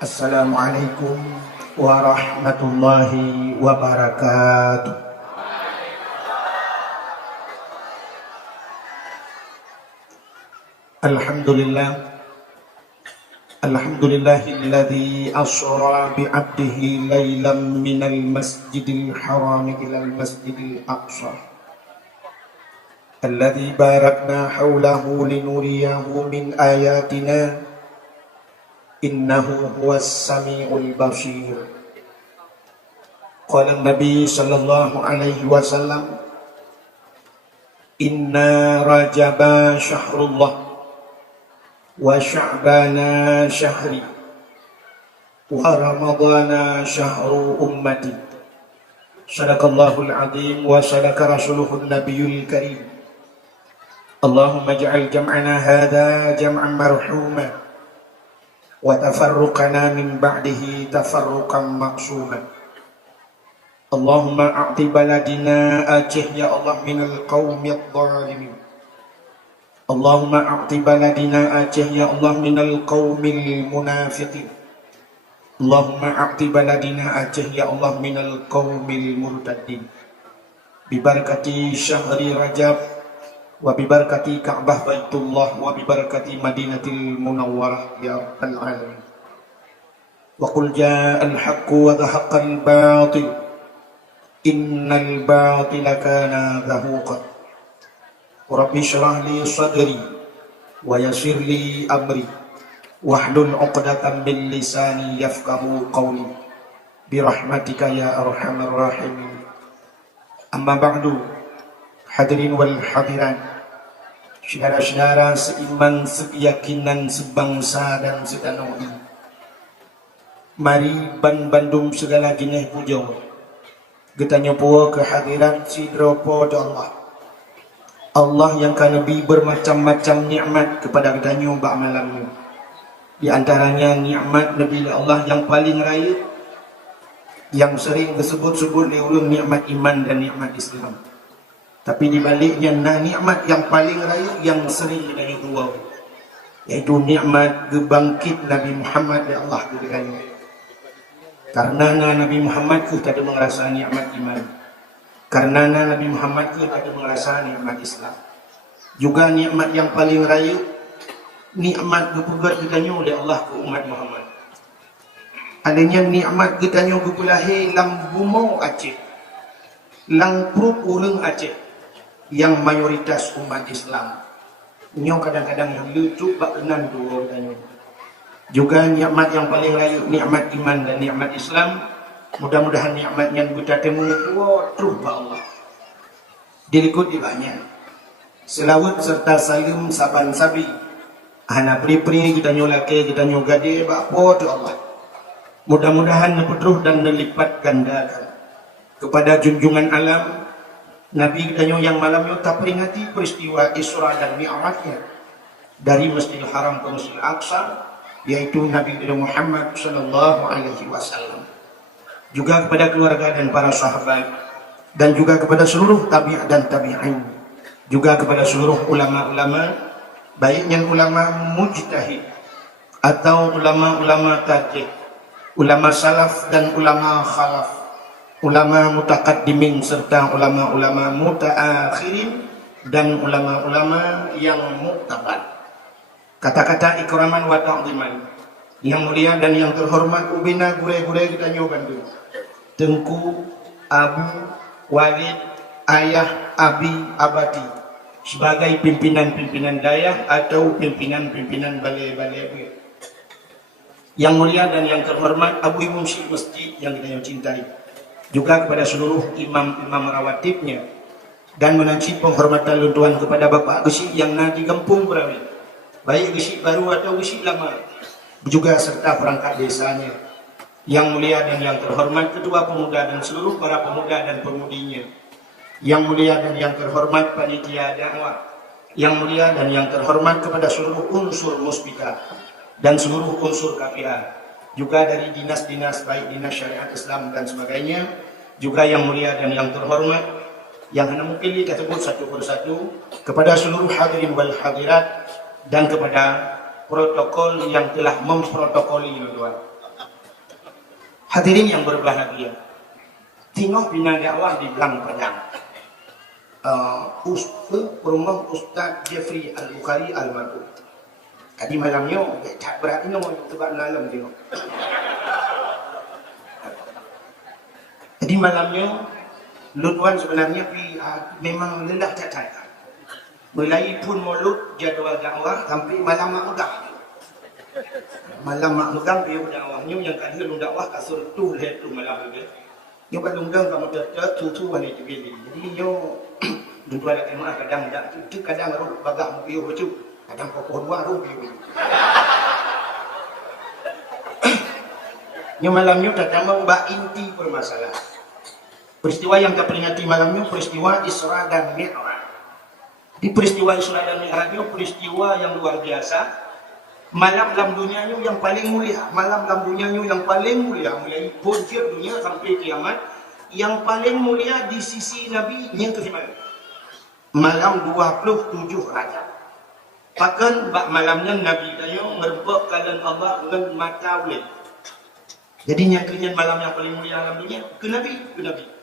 Assalamualaikum warahmatullahi wabarakatuh. Alhamdulillah. Alhamdulillahilladzi asra bi'abdihi laylan minal masjidil haram ilal masjidil aqsa. Alladzi barakna hawlahu linuriyahu min ayatina. Innahu huwas sami'ul basir. Qala Nabi sallallahu alaihi wasallam, Inna Rajaba syahrullah wa Sya'bana syahri wa Ramadana syahru ummati. Sadaqallahul azim wa sadaqa rasuluhun nabiyul karim. Allahumma ja'al jam'ana hadha jam'an marhuma wa tafarruqana min ba'dihi tafarruqan maqsuma. Allahumma a'ti baladina Aceh ya Allah minal qawmi adh-dhalimin. Allahumma a'ti baladina Aceh ya Allah minal qawmil munafiqin. Allahumma a'ti baladina Aceh ya Allah minal qawmil murtadin. Bibarakati syahri Rajab wa bibarakati Ka'bah Baitullah wa bibarakati Madinatil Munawwarah ya rabbal alamin. Wa qul ja'al haqqu wa dhahaqal batil innal batila kana zahuqa. Rabbi shrah li sadri wa yassir li amri wahlul 'uqdatam min lisani yafqahu qawli birahmatika ya arhamar rahimin. Amma ba'du, hadirin wal hadirat, saudara-saudara seiman, sekeyakinan, sebangsa dan setanah ini, mari Bandung segala jenis puja getanya pua kehadiran sidropo Allah. Allah yang Nabi bermacam-macam nikmat kepada getanya bak malamnya. Di antaranya nikmat Nabi Allah yang paling raya, yang sering disebut-sebut oleh ulun nikmat iman dan nikmat Islam. Tapi dibaliknya nikmat yang paling raya yang sering kita jual, yaitu nikmat gebangkit Nabi Muhammad ya Allah kepadanya. Karena Nabi Muhammad kita ada merasa nikmat iman. Karena Nabi Muhammad kita ada merasa nikmat Islam. Juga nikmat yang paling raya, nikmat kepugat kitanya oleh Allah ke umat Muhammad. Adanya nikmat kitanya kepulahi lam bumau Aceh, lang prup urang Aceh, yang mayoritas umat Islam. Nyo kadang-kadang yang lucu bak kenan dua tanya. Juga nikmat yang paling raya, nikmat iman dan nikmat Islam. Mudah-mudahan nikmat yang kita temu terus ba Allah. Dirikut di banyak. Selawat serta salim saban sabi. Ana pri-pri kita nyolake, kita nyogade ba tu Allah. Mudah-mudahan terus dan dilipat gandakan kepada junjungan alam Nabi kita yang malamnya tak peringati peristiwa Isra dan Mi'rajnya dari Masjidil Haram ke Masjidil Aqsa, yaitu Nabi Muhammad sallallahu alaihi wasallam. Juga kepada keluarga dan para sahabat, dan juga kepada seluruh tabi'at dan tabi'in, juga kepada seluruh ulama-ulama, baiknya ulama mujtahid atau ulama-ulama tajik, ulama salaf dan ulama khalaf, ulama mutaqaddimin serta ulama-ulama mutaakhirin dan ulama-ulama yang muktabar. Kata-kata ikraman wa ta'ziman yang mulia dan yang terhormat ubina gure-gure kita Bandung, Tengku, Abu, Walid, Ayah, Abi, Abadi, sebagai pimpinan-pimpinan dayah atau pimpinan-pimpinan balai-balai. Yang mulia dan yang terhormat Abu Ibu Masjid yang kita cintai, juga kepada seluruh imam-imam rawatibnya, dan menanci penghormatan luntuan kepada Bapak Gesi yang nanti gempung berawi, baik Gesi baru atau Gesi lama, juga serta perangkat desanya. Yang mulia dan yang terhormat Ketua Pemuda dan seluruh para pemuda dan pemudinya. Yang mulia dan yang terhormat panitia dakwah. Yang mulia dan yang terhormat kepada seluruh unsur muspika dan seluruh unsur KPA, juga dari dinas-dinas baik dinas syariat Islam dan sebagainya. Juga yang mulia dan yang terhormat yang hanya mungkin kita sebut satu persatu, kepada seluruh hadirin wal hadirat dan kepada protokol yang telah memprotokoli tuan. Hadirin yang berbahagia, tengok bina dakwah di Belang Padang. Rumah Ustaz Jeffrey Al-Bukhari Al-Madun. Tadi malamnya tak berat ni sebab malam tengok. Jadi malamnya Lutuan sebenarnya memang lelah tak tayar. Mulai pun mulut jadual dakwah sampai malam mak megang. Malam mak megang dia dakwahnya yang kan dia dakwah kasur tu lihat tu malam dia. Dia balung dah kamu dah tu wanita pilih. Jadi yo dua ada kemah kadang tak tu kadang roh bagak mu yo baju. Kadang pokok dua roh yo. Yo malamnya tak tambah mbak inti permasalahan. Peristiwa yang kita peringati malamnya peristiwa Isra dan Mi'raj. Di peristiwa Isra dan Mi'raj itu peristiwa yang luar biasa. Malam dalam dunianya yang paling mulia, malam dalam dunianya yang paling mulia, mulai punca dunia sampai kiamat, yang paling mulia di sisi Nabi yang ke-9. Malam 27 Rajab. Bahkan bak malamnya Nabi kayo merebak kalian Allah dengan mata boleh. Jadi nyangkanya malam yang paling mulia dalam dunia ke Nabi.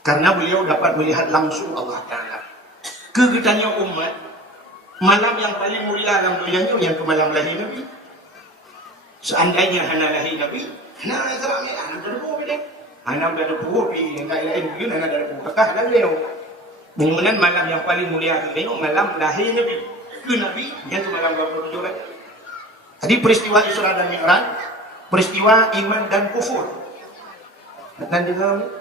Karena beliau dapat melihat langsung Allah Ta'ala. Kegetanya umat, malam yang paling mulia dalam dunia itu yang ke malam lahir Nabi. Seandainya hana lahir Nabi, hana Isra Mi'raj, hana berbuah bidang. Hana berbuah bidang, tak lain bidang, hana berbuah bekah dan beliau. Mengenai malam yang paling mulia itu malam lahir Nabi. Ke Nabi, yang ke malam 27 Rajab. Jadi peristiwa Isra dan Mi'raj, peristiwa iman dan kufur. Dan dengan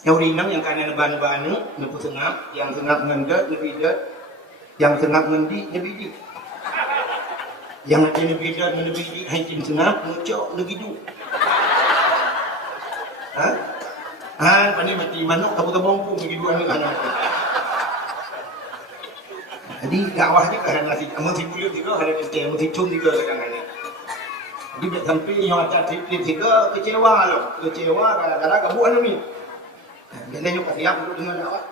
yang rinang yang kanan ban-banu, nepu tengah, yang tengah mengendak, nebidat, yang tengah mengendi, nebidik. Yang ada nebidat, nebidik, hancin tengah, ngucok, negidu. Pani mati mana, kamu pun negidu anak-anak. Jadi dakwahnya kerana mesti kulit juga, ada kerja, mesti cun juga kadang-kadang. Jadi sampai yang ada trip juga, kecewa loh. Kecewa gara-gara kabuan kami. Dan dia juga siap untuk dengan dakwah.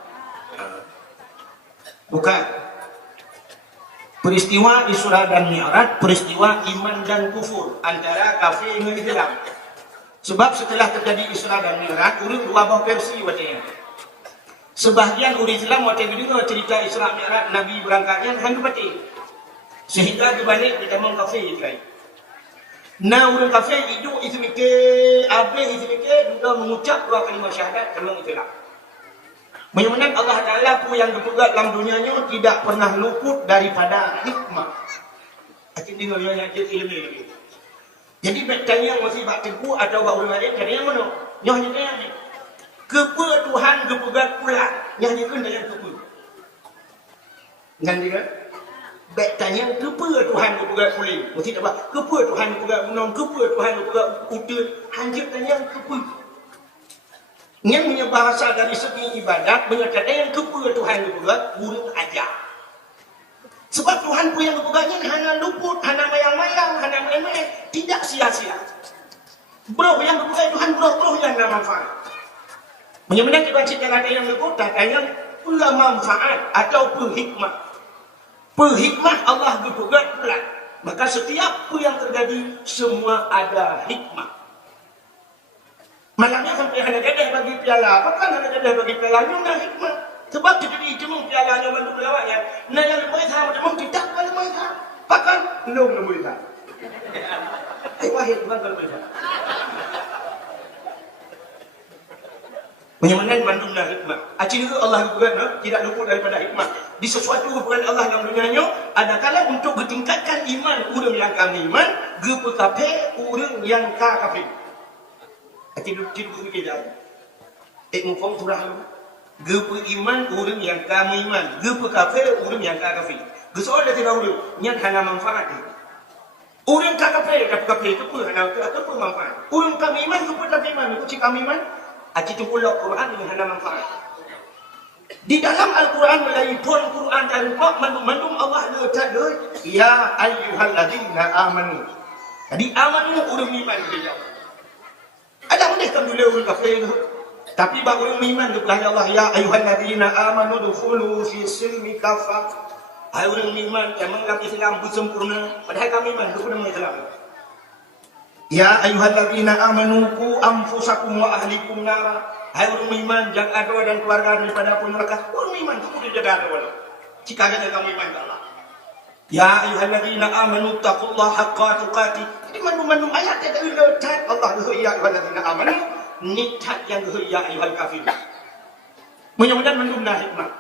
Bukan. Peristiwa Isra dan Mi'raj, peristiwa iman dan kufur antara kafir dengan Islam. Sebab setelah terjadi Isra dan Mi'raj, urut dua buah versi wajahnya. Sebahagian urut Islam wajah juga cerita Isra Mi'raj Nabi berangkatnya hanya peti. Sehingga dibalik kita mengkafir Israel. Nah, orang kafir itu mikir, habis itu mikir, juga mengucap dua kalimat syahadat dalam Islam. Menyenangkan Allah Ta'ala pun yang dipegat dalam dunianya tidak pernah luput daripada hikmah. Akhir dengar yang ilmu. Jadi bertanya masih bak teguh atau bak orang lain, kena yang mana? Yang ni. Kepa Tuhan kepegat pula, yang kan dengan kepa. Dengan dia? Bertanya kepa Tuhan kepegat kulit. Mesti tak apa. Kepa Tuhan kepegat gunung, kepa Tuhan kepegat udara. Hanya tanya kepa. Yang punya bahasa dari segi ibadat mengatakan yang kepa Tuhan kepegat burung ajar. Sebab Tuhan pun yang kepegatnya hana luput, hana mayang-mayang, hana main-main, tidak sia-sia. Bro yang kepegat Tuhan bro yang ada manfaat. Menyebenarnya kita cerita yang luput, yang pula manfaat atau hikmah. Hikmah Allah kepegat pula. Maka setiap yang terjadi semua ada hikmah. Malamnya sampai hanya gadah bagi piala. Apa kan hanya gadah bagi piala? Ini ada hikmah. Sebab jadi jemung pialanya bantu pelawaknya. Nah yang lebih sama jemung tidak kalau lebih sama. Bahkan belum lebih sama. Wahid bukan kalau lebih sama. Menyamakan mandumna hikmah. Acing itu Allah kepegat tidak luput daripada hikmah. Di sesuatu kepegat Allah dalam dunianya ada kala untuk bertingkatkan iman orang yang kami iman, gepekape orang yang kafir. Acing itu fikir dah. Mufam surah lu. Gepe iman orang yang kami iman, gepekape orang yang kafir. Gesoal dah tidak orang yang hanya manfaat. Orang kafir itu pun hanya manfaat. Orang kami iman gepekape iman, kuci kami iman. Itu pula Quran dengan hana manfaat. Di dalam Al-Quran melalui pun Quran dan mandum Allah letak ya ayyuhalladzina amanu. Jadi amanu orang iman dia. Ada boleh kan dulu orang kafir tu. Tapi bagi orang iman tu Allah ya ayyuhalladzina amanu dukhulu fi silmi kafah. Hai orang iman yang menganggap Islam bersempurna, padahal kami iman tu pun Islam. Ya ayyuhalladzina amanu qu anfusakum wa ahlikum nara. Hai orang beriman, jaga doa dan keluarga daripada api neraka. Orang beriman kamu dijaga doa. Jika ada kamu iman ke Allah. Ya ayyuhalladzina amanu taqullaha haqqa tuqatih. Jadi mandu ayat yang lecat Allah ya ayyuhalladzina amanu nitat yang ya ayyuhal kafirun. Mudah-mudahan mandu hikmah.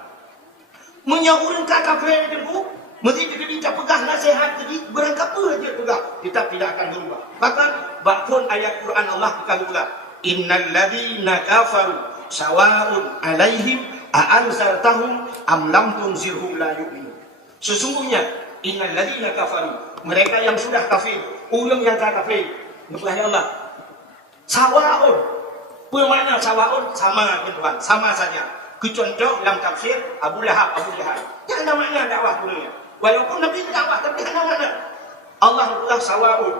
Menyaurin kafir itu mesti kita pegang nasihat tadi berangkat aja pegang kita tidak akan berubah. Bahkan bakun ayat Quran Allah bukan pula innal ladzina kafaru sawa'un alaihim a'anzartahum am lam tunzirhum la yu'minun. Sesungguhnya innal ladzina kafaru, mereka yang sudah kafir, ulung yang kafir kepada Allah. Sawa'un, bermakna sawa'un sama Tuhan, sama saja. Kecontoh dalam tafsir Abu Lahab. Yang namanya dakwah dunia. Walaupun Nabi dakwah tapi ada mana? Allah bilang sawa'un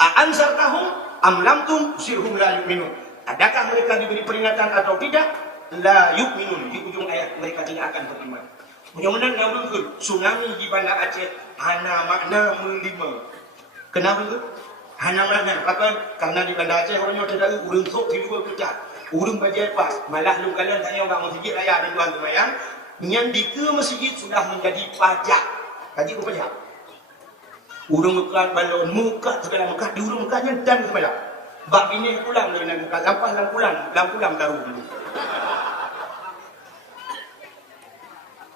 a'anzartahum am lam tunzirhum la yu'minun. Adakah mereka diberi peringatan atau tidak? La yu'minun. Di ujung ayat mereka tidak akan beriman. Mudah-mudahan naudzubillah tsunami di Banda Aceh hana makna melima. Kenapa itu? Hana makna. Karena di Banda Aceh orangnya tidak urung sok tidur kerja. Urung baca pas. Malah lu kalian tanya orang masjid raya dan tuan semayang. Yang di ke masjid sudah menjadi pajak. Kaji apa pajak? Urung mekat balon, muka segala mekat di urung mekatnya dan kepada. Bak ini pulang dari muka sampah dan pulang taruh dulu.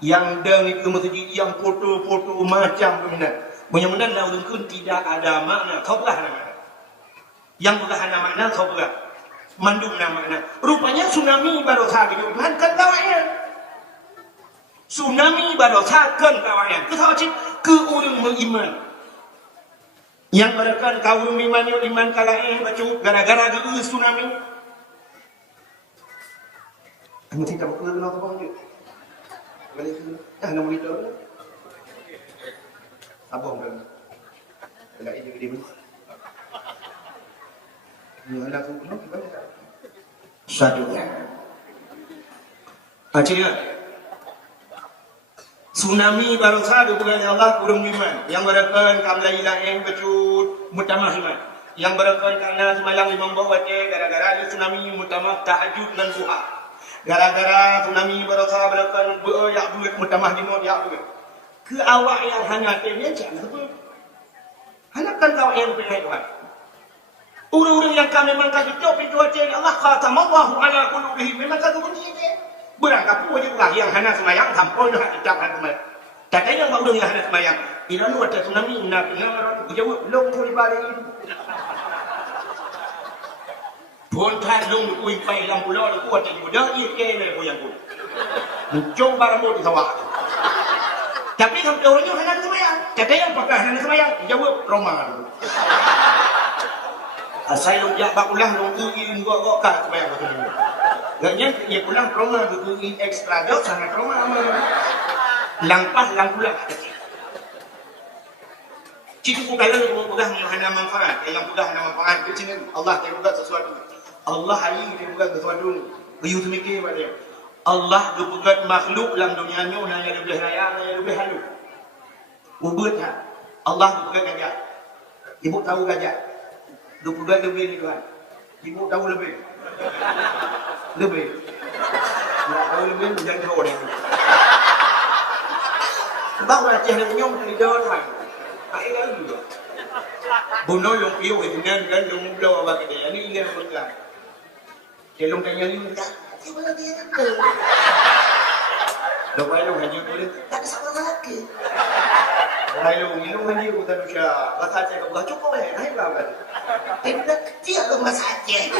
Yang dan itu masjid yang foto-foto macam peminat. Mudah-mudahan naudzubillah tidak ada makna. Kau belah makna. Yang belah makna kau belah. Mandum makna. Rupanya tsunami baru saja kan kawayan. Tsunami baru saja kawayan. Kita ke orang beriman. Yang berakan kaum iman kalaih baca gara-gara ke tsunami. Kamu tidak mau kenal apa pun. Balik ke nak monitor. Abang kan. Belak ini gede pun. Ni aku pun gimana? Satunya. Akhirnya tsunami baru saja bukan Allah kurang iman. Yang berakan kamla ilahi becut mutamah iman. Yang berakan karena semalam imam bawa gara-gara tsunami mutamah tahajud dan duha. Gara-gara tsunami baru saja berakan ya duit mutamah di mod ya duit. Ke awak yang hanya tanya jangan apa. Hanakan kau yang pilih Tuhan. Orang-orang yang kami memang kasih tahu itu aja Allah khatamallahu ala qulubihim memang kata bunyi dia. Berangkat pun juga yang hana semayang tampol dah ucapkan semayang. Tak ada yang orang yang hana semayang. Bila lu ada tsunami nak jawab long boleh balik. Pontan long kui pai lam pulau lu kuat di mudah ke le yang ku. Mencong barang di sawah. Tapi sampai orangnya hana semayang. Tak ada yang pakai hana semayang. Jawab Roma dulu. Saya lojak bakulah nungguin gua kan semayang betul. Gaknya dia pulang Roma nungguin ekstra jauh sangat Roma amal. Lang pulang. Citu bukan pegang hana manfaat. Yang pegang hana manfaat ke sini Allah dia bukan sesuatu. Allah hari dia bukan sesuatu. Riu mikir pada. Allah dia bukan makhluk dalam dunia ni orang yang lebih raya, yang lebih halus. Ubud Allah dia bukan gajah. Ibu tahu gajah. 20 lebih ni Tuhan. Ibu tahu lebih. Lebih. Tak tahu lebih jangan tahu dia. Sebab Aceh ni nyong di Tuhan. Ai kan juga. Bunuh yang piu itu kan yang mula bagi dia. Ini yang berkelan. Dia long tanya ni tak. Siapa dia tak. Lepas lu hanya boleh tak sama lagi. Lalu minum hanya bukan usah. Bahasa Aceh bukan cukup naik lah kan. Tidak kecil ke Mas Aceh.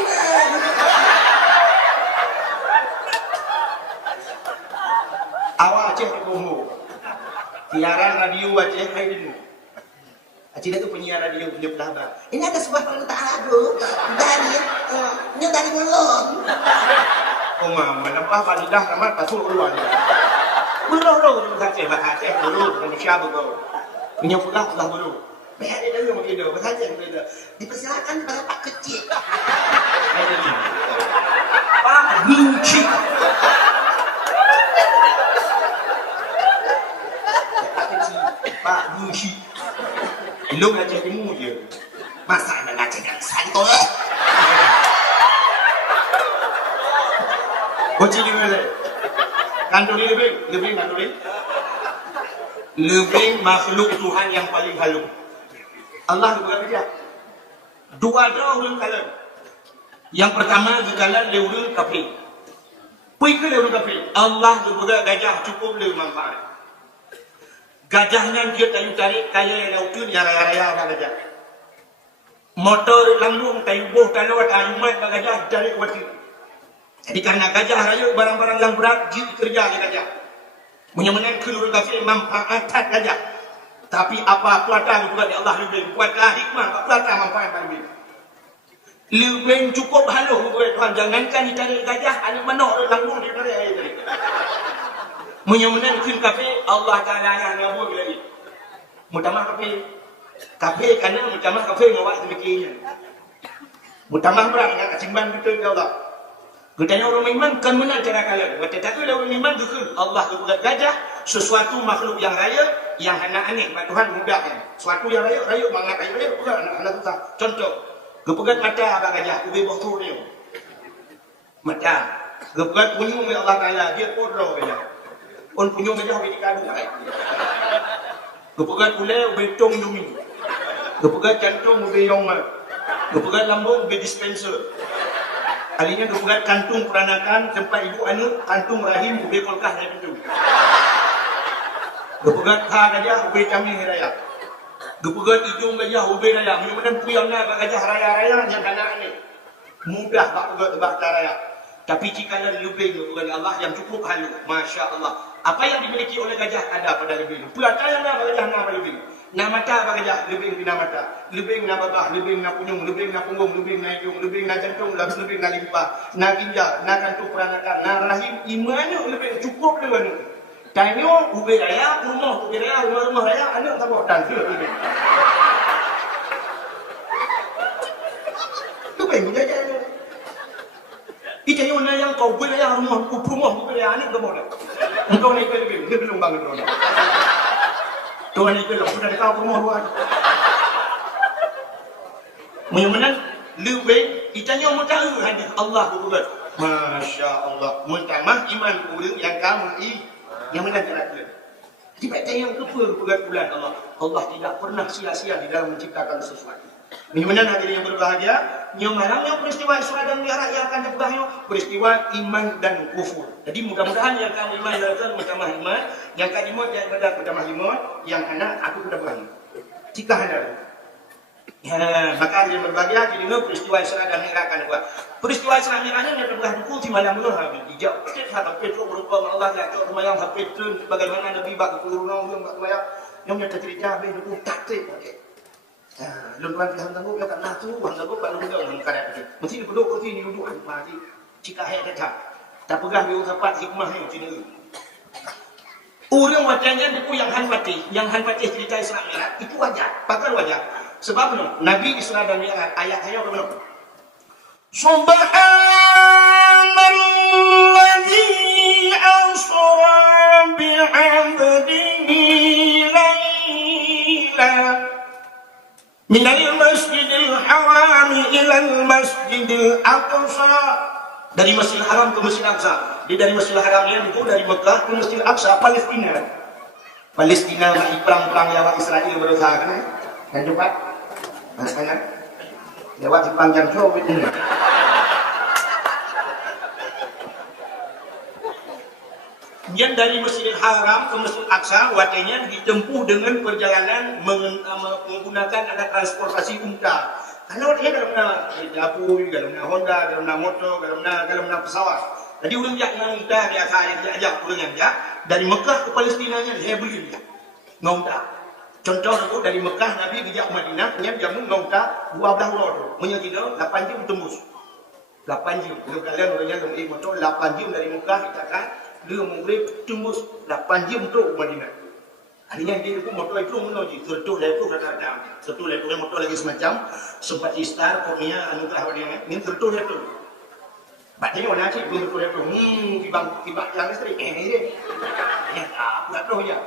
Awak Aceh di Bongo. Siaran radio Aceh kayak gini. Aceh itu penyiar radio punya pelabak. Ini ada sebuah permintaan lagu dari Melon. Oh mama, nampak Fadidah nama pasal luar. Belum Aceh bahasa Aceh dulu Indonesia begitu. Punya pulang dulu. Biar dia dulu begitu, bahasa Aceh begitu. Dipersilakan pada Pak Kecil. Pak Guci. Pak Guci. Belum Aceh Timur dia. Masa nak Aceh yang saya. Kucing ini, kanduri lebih kanduri. Lebih makhluk Tuhan yang paling halus. Allah berkata dia. Dua orang kalian. Yang pertama kalian leurun kafir. Pergi ke leurun kafir. Allah berkata gajah cukup lebih manfaat. Gajahnya dia tarik kaya yang lautun yang raya-raya apa gajah. Motor lambung tayu boh talawat ayumat gajah tarik waktu. Jadi karena gajah raya barang-barang yang berat dia kerja di gajah. Menyemenang kelur kafir manfaat gajah. Tapi apa kuatah juga di Allah lebih kuatah hikmah kuatah manfaat lebih. Lebih cukup halus Tuhan, jangankan ditarik gajah anak manok lambung ditarik air tadi. Menyemenang kelur kafir Allah Taala yang ngabul lagi. Mutamah kafir karena mutamah kafir ngawak demikiannya. Mutamah berang yang simban betul ya Allah. Katanya orang iman kan mana cara kalian? Tetapi orang iman juga Allah kebuat gajah sesuatu makhluk yang raya yang anak-anak Tuhan mudahkan. Sesuatu yang raya mangat raya pula anak-anak kita. Contoh, kepegat mata apa gajah ubi boktur dia. Mata, kepegat punyung oleh Allah Taala dia kodro gajah. On punyung gajah ubi dikadu. Kepegat ule ubi tong dumi. Kepegat cantung ubi yongma. Kepegat lambung ubi dispenser. Kalinya kepegat kantung peranakan tempat ibu anu kantung rahim ubi kolkah dari itu. Kepegat ha gajah ubi kami raya. Kepegat hidung gajah ubi raya. Mudah-mudahan puyangnya gajah raya-raya yang anak ini. Mudah pak kepegat tebak raya. Tapi jika ada lebih kepegat Allah yang cukup halus, masya Allah. Apa yang dimiliki oleh gajah ada pada lebih. Pelata yang ada gajah nama lebih. Na mata apa gajah lebih na mata, lebih na babah, lebih na punyung, lebih na punggung, lebih na hidung, lebih na jantung, lebih na limpa, na ginjal, na kantung peranakan, na rahim, imannya lebih cukup dengan itu. Tanyo ubi raya, rumah raya, anak tak boleh tantu lebih. Itu pengen aja. Itu yang kau ubi raya rumah ubi raya anak tak boleh. Engkau naik lebih, dia belum bangun rumah. Tuhan itu lah, sudah tahu rumah luar. Menyemenang lebih, itanya mutahu hadis Allah berbuat. Masya Allah, muntamah iman kurang yang kamu yang mana terakhir. Tiba-tiba yang berbuat bulan Allah. Allah tidak pernah sia-sia di dalam menciptakan sesuatu. Menyemenang hadirin yang berbahagia, yang malamnya peristiwa Isra dan Mi'raj yang akan dibahas peristiwa iman dan kufur. Jadi mudah-mudahan yang kami iman adalah mutamah iman, yang kadimot yang pada mutamah iman, yang anak aku sudah berani. Jika ada, maka yang berbahagia jadi peristiwa Isra dan Mi'raj akan dibahas. Peristiwa Isra dan Mi'raj yang dibahas buku di malam itu habis dijawab. Sahabat Petrus berupa Allah yang tahu yang Petrus bagaimana Nabi bak keturunan yang cerita habis buku taktik. Lumpaan kita tanggup ya tak tu, tanggup pada muda orang kadang itu. Mesti duduk kursi ni duduk mati. Jika hayat tetap, tak pegang dia dapat hikmah ni sini. Orang wajahnya itu yang hanpati cerita Isra Mi'raj itu wajar, pakar wajar. Sebab no, Nabi Isra dan Mi'raj ayat-ayat apa? Subhanalladzi asra bi'abdihi layla minal masjidil haram ilal masjidil aqsa. Dari Masjidil Haram ke Masjidil Aqsa. Dari Masjidil Haram itu dari Mekah ke Masjidil Aqsa, Palestina. Palestina lagi perang-perang lewat Israel berusaha kan? Dan cepat. Masanya lewat sepanjang Soviet ini. Kemudian dari Masjidil Haram ke Masjidil Aqsa, watenya ditempuh dengan perjalanan menggunakan ada transportasi unta. Karena watenya dalam dapur, dalam Honda, dalam motor, dalam pesawat. Jadi orang jak dengan unta biasa yang diajak orang yang dari Mekah ke Palestina nya saya beli dia. Unta. Contoh itu dari Mekah Nabi bijak Madinah punya jamu unta 12 roda. Menyajina 8 jam tembus. 8 jam. Kalau kalian orangnya dengan motor 8 jam dari Mekah kita kan dia mungkin tembus 8 jam tu Madinah. Hanya dia pun motor itu menuju sertuh lepo kata-kata. Sertuh lepo motor lagi semacam sempat istar pokoknya anugerah dia ni sertuh lepo. Batnya orang sih belum sertuh lepo. Tiba yang istri ini. Ya, tak tahu ya.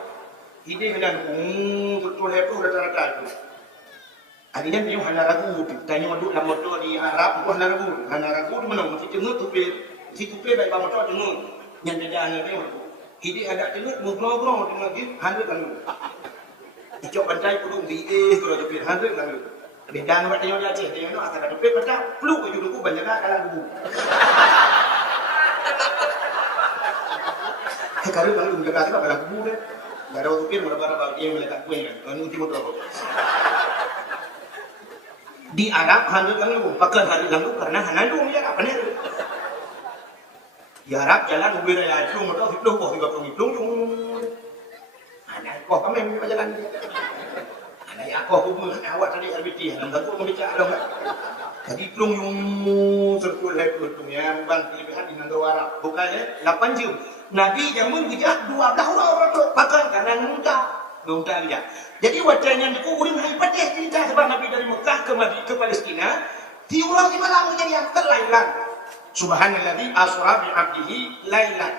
Ide dengan sertuh lepo kata-kata itu. Adinya dia hana ragu, tanya manduk la motor di Arab, ko hana ragu tu mana mesti cengut tu pe baik ba motor cengut. Yang dia ana dia. Hidi ada cengut mugro-gro dengan gitu, 100 lalu. Icok pantai kudung di kalau tu pe 100 lalu. Bedan buat tanya dia Aceh, tanya tu akan ada pe patah, peluk ke juduku banyak kalah bubu. Kalau kalau dekat tu kalah bubu deh. Gara tu pe mara-mara dia melekat kue kan. Kalau nanti motor. Di Arab handuk lalu, pakai hari lalu karena handuk ya apa ni? Di Arab jalan mobil raya itu motor hidup kok 30 hidup yung anak kok kami jalan anak aku awak tadi RBT dalam aku membicara dong tadi plung yung serkul level yang bang kelebihan di negara Arab bukannya 8 jam Nabi jamun bijak 12 orang tu pakai karena nunta dia. Jadi wajahnya itu uring hai patih cerita sebab Nabi dari Mekah ke Palestina, di ulang di malam jadi yang terlailan. Subhanalladzi asra bi 'abdihi lailan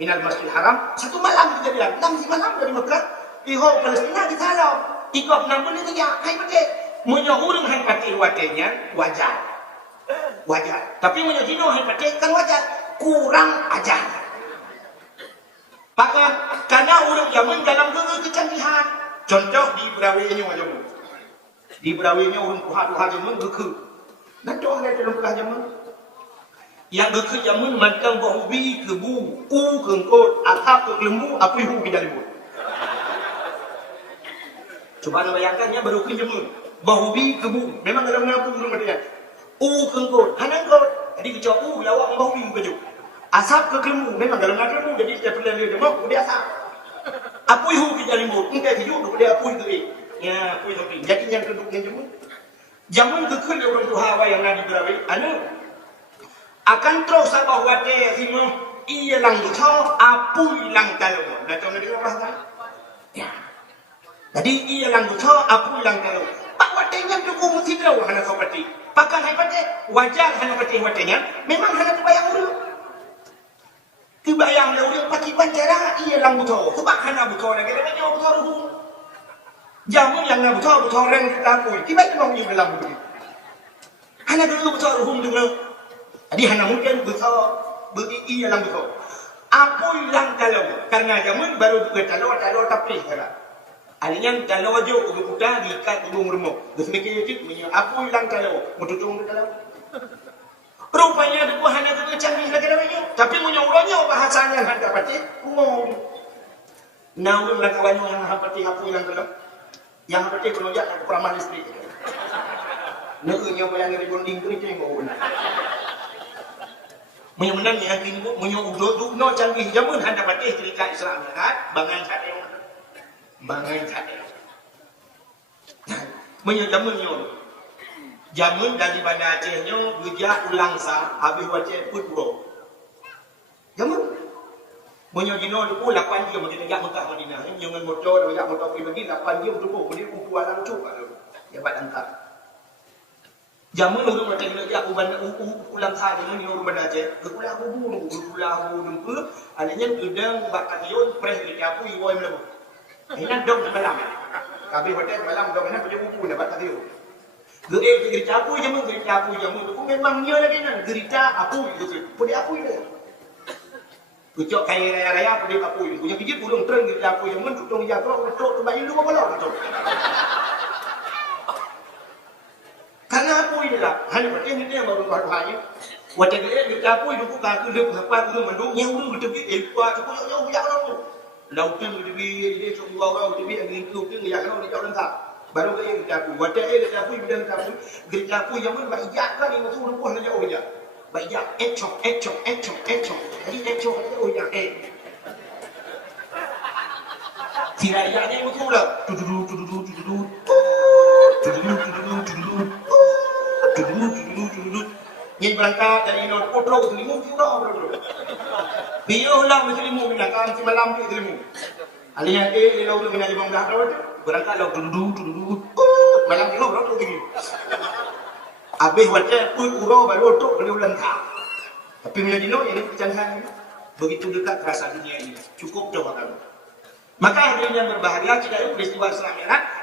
minal masjidil haram. Satu malam kejadian, 6 malam dari Mekah di Palestina di Salam. Ikut 6 menit dia hai patih. Munyo uring hai patih wajahnya wajar. Tapi munyo dino hai patih kan wajar, kurang ajar. Maka karena orang zaman dalam kecanggihan. Contoh di Berawinya zaman. Di Berawinya orang Tuhan zaman geke. Nanti orang dalam Tuhan zaman. Yang geke zaman mantang bahubi kebu, kengkot, atap ke lembu, api hu di dalam. Coba anda bayangkannya baru ke zaman. Bahubi kebu, memang dalam ngapu belum ada. Kengkot, hanangkot. Jadi kecoh lawak bahubi keju. Asap ke kelembu, memang dalam nak kelembu, jadi dia perlu dia demok, dia asap. Apui hu ke jalimut, engkau hidup, dia apui ke ya apui ke jadi yang kedua yang jamun ke orang Tuhan yang nadi berawi, anu akan terus sabah wate himo iya lang dito, apui lang tayo. Dato na dia orang ya. Jadi iya lang dito, apui lang tayo. Pak wate yang dukung mesti tahu hana kopati. Pakan hai pate, wajar hana pate watenya, memang hana bayang urut. Kebayang dah orang pakai bancara ia lang buto. Sebab hana buto lagi dah banyak buto ruh. Jamu yang nak buto reng lapui. Tiba tiba punya dalam buto. Hana dulu buto ruh dengan. Jadi hana mungkin buto bagi ia lang buto. Apoi lang kalau karena jamu baru kalau tapi kira. Alinya kalau jo udah diikat ujung rumah. Terus mikir punya apoi lang kalau mututung kalau. Rupanya itu hanya canggih lagi namanya. Tapi menyuruhnya bahasanya yang dapat ngomong. Nah, udah lakukannya yang dapat aku yang dalam. Yang dapat kalau jak aku peramal istri. Neknya bayang dari bonding kerja ngomong. Menyenang yang ini menyuruh tu no canggih jamun hanya dapat cerita Islam kan bangan sate. Menyuruh jamun daripada Acehnya gejak ulang sah habis wajah putro. Jamun menyojino itu 8 jam mesti tegak Mekah Madinah. Jangan motor dah motor pergi 8 jam tu pun dia kuat dalam cuk ya bad angkat. Jamun urang macam ni aku ulang sah ni urang pada Aceh. Kekulah bubu adanya udang bakar yon press di aku iwoi melabu. Ini dong malam. Habis hotel malam dong nak pergi bubu dapat tadi. Gerita apu jamu tu memangnya lagi nan gerita apu itu pudi apu itu kucok kaya raya pudi apu itu punya biji burung tren gerita apu jamu tutong jatuh tu bayi lu apa tu karena apu ini lah hanya berarti ini yang baru hanya wajah gerita apu itu bukan kudu apa kudu mendung yang kudu tebi kuat kudu yang bijak tu lautin tebi dia semua orang tebi yang itu yang kalau dia orang tak baru kaya gerita apu. Wadah gerita apu bidang gerita apu yang pun baijak kan yang tu rupuh saja ojak. Baijak ecok. Jadi ecok saja ojak Tirainya itu lah. Yang berangkat dari non potro ke limu tiura bro. Bio lah mesti limu berangkat si malam ke limu. Alihnya lalu dengan limang dah tahu berangkat lalu malam itu bro tinggi. Habis wajah pun urau baru tok beli ulang tak. Tapi menjadi no ini kecanggihan begitu dekat rasa dunia ini. Cukup coba kamu. Maka hadirin yang berbahagia, jika peristiwa Islam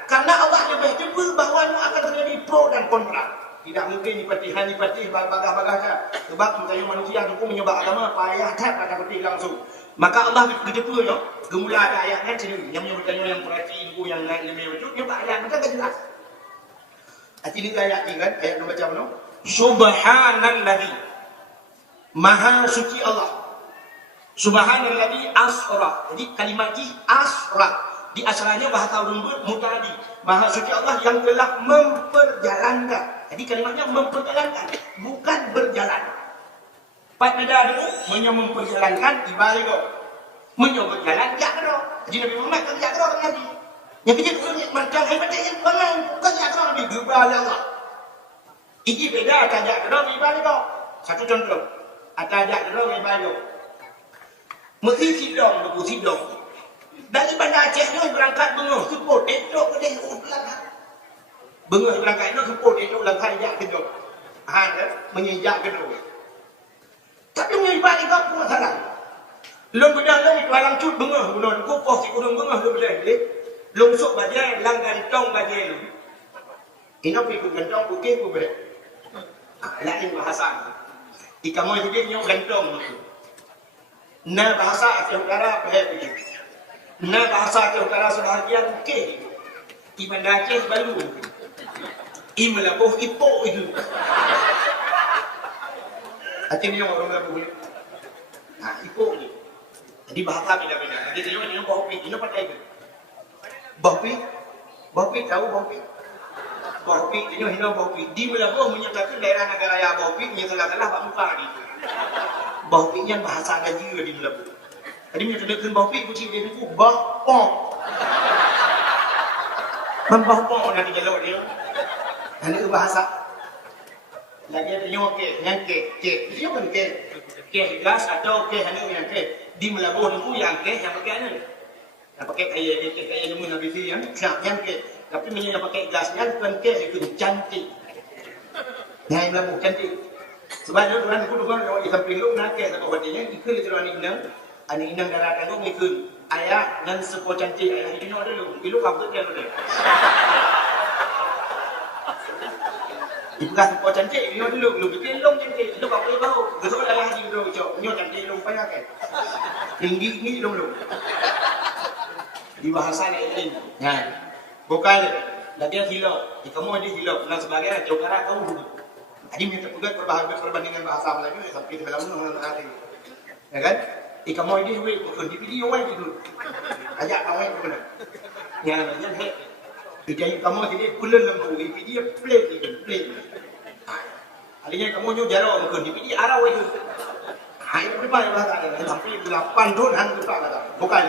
Karena Allah lebih jumpa bahawa akan terjadi pro dan kontra. Tidak mungkin dipatih bagah-bagah. Sebab misalnya manusia itu menyebab agama payah tak pada peti langsung. Maka Allah berjumpa yo. Gemula ada ayatnya sini yang menyebutkan yang perhati ibu yang naik lebih wujud nyoba ayat macam tak jelas. Ini ayat ni kan ayat nombor macam mana? Subhanalladzi Maha suci Allah. Subhanalladzi asra. Jadi kalimat ini asra. Di asalnya bahasa lembut mutadi. Maha suci Allah yang telah memperjalankan. Jadi kalimatnya memperjalankan, bukan berjalan. Pada dulu memperjalankan ibalik. Berjalan jak kena. Jadi Nabi Muhammad kan jak kena Nabi. Yang kecil macam hebat yang bangang kan jak kena Nabi gebal Allah. Ini beda ada jak kena ibalik. Satu contoh. Ada jak kena ibalik. Mesti sidang. Dari Bandar Aceh ni berangkat bengah support elok ke dia belakang. Bengah berangkat itu support elok langkah jak kedua. Menyejak kedua. Tapi menyebab ni kau pun salah. Long bedah long itu alang cut bengah guna ku pos si gunung bengah tu bedah ni. Long sok bajai lang gantong bajai lu. Ino pi ku gantong ku ke ku bedah. Lain bahasa. Ika mau juga nyok gantong tu. Na bahasa Aceh Utara begitu. Nah bahasa Utara sebahagian ke Iman Aceh balu Imelabuh ipok itu Aceh ni orang labu ipok ni. Jadi bahasa beda-beda. Jadi dia Bohpi ini pakai itu Bohpi tahu Bohpi ini hina Bohpi di Melabuh menyatakan daerah negara ya Bohpi menyatakan Pak Muka ni Bohpi yang bahasa gaji di Melabuh. Jadi dia terdekat Bohpi kucing dia itu Bohpong. Membohpong nanti jalur dia. Ini bahasa. Lagi ada yang ke. Dia kan ke gas atau ke yang ke di Melabuh itu yang ke yang pakai ni. Yang pakai kayak jamu Nabi tu yang yang ke. Tapi yang pakai gasnya bukan ke itu cantik. Yang Melabuh cantik. Sebab tu kan aku dengar orang Islam peluk nak ke atau batinya ikut itu orang ini. Ani inang darah kan ngikut ayah dan sepo cantik ayah ini ada lu ilu kabut dia lu. Ibu kasih sepo cantik ini ada lu bikin long cantik itu kabut bau. Gesok ayah di lu cok nyo cantik lu payah kan. Tinggi ni lu. Di bahasa lain. Nah. Bukan lagi hilo. Kamu ada hilo dan sebagainya jauh cara kau. Jadi minta pegat perbandingan bahasa Melayu sampai dalam nanti. Ya kan? Kamu ini bukan di video itu. Ajak kamu itu benar. Yang he. Jadi kamu jadi pulen lembu di video play. Alinya kamu nyu jaro bukan di video arah itu. Hai berapa bahasa ada sampai 8 tahun hantu tak kata. Bukan.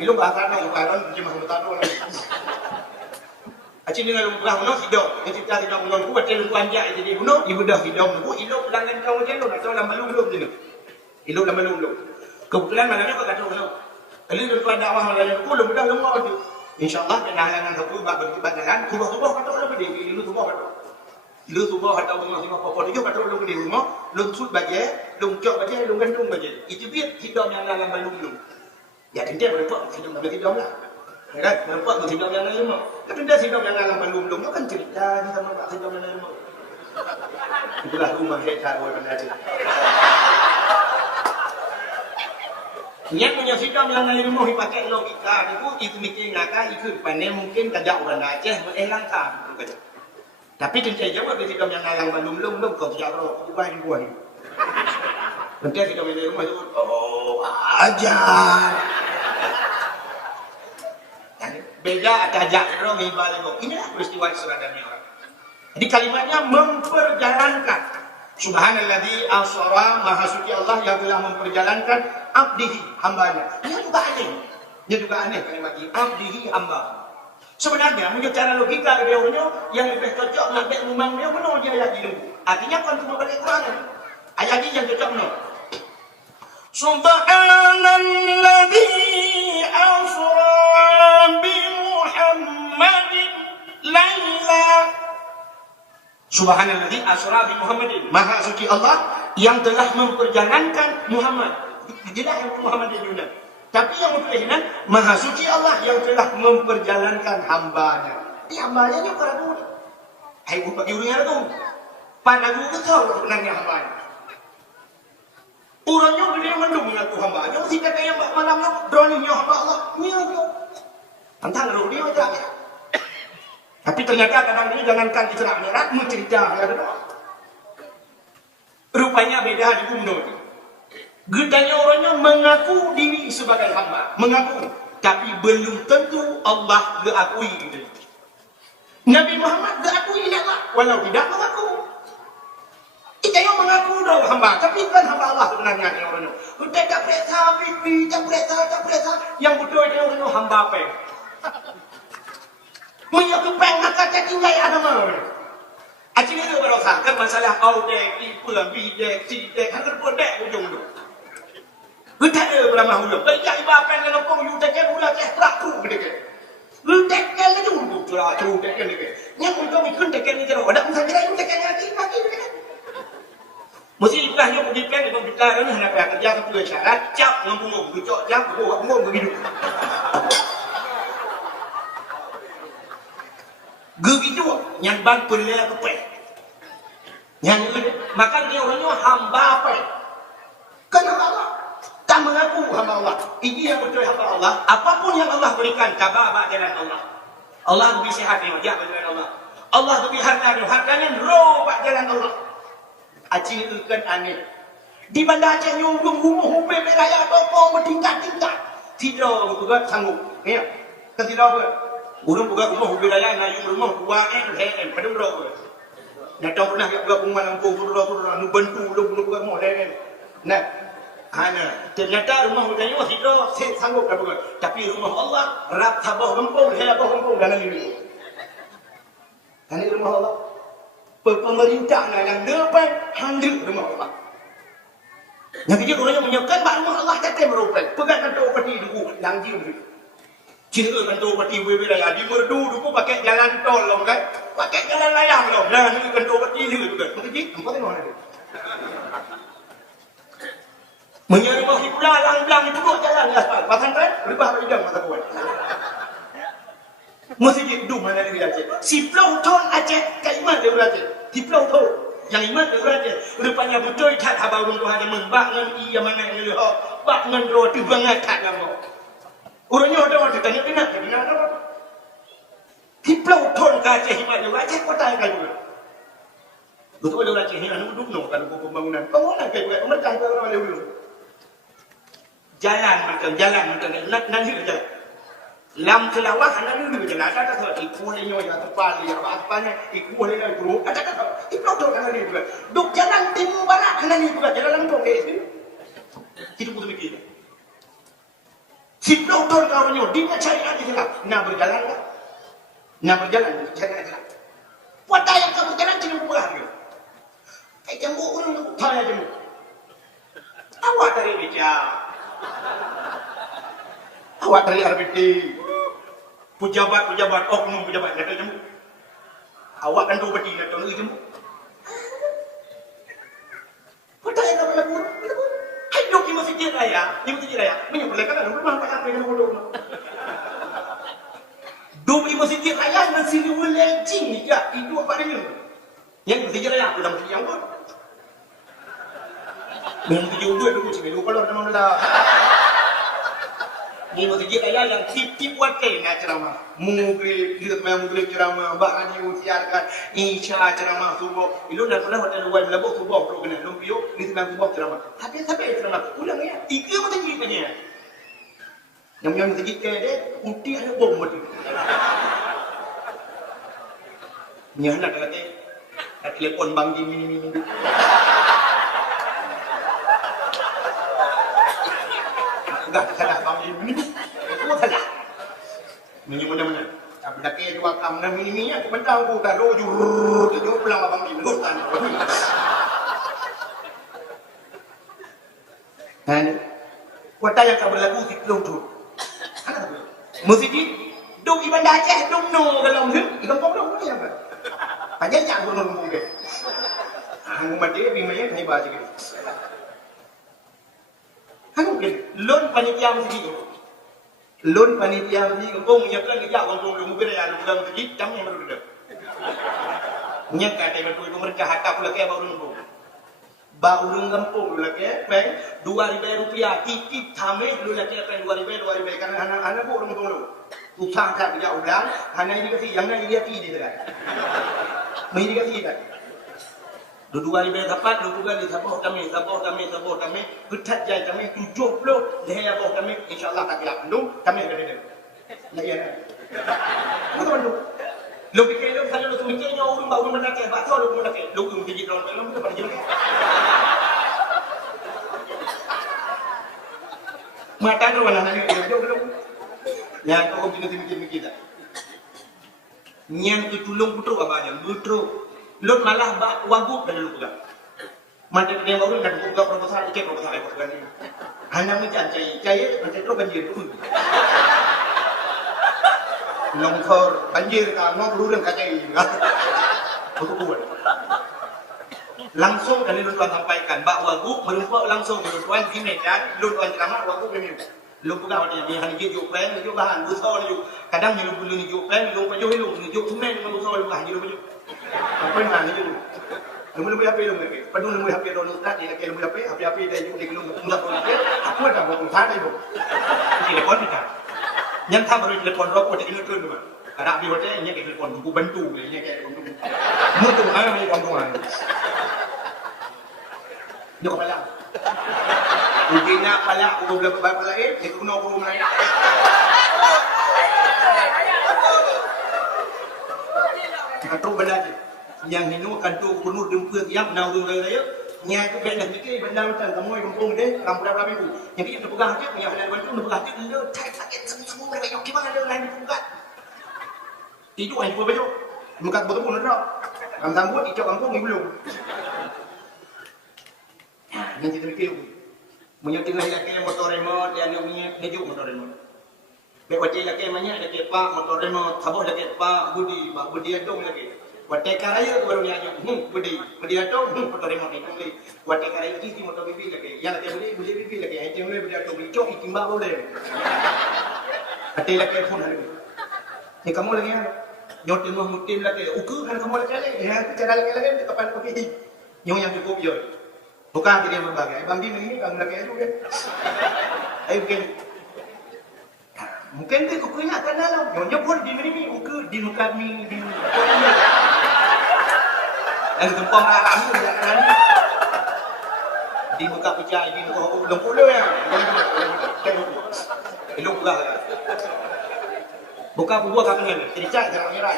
Ilu bahasa nak bukan cuma mutado. Acing dengan lumpuh mana hidup. Kita tidak mengenal ku betul ku anjak jadi bunuh ibu dah hidup ku ilu pelanggan kau je lu nak tahu lama lu je. Ilu lama lu. Kebetulan malangnya kau kata orang. Kalau dia tuan dakwah malangnya aku dah mudah lemah tu. InsyaAllah kena halangan aku bab beribadahan. Kubah kata orang lebih dia. Lu subah kata. Lu subah kata orang semua pokok dia kata orang di rumah. Lu sud baje, lu cok baje, lu gantung baje. Itu biar hidup yang dalam belum. Ya tentu berapa hidup dalam hidup lah. Ya kan? Berapa hidup yang dalam rumah. Tapi dia hidup yang dalam belum. Dia kan cerita ni sama tak hidup yang dalam rumah. Itulah rumah saya tahu benda tu. Yang punya sidang yang lain mau dipakai logika itu mikir ngakak itu pandai mungkin tajak orang Aceh langkah. Tapi tentu jawab di sidang yang lain belum kau tidak tahu ubah di buah ni. Nanti sidang yang rumah itu ajar. Beda tajak orang ibalik. Inilah peristiwa seradanya orang. Jadi kalimatnya memperjalankan. Subhanalladzi asra maha suci Allah yang telah memperjalankan abdihi hambanya. Dia juga aneh kalimat ini. Abdihi hamba. Sebenarnya menurut cara logika dia yang lebih cocok sampai memang dia benar dia ayat ini. Artinya kan cuma balik Quran. Ayat ini yang cocok no. Subhanalladzi asra bi Muhammadin laila. Subhanalladzi asra bi Muhammadin. Maha suci Allah yang telah memperjalankan Muhammad. Jelas yang Muhammad itu. Tapi yang memperjalankan Maha suci Allah yang telah memperjalankan hambanya. Tapi hambanya ni orang tu. Hai buat bagi orang tu. Pada aku tahu nanya hambanya. Orangnya gede mendung mengaku hambanya. Mesti kata yang malamnya droninya hamba Allah. Nyo. Tentang roh dia macam ni. Tapi ternyata kadang ini jangankan di cerah merah, mencerita ya betul. Rupanya beda di umno. Gedanya orangnya mengaku diri sebagai hamba, mengaku, tapi belum tentu Allah diakui. Nabi Muhammad diakui Allah, walau tidak mengaku. Kita yang mengaku dah hamba, tapi kan hamba Allah sebenarnya ni orangnya. Udah tak periksa, pipi, tak periksa. Yang betul dia orangnya hamba apa? Menyatu pengat kata tinggal ada mana? Acik ni berosak kan masalah audek, ipulang, bidek, cidek, hampir bodek ujung tu. Kita ada beramah ulang. Baiklah ibapan dengan kau, you tak kena ulang cekrak tu begitu. You tak kena jumpa curah tu tak kena. Yang untuk ikut tak kena cerah. Ada masa cerah you tak kena lagi begitu. Mesti ibahnya pergi plan dengan kita ni hendak kerja satu syarat, cap ngomong bucok cap, ngomong begitu. Begitu, yang ban pelak apa? Yang ini, maka dia orangnya hamba apa? Kan hamba Allah. Tak mengaku hamba Allah. Ini yang betul hamba Allah. Apapun yang Allah berikan, tabah jalan Allah. Allah beri sihat dia jalan Allah. Allah beri hartanya roh jalan Allah. Acing itu kan aneh. Di bandar Aceh nyumbung rumah raya toko bertingkat-tingkat. Tidak juga sanggup. Ya, kan tidak apa. Urang buka rumah wilayah naik rumah buang pada berapa? Nak tahu pernah buka rumah Lampung pura nu bantu lu buka rumah lain. Nah, ana ternyata rumah wilayah tidak sanggup dah buka. Tapi rumah Allah rak tabah Lampung dalam ini. Ini rumah Allah. Pemerintah yang depan handuk rumah Allah. Yang kecil orangnya menyiapkan rumah Allah kata merupakan pegang kantor peti dulu yang dia Cina kantor peti wilayah di merdu dulu pakai jalan tol loh kan, pakai jalan layang loh. Nah ini kantor peti itu juga. Mungkin nampak tengok ada. Menyari rumah pula lang itu buat jalan di aspal. Pasang kan berubah hidang mata kuat. Masjid du mana di Aceh. Si Pulau Ton Aceh kaiman di Aceh. Di Pulau Ton yang iman di Aceh. Rupanya betul tak habang tu hanya membangun ia mana yang leho, bangun roti banget tak nama. Orangnya ada orang tanya kenapa? Kenapa? Di Pulau Ton Aceh iman di Aceh kota yang kalau. Betul ada Aceh yang duduk no kalau pembangunan. Bangunan kayak buat pemerintah orang lewu. Jalan macam nanti jalan. Lam kelawah hanya dulu jalan ada tak ikulnya ya tepat ya apa-apanya ikulnya itu ada tak itu tu kan ni juga duk jalan timur barat hanya ni juga jalan Lampung itu betul begitu si doktor kawannya dia cari aja lah nak berjalan cari aja lah buat yang kamu jalan tidak berubah jamu orang tanya jamu awak dari bijak awak dari RBT pejabat oknum pejabat kata jemu awak kan tu beti kata lagi jemu pada yang kamu lakukan hidup di masjid raya menyebutkan rumah apa yang kamu lakukan duduk di masjid raya masih diulang-ulang ya itu apa dia yang masjid raya aku dalam yang pun dengan tujuh dulu cik kalau nama dah ni masjid raya yang tip-tip wakil nak ceramah. Mugri, kita mugri ceramah, bahkan diusiarkan insya ceramah subuh. Itu dah pernah ada luar melabuk subuh program lumpio di tengah subuh ceramah. Tapi ceramah ulang ya. Tiga masjid ni. Yang masjid dia putih ada bom mati. Ni anak kata telefon bang ini. Enggak salah bang ini. Itu salah. Ini mana-mana. Tapi dah kaya juga kamu dan ini aku mentang aku dah roju pulang abang ini. Ngurtan. Dan kota yang tak berlaku di Pulau tu. Masjid duk di Bandar Aceh duk no dalam ni. Ikan pokok ni apa? Panjang jak gua ngomong dia. Hang mati bimanya ni baca gitu. Hang mungkin lon panitia masjid. Lun panitia di kampung nya kan ya kampung lu mungkin ya lu bilang begitu jam yang baru dah. Nya kata betul pemerintah hakap pula ke baru kampung. Baru kampung lu ke peng 2.000 rupiah titip tame lu lagi peng 2.000 karena anak-anak bu kampung lu. Utang tak dia ulang, hanya ini kasi yang lain dia tidak. Mai dia tidak. Dua ribu dapat, dua kali sabah kami, ketat jai kami 70 daya bawah kami, insyaallah tak gelap dulu, kami ada dia. Lagi ada. Betul betul. Lu fikir lu kalau lu mikirnya orang baru menakeh, batal lu menakeh, lu gigit orang belum kita pergi. Mata tu mana ni? Belum. Yang kau mikir dah. Yang ditulung putu apa yang putu. Lu malah wagub dan lu pegang. Macam dia baru nak buka proposal, ikut proposal apa kan ini. Hanya macam cai macam tu banjir tu. Longkor banjir kamu belum kacai juga. Betul buat. Langsung kali lu tuan sampaikan, bak wagub berupa langsung lu tuan di Medan, lu tuan ceramah wagub ini. Lu pegang dia hari dia jual lu bahan, lu tahu lu. Kadang lu perlu ni jual, lu pajuh lu tunai dengan lu tahu lu bahan lu pajuh. Apa yang mana itu? Lumui HP lu mereka. Padahal lumui HP dulu nak dia ke lumui HP dia juga di lumui tunggu pun dia. Aku ada buat usaha itu. Telepon kita. Yang tak baru telepon rokok dia kena tu. Ada di hotel ini ke telepon buku bantu ini ke bantu. Mutu mana ni bantu mana? Dia kepala. Ujinya kepala, udah berapa kepala dia kena guru mana? Terus benda yang hinu kan tu gubernur dempur yang nau dulu raya nya tu benda fikir benda macam kamu kampung dia ramai itu yang kita pegang dia punya halan bantu pegang dia lu sakit semua mereka yang gimana dia lain bukan itu yang gua baju muka betul pun ada am sambut itu kampung ni belum yang kita fikir punya tengah yang motor remote yang ni juga motor remote wajib lagi banyak lagi pak motor remote sabuk lagi pak budi adong lagi wajib karaya baru ni aja budi adong motor remote itu lagi wajib karaya ini motor bibi lagi yang lagi budi bibi lagi itu boleh budi adong cok itimba boleh hati lagi pun lagi ni kamu lagi ya yang tengah mutim lagi ukur kan kamu lagi ya cara lagi kapan pergi yang cukup je bukan dia berbagai bang ini bang lagi itu kan ayo mungkin mungkin dia kau ingat kan dalam nyonya pun di ni ukur di kami di yang tempat malam tu kan di muka pecah di belum puluh ya belum buka buka buah kami ni cerita jarang ngira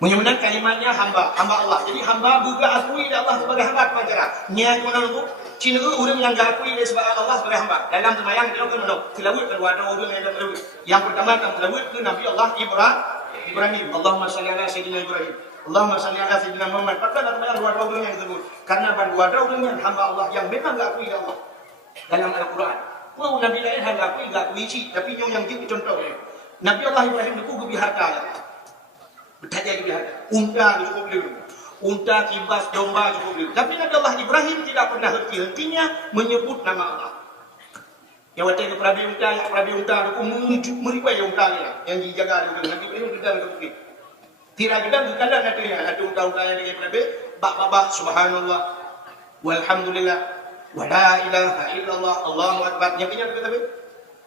menyebutkan kalimatnya hamba Allah jadi hamba juga akui Allah sebagai hamba penjara niat mana tu Cina orang yang diakui oleh sebab Allah sebagai hamba. Dalam sembahyang kita akan menolak. Tilawat kedua orang yang ada tilawat. Yang pertama akan tilawat itu Nabi Allah Ibrahim. Allahumma salli ala Sayyidina Ibrahim. Allahumma salli ala Sayyidina Muhammad. Pertama sembahyang dua orang yang disebut. Karena dua orang yang hamba Allah yang memang diakui oleh Allah. Dalam Al-Quran. Wah Nabi lain yang diakui cik. Tapi yang kita contoh. Nabi Allah Ibrahim itu lebih harta. Bertanya lebih harta. Unta cukup dulu. Unta, kibas, domba cukup dulu. Tapi Nabi Allah Ibrahim tidak pernah henti-hentinya menyebut nama Allah. Yang waktu itu perabi unta, aku meripai unta yang dijaga dulu. Nanti itu kita mengikuti. Tidak kita bukanlah nanti unta-unta yang dia perabi. Bak-bak, subhanallah, walhamdulillah, wa la ilaha illallah, Allahu akbar. Yang ini kita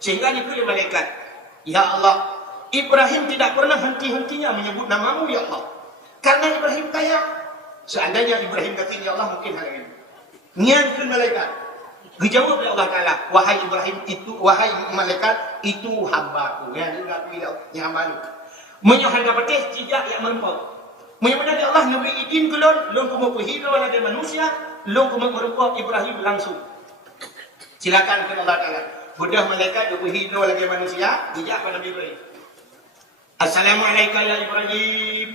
sehingga dipilih malaikat. Ya Allah, Ibrahim tidak pernah henti-hentinya menyebut namamu ya Allah. Karena Ibrahim kaya. Seandainya Ibrahim kata ya Allah mungkin hal ini. Niatkan malaikat. Dijawab oleh Allah Taala, wahai Ibrahim itu, wahai malaikat itu hamba-Ku. Yang juga pilih yang hamba-Ku. Menyuhai dapat tidak yang mempau. Menyuhai Allah nabi izin kelon, lon kumo hidup lagi manusia, lon kumo merupa Ibrahim langsung. Silakan ke Allah Taala. Budah malaikat hidup lagi manusia, dijak pada Nabi Ibrahim. Assalamualaikum ya Ibrahim.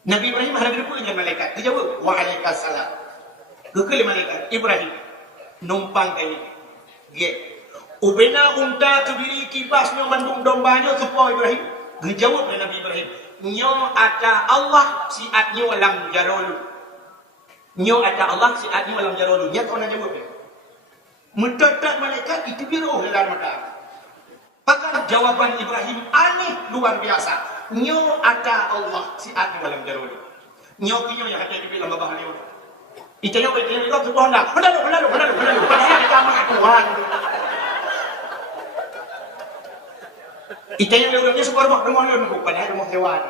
Nabi Ibrahim ada berapa dengan malaikat? Dia jawab, waalaikumsalam. Kekali malaikat Ibrahim numpang kali. Ge. Ubena unta kebiri kibasnya mandung dombanya supaya Ibrahim. Dia jawab oleh Nabi Ibrahim, nyo ada Allah si atnyo lam jarolu. Nyo ada Allah si atnyo lam jarolu. Nya kau nak jawab. Mendadak malaikat itu biru dalam mekar. Maka jawaban Ibrahim aneh luar biasa. Nyo ada Allah si ati malam jarul. Nyo kinyo yang hati dibilang babah dia. Itanya itu tu Honda. Honda. Padahal kama Tuhan. Itanya dia sebar mak demon padahal demon hewan.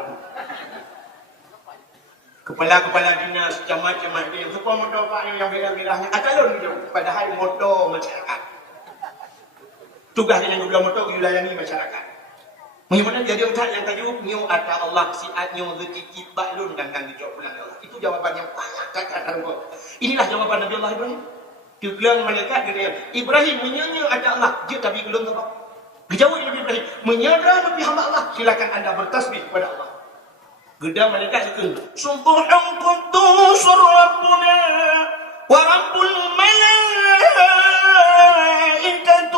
Kepala-kepala dinas macam-macam dia semua motor pak yang merah-merahnya atalon dia padahal motor masyarakat. Tugasnya yang gula motor dilayani masyarakat. Bagaimana jadi utak yang tajuk nyo ada Allah si nyo rezeki balun dan dijawab bulan Allah. Itu jawaban yang banyak kata rupa. Inilah jawaban Nabi Allah Ibrahim. Dia bilang malaikat dia Ibrahim menyanyi ada Allah. Dia tapi belum tahu. Dijawab Nabi Ibrahim menyadar lebih hamba Allah. Silakan anda bertasbih kepada Allah. Gedang malaikat itu Subhan quddus rabbuna wa rabbul malaikatu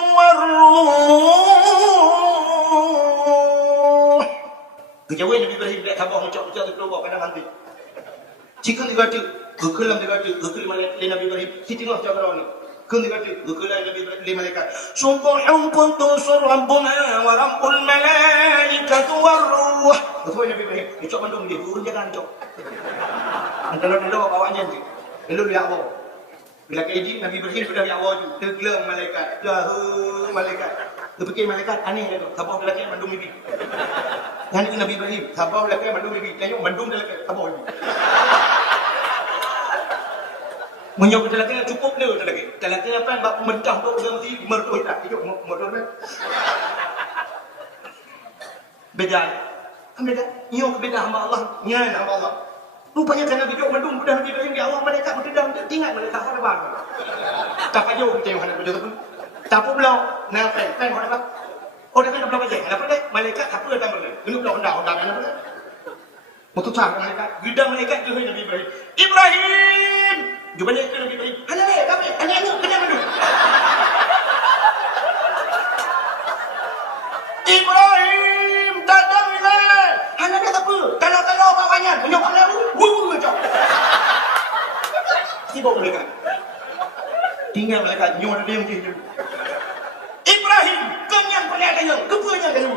warruh. Kejauhan Nabi Ibrahim dia tabah macam-macam tu keluar pada nanti. Jika dikata kekelam dikata kekel malaikat Nabi Ibrahim sitinglah jawapan ni. Kun dikata kekelam Nabi Ibrahim malaikat Subhan quddus rabbuna wa rabbul malaikatu warruh. Betul Nabi Ibrahim, cok mandung dia, urun jangan cok. Antara-antara bawanya ni, lalu dia awal. Bila keji Nabi Ibrahim sudah dia awal tu, tergelam malaikat, malaikat. Terfikir malaikat aneh dia tu, sabah lelaki mandung bibi. Yang Nabi Ibrahim, sabah lelaki mandung bibi, tengok mandung lelaki, sabah bibi. Menyok lelaki cukup dia lelaki. Lelaki apa yang bak mentah tu dia mesti mertua tak, tengok motor dia. Beda. Beda, nyo beda hamba Allah, nyan hamba Allah. Rupanya kerana video mendung sudah Nabi Ibrahim di Allah mereka berdendam tinggal mereka harapan. Tak aja kita yang hendak berjaya pun. Tak pula nak pen hendak. Oh dia kan belum aja. Kenapa dia? Malaikat apa dah mana? Ini belum honda kenapa? Mutu cak malaikat, gedang malaikat ke Nabi Ibrahim. Ibrahim. Jumpa dia ke Nabi Ibrahim. Hana le, kami hanya aku kena mendung. Ibrahim datang ni. Hana dia apa? Kalau bawahnya menyokong lalu, macam. Sibuk mereka. Tinggal mereka nyon dia mungkin. Ibrahim kenyang perniagaan, kepunya kayu.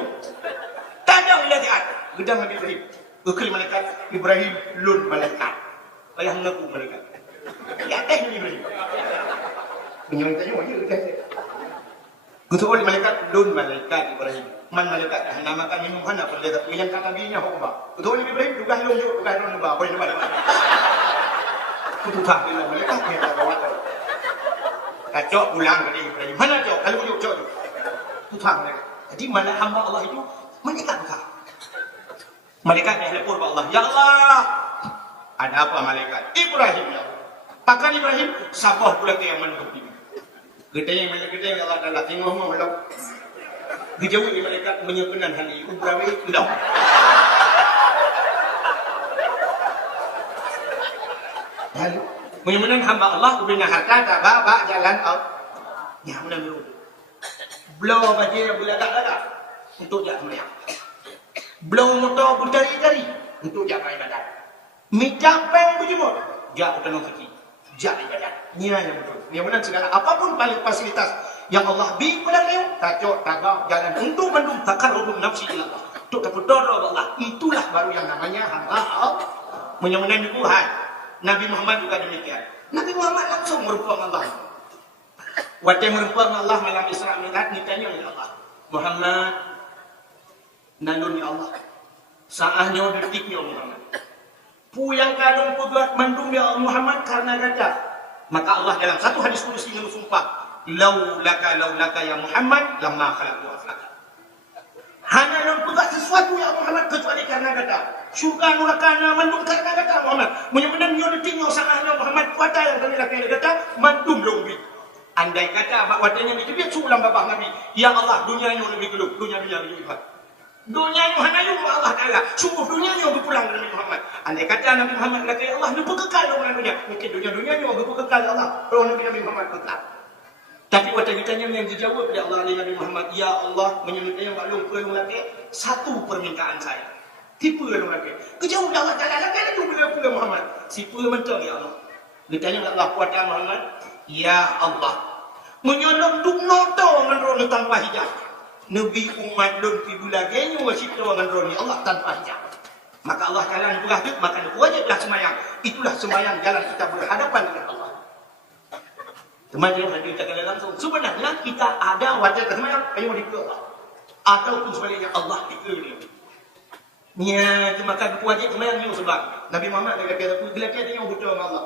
Tadang lagi at. Gedang Nabi Ibrahim. Kekil malaikat Ibrahim lun malaikat. Ayah mengaku malaikat. Ya Nabi Ibrahim. Menyong tanya je dekat. Gusto oleh malaikat lun malaikat Ibrahim. Man malaikat dah namakan minum hana pada dia yang kata binya hokba. Betul ni Ibrahim juga lung juga lung ba boleh mana. Kutu tak dia malaikat dia tak bawa. Kacau pulang ke Ibrahim. Mana cok? Kalau yuk cok. Tu tak mereka. Jadi mana hamba Allah itu malaikat bukan. Malaikat yang lepur Allah. Ya Allah. Ada apa malaikat? Ibrahim ya. Pakan Ibrahim sabah pula ke yang menunggu. Gedeng yang Allah Taala tengok malam. Dijauh ni malaikat menyepenan hal itu Ibrahim hilang. Lalu menyepenan hamba Allah ubina harta tak bawa jalan out. Ya mana biru. Blow baca belaga-laga untuk jak sembahyang. Blow motor berjari-jari untuk jak ibadat. Micapeng bujumur jak utang kaki. Jak ibadat. Nia yang betul. Dia benar segala apapun paling fasilitas yang Allah beri kepada dia, takut tabau jalan untuk mendung takarrubun nafsi ila Allah. Untuk terpedoro Allah. Itulah baru yang namanya hamba Allah. Menyemenang Tuhan. Nabi Muhammad juga demikian. Nabi Muhammad langsung merupakan Allah. Waktu merupakan Allah malam Isra Mi'raj ditanya oleh Allah. Muhammad nalun ya Allah. Saahnya detiknya Muhammad. Puyang kadung pegat mendung ya Muhammad karena gajah. Maka Allah dalam satu hadis qudsi bersumpah, laulaka ya Muhammad lamma khalaqtu aflaka. Hanya yang pegat sesuatu ya Muhammad kecuali karena gajah. Syurga nurakana mendung karena gajah Muhammad. Menyebenarnya nyo detiknya saahnya Muhammad kuata yang kami lakukan gajah mendung longbi. Andai kata abak wadanya ni dia sulam babak Nabi. Ya Allah dunia nyo lebih gelap, dunia lebih hebat. Dunia nyo hanya yung Allah Taala. Sungguh dunia nyo berpulang Nabi Muhammad. Andai kata Nabi Muhammad kata Allah ni berkekal dalam dunia. Mungkin dunia nyo berkekal Allah. Kalau Nabi Muhammad kekal. Tapi waktu ditanya yang dijawab oleh Allah Nabi Muhammad, ya Allah menyebutnya maklum perlu lagi satu permintaan saya. Tipu yang lagi. Kejauh Allah Taala lagi itu bila Muhammad. Sipu mentang ya Allah. Ditanya oleh Allah kuat Muhammad, ya Allah menyolong duk noto menurut tu tanpa hijab. Nabi umat lun pi bulagenya wasip tawangan roni Allah tanpa hijab. Maka Allah Taala berkah tu, maka wajiblah sembahyang. Itulah sembahyang jalan kita berhadapan dengan Allah. Teman-teman hadir kita langsung. Sebenarnya kita ada wajib sembahyang, ayo dikau. Ataupun sebaliknya Allah dikau dia. Nia maka wajib sembahyang ni sebab Nabi Muhammad dia kata tu bila dia yang betul dengan Allah.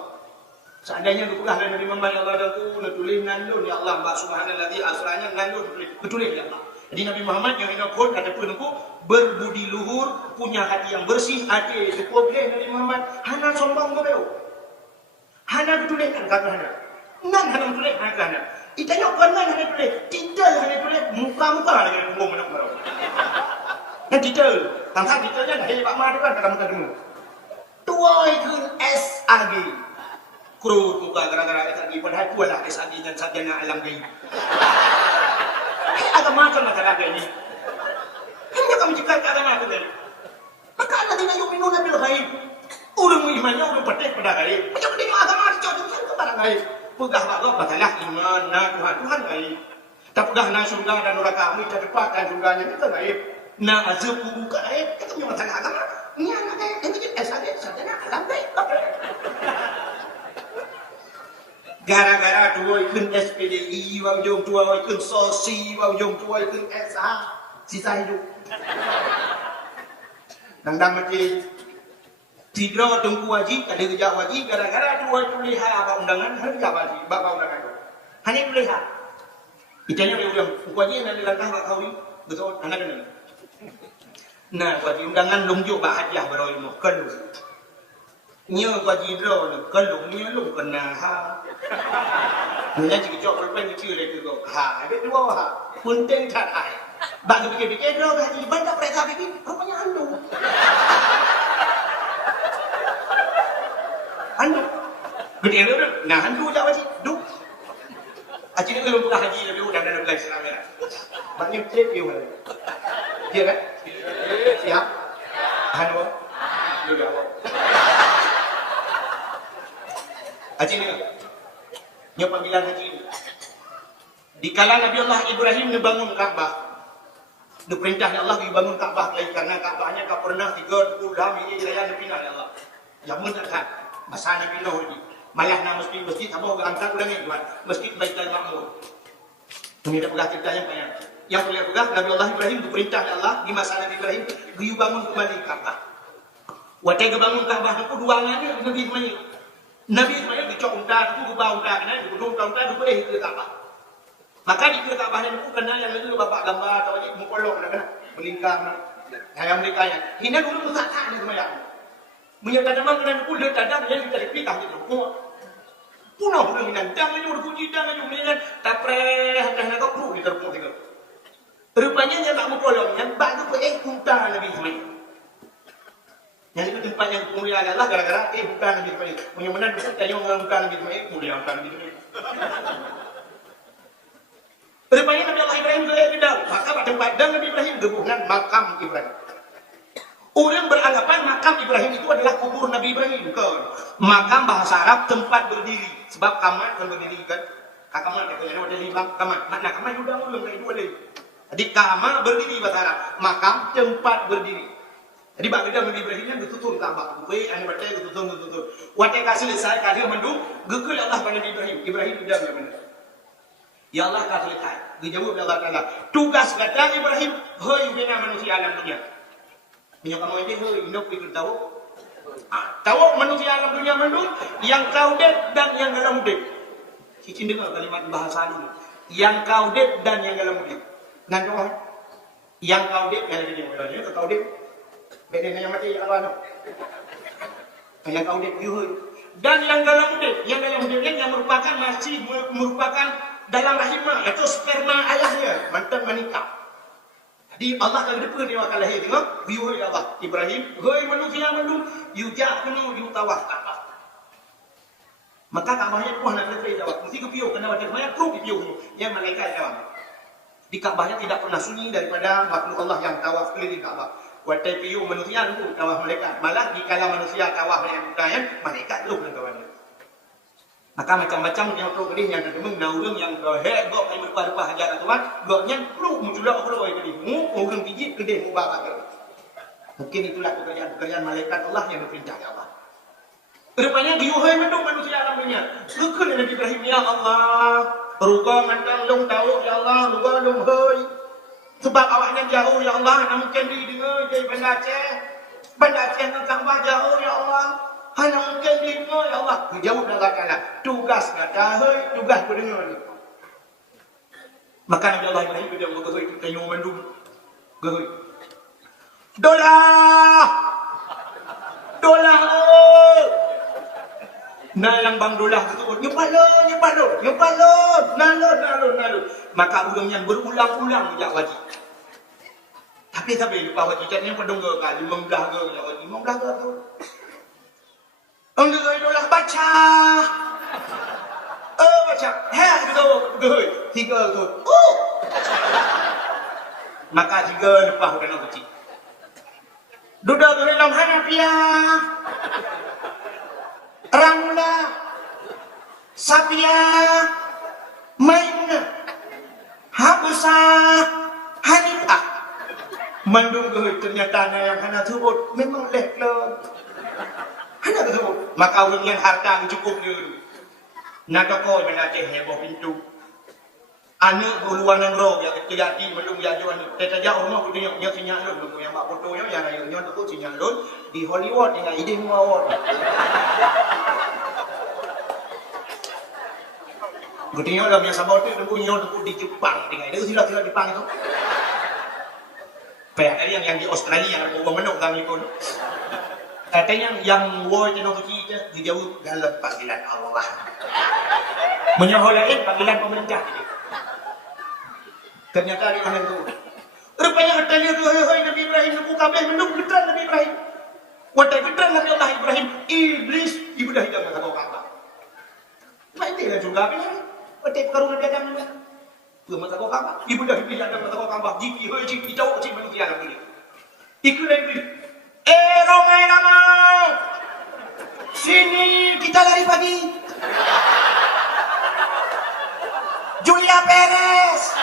Seandainya dukah Nabi Muhammad Allah dan tu nak tulis ngandun ya Allah mbak subhanallazi asranya ngandun betul ya Allah. Jadi Nabi Muhammad yang ini pun kata pun aku berbudi luhur, punya hati yang bersih, hati cukup boleh Nabi Muhammad. Hana sombong ke beliau? Hana tuliskan kata Hana. Nan Hana tulis kata Hana. Itanya kan Hana tulis. Tidak Hana tulis muka-muka lagi ngomong nak marah. Yang detail, tentang detailnya dah hebat mah depan kata muka demo. Tuai kun SAG. Krut muka gara-gara SAG padahal tu lah SAG dan sarjana alam gaib. Agama macam masyarakat ini. Hanya kami cakap agama itu. Maka Allah tidak yuminuna bil ghaib. Orang imannya orang percaya pada ghaib. Macam mana agama dicocokkan kepada ghaib? Pegah Allah masalah iman na Tuhan ghaib. Tak pegah na surga dan neraka kami tak dapatkan surganya kita ghaib. Na azab buka ghaib. Itu punya masalah agama. Ini anak ghaib. Itu SAD sarjana alam gaib. Gara-gara dua ikut SPDI, wang jom tua ikut SOSI, wang jom tua ikut SH, sisa hidup. Nang mati tidak tunggu wajib, ada kerja wajib. Gara-gara dua itu lihat apa undangan, kerja wajib, bapa undangan itu. Hanya itu lihat. Itanya dia bilang, wajib nanti langkah bak kau ni, betul, anak ni. Nah, wajib undangan lunjuk bak hadiah beroilmu, kalau. Nya wajib draw ni, kalau nya lu kena ha. Nya jika cok lepas ni kira tu kau ha, ada dua ha. Punten tak hai. Bagi fikir-fikir draw haji banyak mereka fikir rupanya handu. Handu. Gede tu, nah handu dah wajib. Duk. Aci ni belum pernah haji lebih udah dalam Islam ya. Banyak trip dia mana? Dia kan? Siap. Handu. Sudah. Haji ni, ni panggilan haji ni. Di kala Nabi Allah Ibrahim dibangun Kaabah, diperintah Allah dibangun Kaabah lagi karena Kaabahnya tak pernah 30 ini jaya dipindah Allah. Yang mendekat masa Nabi Nuh ini, malah nama masjid apa angkat ulang ni tuan, masjid Baitul Ma'mur. Ini dah pegah ceritanya banyak. Yang boleh pegah Nabi Allah Ibrahim diperintah Allah di masa Nabi Ibrahim dibangun kembali Kaabah. Waktu dibangun Kaabah itu dua ngani Nabi Ismail. Nabi Ismail dicok unta, tu ubah unta kena, duduk unta tu boleh ke Kaabah. Maka di Kaabah ni aku kenal yang itu bapak gambar atau lagi mukolok kena melingkar. Yang mereka yang hina dulu muka tak ada semayang. Menyatakan memang kena aku dia tak ada yang kita dipikah gitu. Punah udah minat, jangan nyuruh puji, jangan nyuruh minat, tak preh, jangan kau perlu diterpuk gitu. Rupanya yang tak mukolok, yang bagi unta Nabi Ismail. Yang itu tempat yang kemuliaan Allah gara-gara bukan Nabi Ismail. Punya mana bisa tanya orang bukan Nabi Ismail, mulia bukan Nabi Ismail. Rupanya Nabi Allah Ibrahim juga tidak. Maka pada tempat dan Nabi Ibrahim gebuhan makam Ibrahim. Orang beranggapan makam Ibrahim itu adalah kubur Nabi Ibrahim. Bukan. Makam bahasa Arab tempat berdiri. Sebab kamar kan berdiri kan. Kamar ada ada lima kamar. Makna kamar juga belum kayak dua lagi. Jadi kamar berdiri bahasa Arab. Makam tempat berdiri. Jadi bagi dia Nabi Ibrahim yang betul Kaabah. Bukan ane baca betul. Waktu kasih selesai kasih mendung, gekul Allah pada Nabi Ibrahim. Ibrahim tidak benar. Ya Allah kasih selesai. Dijawab Allah Taala. Tugas kata Ibrahim, hei bina manusia alam dunia. Minyak kamu ini hei induk ikut tahu. Tahu manusia alam dunia mendung yang kau det dan yang dalam det. Cicin dengar kalimat bahasa ini. Yang kau det dan yang dalam det. Nanti yang kau det yang ada di mulanya kau det. Beda yang mati Allah no. Yang kau dek dan yang dalam dek yang merupakan masih merupakan dalam rahimah atau sperma ayahnya mantan menikah. Jadi Allah akan depan dia akan lahir tengok yuhul Allah Ibrahim, hei manusia mandum yujak kenu yutawah Kaabah. Maka Kaabahnya kuah nak selesai jawab. Mesti kepiu kena wajib maya kru kepiu yang malaikat jawab. Di Kaabahnya tidak pernah sunyi daripada makhluk Allah yang tawaf keliling Kaabah. Waktu piu manusia itu tawaf mereka. Malah di kala manusia tawaf yang bukan mereka belum kawan. Maka macam-macam yang perlu kedih yang kedemeng na urang yang hegok ai berpa-berpa hajar tuan, goknya perlu menculak perlu ai kedih. Urang biji kedih mubarak. Mungkin itulah pekerjaan-pekerjaan malaikat Allah yang diperintah oleh Allah. Rupanya diuhai mendung manusia alam dunia. Lukun Nabi Ibrahim, ya Allah. Ruga mandang long tahu ya Allah, ruga long hoi. Sebab awaknya jauh ya Allah, nak mungkin di dengar jadi benda Aceh. Benda Aceh dengan Kaabah jauh ya Allah. Hanya mungkin di dengar ya Allah. Jauh dalam kala. Tugas kata hoi, tugas ku dengar ni. Maka Nabi Allah Ibrahim dia bergehoi tengok mendung. Gehoi. Dolah. Nalang bang dolah tu, nyepalo, nalon. Maka urang berulang-ulang menjak wajib. Tapi lupa wajib yang pedungga kali 15 ke 15 ke tu. Enggai dolah baca. Baca. Tu gehoi 3 tu. Maka 3 lepas kena kecil. Duda tu dalam Hanafiah. Ramla, Sapia, Maimunah, Habsah, Hanifah. Mandung gehoi ternyata yang hana tersebut memang leklon. Hana tersebut. Maka orang yang harta cukup dulu. Nak kau menaceh heboh pintu. Anak buluan yang roh yang terjadi melung jajuan tetaja rumah ku tengok yang sinyal lu yang mak foto yang raya nyon tu sinyal lu di Hollywood dengan ide muawat. Ku tengok lah yang sama tu nyon tu di Jepang dengan itu sila Jepang itu. Pihak yang di Australia yang bawa menuk kami pun. Katanya yang war teknologi itu dijauh dalam panggilan Allah. Menyoholain panggilan pemerintah. Ternyata ada yang itu. Rupanya hartanya tu Nabi Ibrahim nak kabeh mendung getran Nabi Ibrahim. Watai getran Nabi Allah Ibrahim, iblis ibu dah hidup dengan Kaabah. Baiklah juga kan. Watai perkarungan dia dan belum mata Kaabah. Ibu dah hidup dengan mata Kaabah. Jiki jiki jauh cik manusia lagi. Ikut iblis. Romai nama. Sini kita lari pagi. Julia Perez.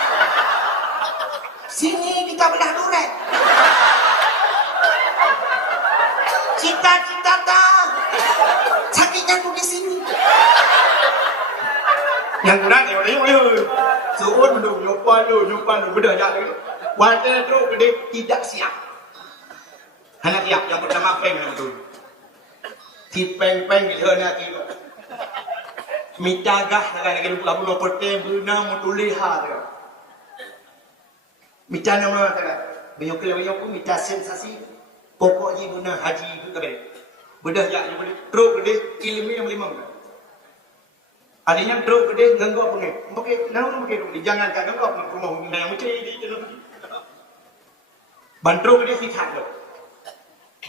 Sini kita belah duret. Cita-cita tak. Sakitnya aku di sini. Yang kurang ni, suun mendung nyupan lu, bedah jadi. Wadah terus gede tidak siap. Hanya siap yang pertama peng betul. Si peng gitu nanti. Mitagah lagi lupa pulau pete benar mutuliha. Mita nama kata, banyak mita sensasi, pokoknya guna haji itu kabel. Bedah ya, boleh teruk gede, ilmu yang lima. Adanya teruk gede, ganggu apa ni? Mungkin, nama mungkin jangan kan ganggu apa rumah yang macam ini itu. Bantu gede si cakap.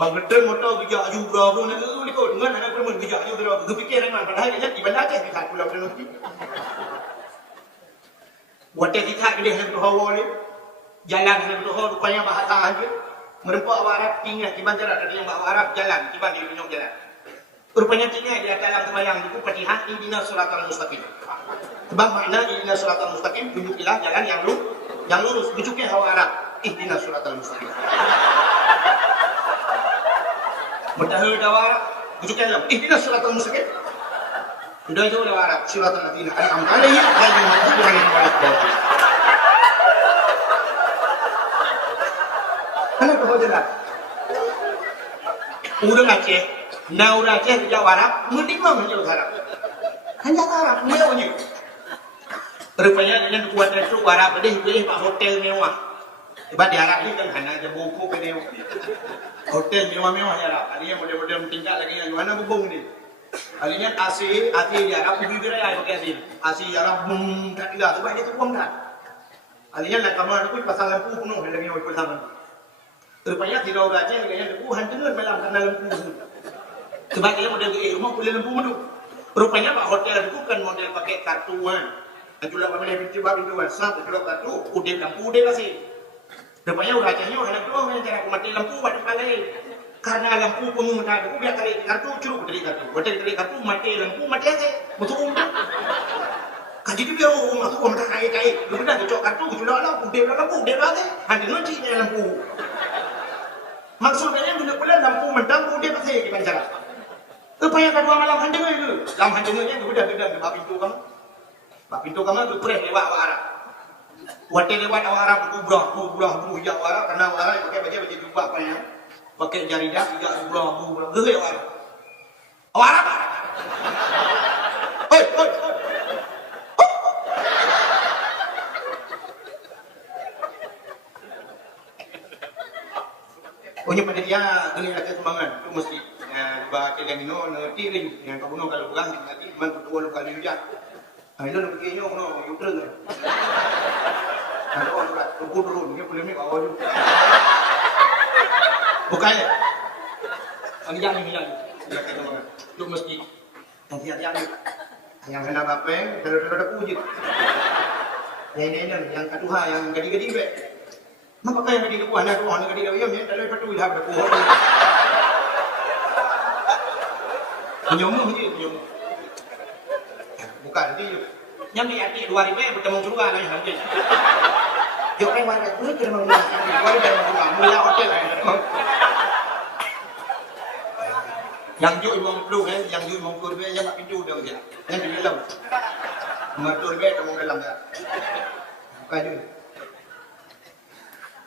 Bang betul motor bijak aju berapa nanti tu ikut dengan anak perempuan bijak aju berapa. Kepikir dengan padahal dia di bandar aja di cakap pulau nanti. Wadah si cakap gede yang tu hawa ni. Jalan yang berdoa rupanya bahasa aja. Merempak warat tinggal di bandara ada yang bawa warat jalan di bandar di jalan. Rupanya tinggal di dalam sembahyang itu Fatihah ihdinas siratal mustaqim. Sebab makna ihdinas siratal mustaqim tunjukilah jalan yang lurus. Tunjuknya hawa Arab ihdinas siratal mustaqim. Mudahul dawar tunjuknya dalam ihdinas siratal mustaqim. Sudah itu lewat Arab siratal ladzina an'amta alaihim ghairil maghdubi alaihim waladdallin. Kenapa kau jelas? Urang Aceh, naur Aceh di Jawa Arab, mudik mah menjauh Arab. Hanya Arab, mewahnya. Rupanya dengan kekuatan itu Arab ada pilih pak hotel mewah. Sebab di Arab ni kan hanya ada buku kedai. Hotel mewah-mewah di Arab. Alinya model-model tingkat lagi yang mana bubung ni. Alinya AC di Arab lebih berai pakai AC. AC Arab tak tidak sebab dia tu buang dah. Alinya nak kamar tu pasal lampu penuh lagi orang bersama. Rupanya tidak raja yang lembu handengan malam karena lembu. Sebab dia model rumah boleh lembu madu. Rupanya pak hotel itu kan model pakai kartuan. Ajulah kami yang pintu pintuan satu kilo kartu, udah lampu udah kasih. Rupanya rajanya hendak doang yang cara mati lampu pada kali. Karena lampu pengguna aku biar tarik kartu curug dari kartu. Buat tarik kartu mati lampu mati aja. Betul umum. Kaji dia biar umum aku umum tak kaya. Lu dah cocok kartu sudah lah. Udah lampu dia aja. Hanya nanti dia lampu. Maksudnya guna lampu mentang dia pasti gimana cara. Upaya kedua malam handeng itu. Dalam handengnya udah gede bab pintu kamu tu pernah lewat awak Arab. Waktu lewat awak Arab bubrah hujak awak Arab karena awak Arab pakai baju jubah apa ya? Pakai jaridah juga bubrah. Gede awak Arab. Awak Arab. Hei. Punya pada dia dunia ada semangat tu mesti. Baca yang ini nanti yang kamu nak kalau bukan nanti man dua kali hujak. Itu nak pergi nyok no, yudra tu. Ada orang kat turun dia boleh ni kau tu. Bukan. Ani jangan ni. Dia kata mana? Tu mesti nanti ada yang hendak apa? Ada puji. Ini yang kedua yang gadi-gadi be. Maka kaya gadi luar nak tuan gadi dia ni dari patu dah berkuah. Penyomuh je. Bukan dia. Yang ni arti 2000 bertemu juga lah yang nanti. Jok kan warga tu kena mengulang. Warga mengulang. Mula hotel lah. Yang jok imam dulu yang jok imam dulu yang nak pintu dah dia. Yang di dalam. Mengatur dia temu dalam dah. Bukan dia.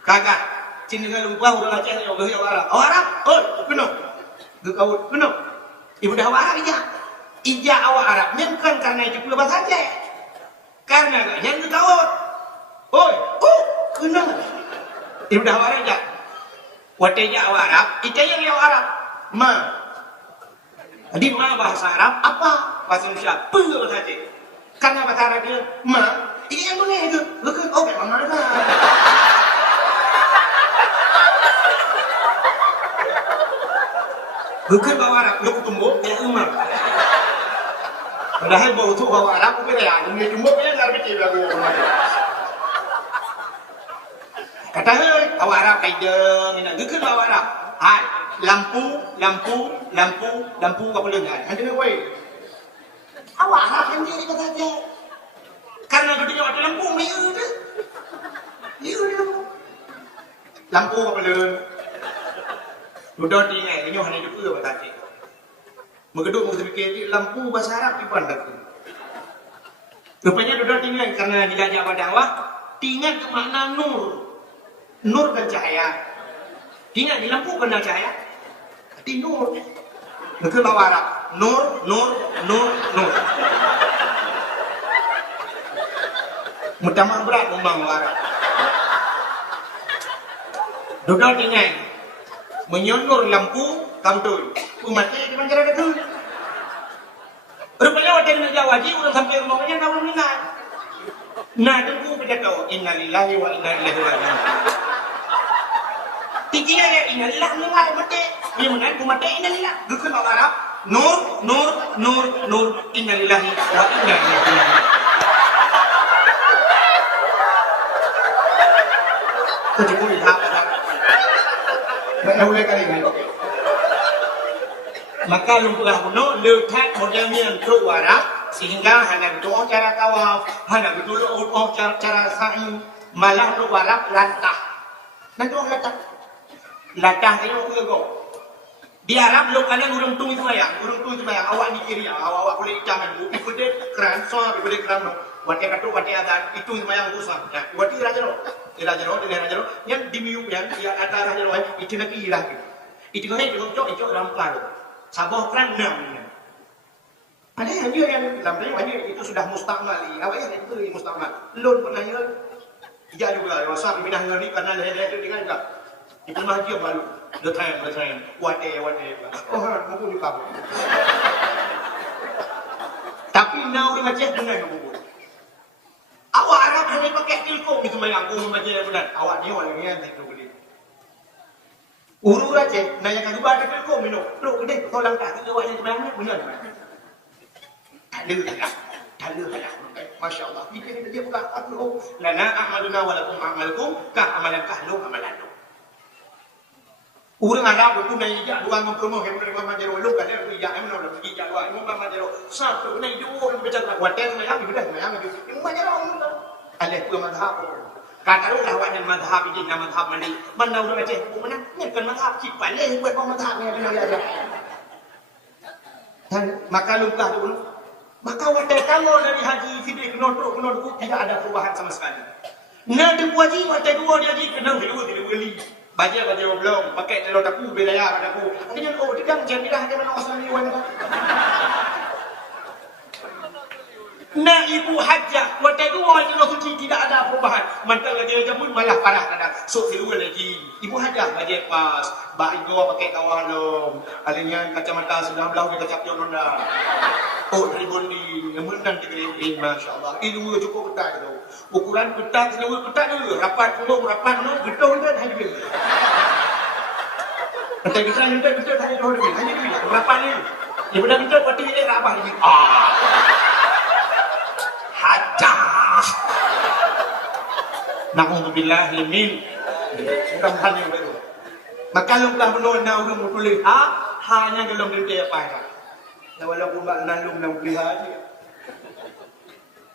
Kakak, cini dengan lupa udah aceh yang boleh Arab. Arab, kena. Gekau kena. Ibu dah Arab ija awak Arab bukan karena itu pula bahasa Aceh. Karena yang gekau. Kena. Ibu dah Arab ija. Watenya awak Arab, ija yang Arab. Ma. Di ma bahasa Arab apa? Bahasa Indonesia bahasa Aceh. Karena bahasa Arab dia ma. Ini yang boleh itu. Bukan mana dah. Bukan bawa Arab, lu tumbuk yang umar. Padahal bawa tu bawa Arab, bukan ya. Dia tumbuk yang nggak betul lagu umar. Kata bawa Arab kaideng, ini. Bukan bawa Arab. Hai, lampu kau boleh nggak? Nanti ni wei. Awak Arab yang dia kata saja. Karena dia ada lampu, dia lampu kau boleh. Sudah tinggal, ini hanya itu pula bahasa Aceh. Menggeduk fikir lampu bahasa Arab di pandang tu. Rupanya sudah tinggal karena dijajah pada awak, tinggal ke makna nur. Nur dan cahaya. Tinggal di lampu kena cahaya. Di nur. Itu bawa Arab. Nur. Mutamah berat memang Arab. Sudah tinggal. Menyonor lampu kamtul. Umatnya di mana ada tu? Rupanya waktu nak Jawa ji orang sampai rumahnya tak boleh minat. Nah, tunggu berjatuh. Innalillahi wa inna ilaihi raji'un. Tiga ya innalillah mengai mati. Dia mengai mati innalillah. Bukan orang Arab. Nur innalillahi wa inna ilaihi raji'un. Kau lihat apa? Boleh kali ni. Maka lumpuhlah kuno letak modelnya untuk Arab sehingga hanya betul cara tawaf, hanya betul cara sa'i, malah untuk Arab latah. Nanti orang latah ini orang go. Di Arab lo kalian orang tu itu bayang, awak di kiri, awak boleh jangan bu, ikut keran, ikut keran no. Wati katu wati adan itu bayang usah. Nah, wati raja no. Yang dimiu yang antara raja lain itu nak irah. Itu kan itu rampal. Sabah keran 6. Ada yang dia yang lampanya itu sudah mustakmal. Awak yang itu mustakmal. Lon pernah ya. Dia juga rasa pindah ngari karena dia itu dengan juga. Itu mah dia baru. Letrain. Wate. Buku juga. Tapi now di Aceh dengan buku. Awak Arab hanya pakai tilko itu main aku membaca yang benar. Awak ni orang yang itu boleh. Uru Aceh, nanya kan juga ada tilko minum. Lu gede, tolong tak awak yang sebenarnya benar. Tak ada. Masya Allah. Ini dia bukan aku. Lana amaluna walakum amalukum ka amalan kahlu amalan. Urang Arab tu naik ijak dua ngam promo ke mereka manjaro lu kan dia ijak em no ijak dua ngam manjaro satu naik dua orang baca kuaten mayang sudah mayang itu manjaro alih ku mazhab kata lu lawan yang mazhab ini nama mazhab mana udah baca buku mana ni kan mazhab cipan buat mazhab ni ada ya dan maka lupa dulu maka wadah kalau dari haji fidih kenodok tidak ada perubahan sama sekali nah dia wajib wadah dua dia di kenang dulu tidak beli baca belum pakai telur taku bedaya pada aku ini kan oh tidak jamilah dia mana asal ni wan nah ibu hajjah wadah dua itu suci tidak ada perubahan mantan lagi jamun malah parah ada sok dulu lagi ibu hajjah baca pas bak igo pakai kawalom alanya kacamata sudah belau dia kacap yang nonda oh dari bondi namun dan digeri masyaallah ilmu cukup ketat itu ukuran ketat seluruh ketat dulu rapat gedung dan hadir nanti kita hadir dulu hanya dulu rapat ni ibu dah kita pati ini rapat ni hajjah na'udzubillah min mudah-mudahan yang baru maka lu telah menona orang tulis hanya dalam diri apa ya walaupun bak nalung dan pelihara dia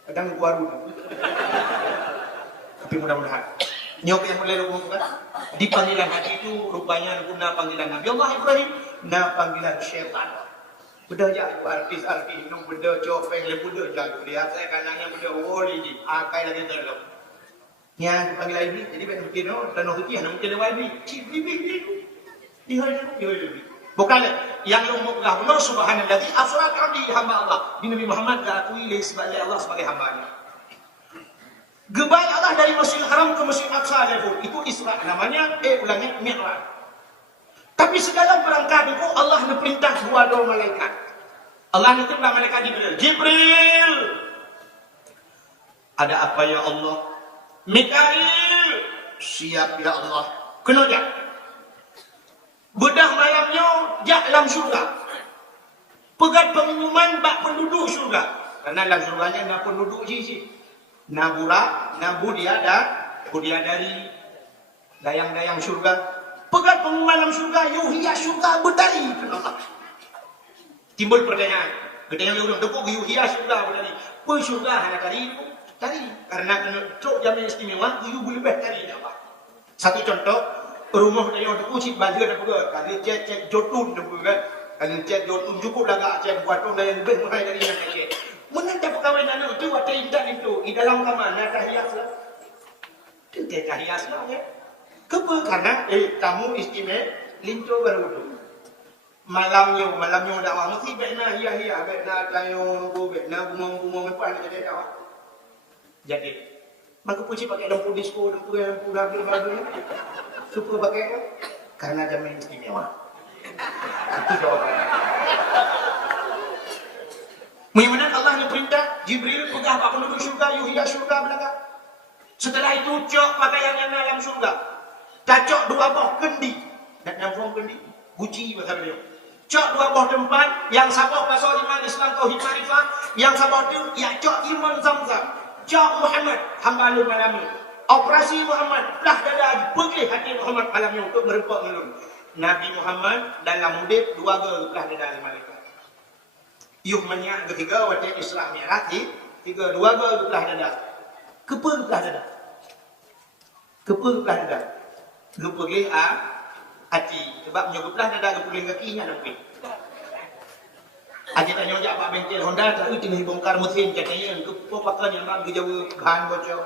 kadang keluar tapi mudah-mudahan nyok yang boleh lu kan di panggilan haji itu rupanya guna panggilan Nabi Allah Ibrahim na panggilan syaitan beda je artis nung beda copeng le beda je lihat saya kanannya beda oli ni akai lagi terlalu nya panggilan ini jadi ben mungkin dan hujih nak mungkin lewat ni bibi di hari bukan yang lu Allah subhanallahi afrad abdi hamba Allah di Nabi Muhammad diakui sebagai Allah sebagai hamba-Nya gebai Allah dari Masjidil Haram ke Masjidil Aqsa itu Isra namanya ulangnya Mi'raj tapi segala perangkat itu Allah perintah dua malaikat Allah perintah malaikat Jibril ada apa ya Allah Mikail siap ya Allah kena jak bedah malamnya jak dalam syurga pegat pengumuman bak penduduk syurga karena dalam syurganya ada penduduk sisi nabura dari dayang-dayang syurga pegat pengumuman dalam syurga yuhiyah syurga berdari Allah timbul pertanyaan yang udah tepuk yuhiyah syurga berdari pun syurga hanya kali itu tadi karena kena cok jamin istimewa you boleh tadi apa satu contoh rumah dia yang tepuk cik banjir ada pula kali cek jotun ada pula kali cek jotun cukup dah cek buat orang yang lebih mulai dari yang cek menanda perkahwinan itu ada indah itu di dalam kamar nak hias lah tu tak hias lah ya kenapa karena tamu istimewa lintu baru malamnya dakwah mesti bekna hiya bekna tayo bekna bumong apa jadi dakwah jadi maka puji pakai lampu disco lampu lagu suka pakai karena jamin istimewa itu jawabannya Mudah-mudahan Allah yang perintah Jibril pegang apa penduduk syurga yuhiyah syurga belakang setelah itu cok pakaian yang dalam syurga cacok dua buah kendi dan yang kendi guci bahasa beliau cok dua buah tempat yang sabah pasal iman Islam tauhid marifah yang sabah itu ya cok iman zamzam cok Muhammad hamba lu malam operasi Muhammad belah dada pergi hati Muhammad malam untuk merempak melun Nabi Muhammad dalam mudik dua belah dada malaikat Yuhmannya ketiga waktu Isra Mi'raj tiga dua belah dada kepa belah dada gepegi hati sebab nyoba belah dada gepegi kakinya nampi aja tanya jak pak bengkel Honda tak itu bongkar mesin katanya kepa pakai yang bang jauh bahan bocor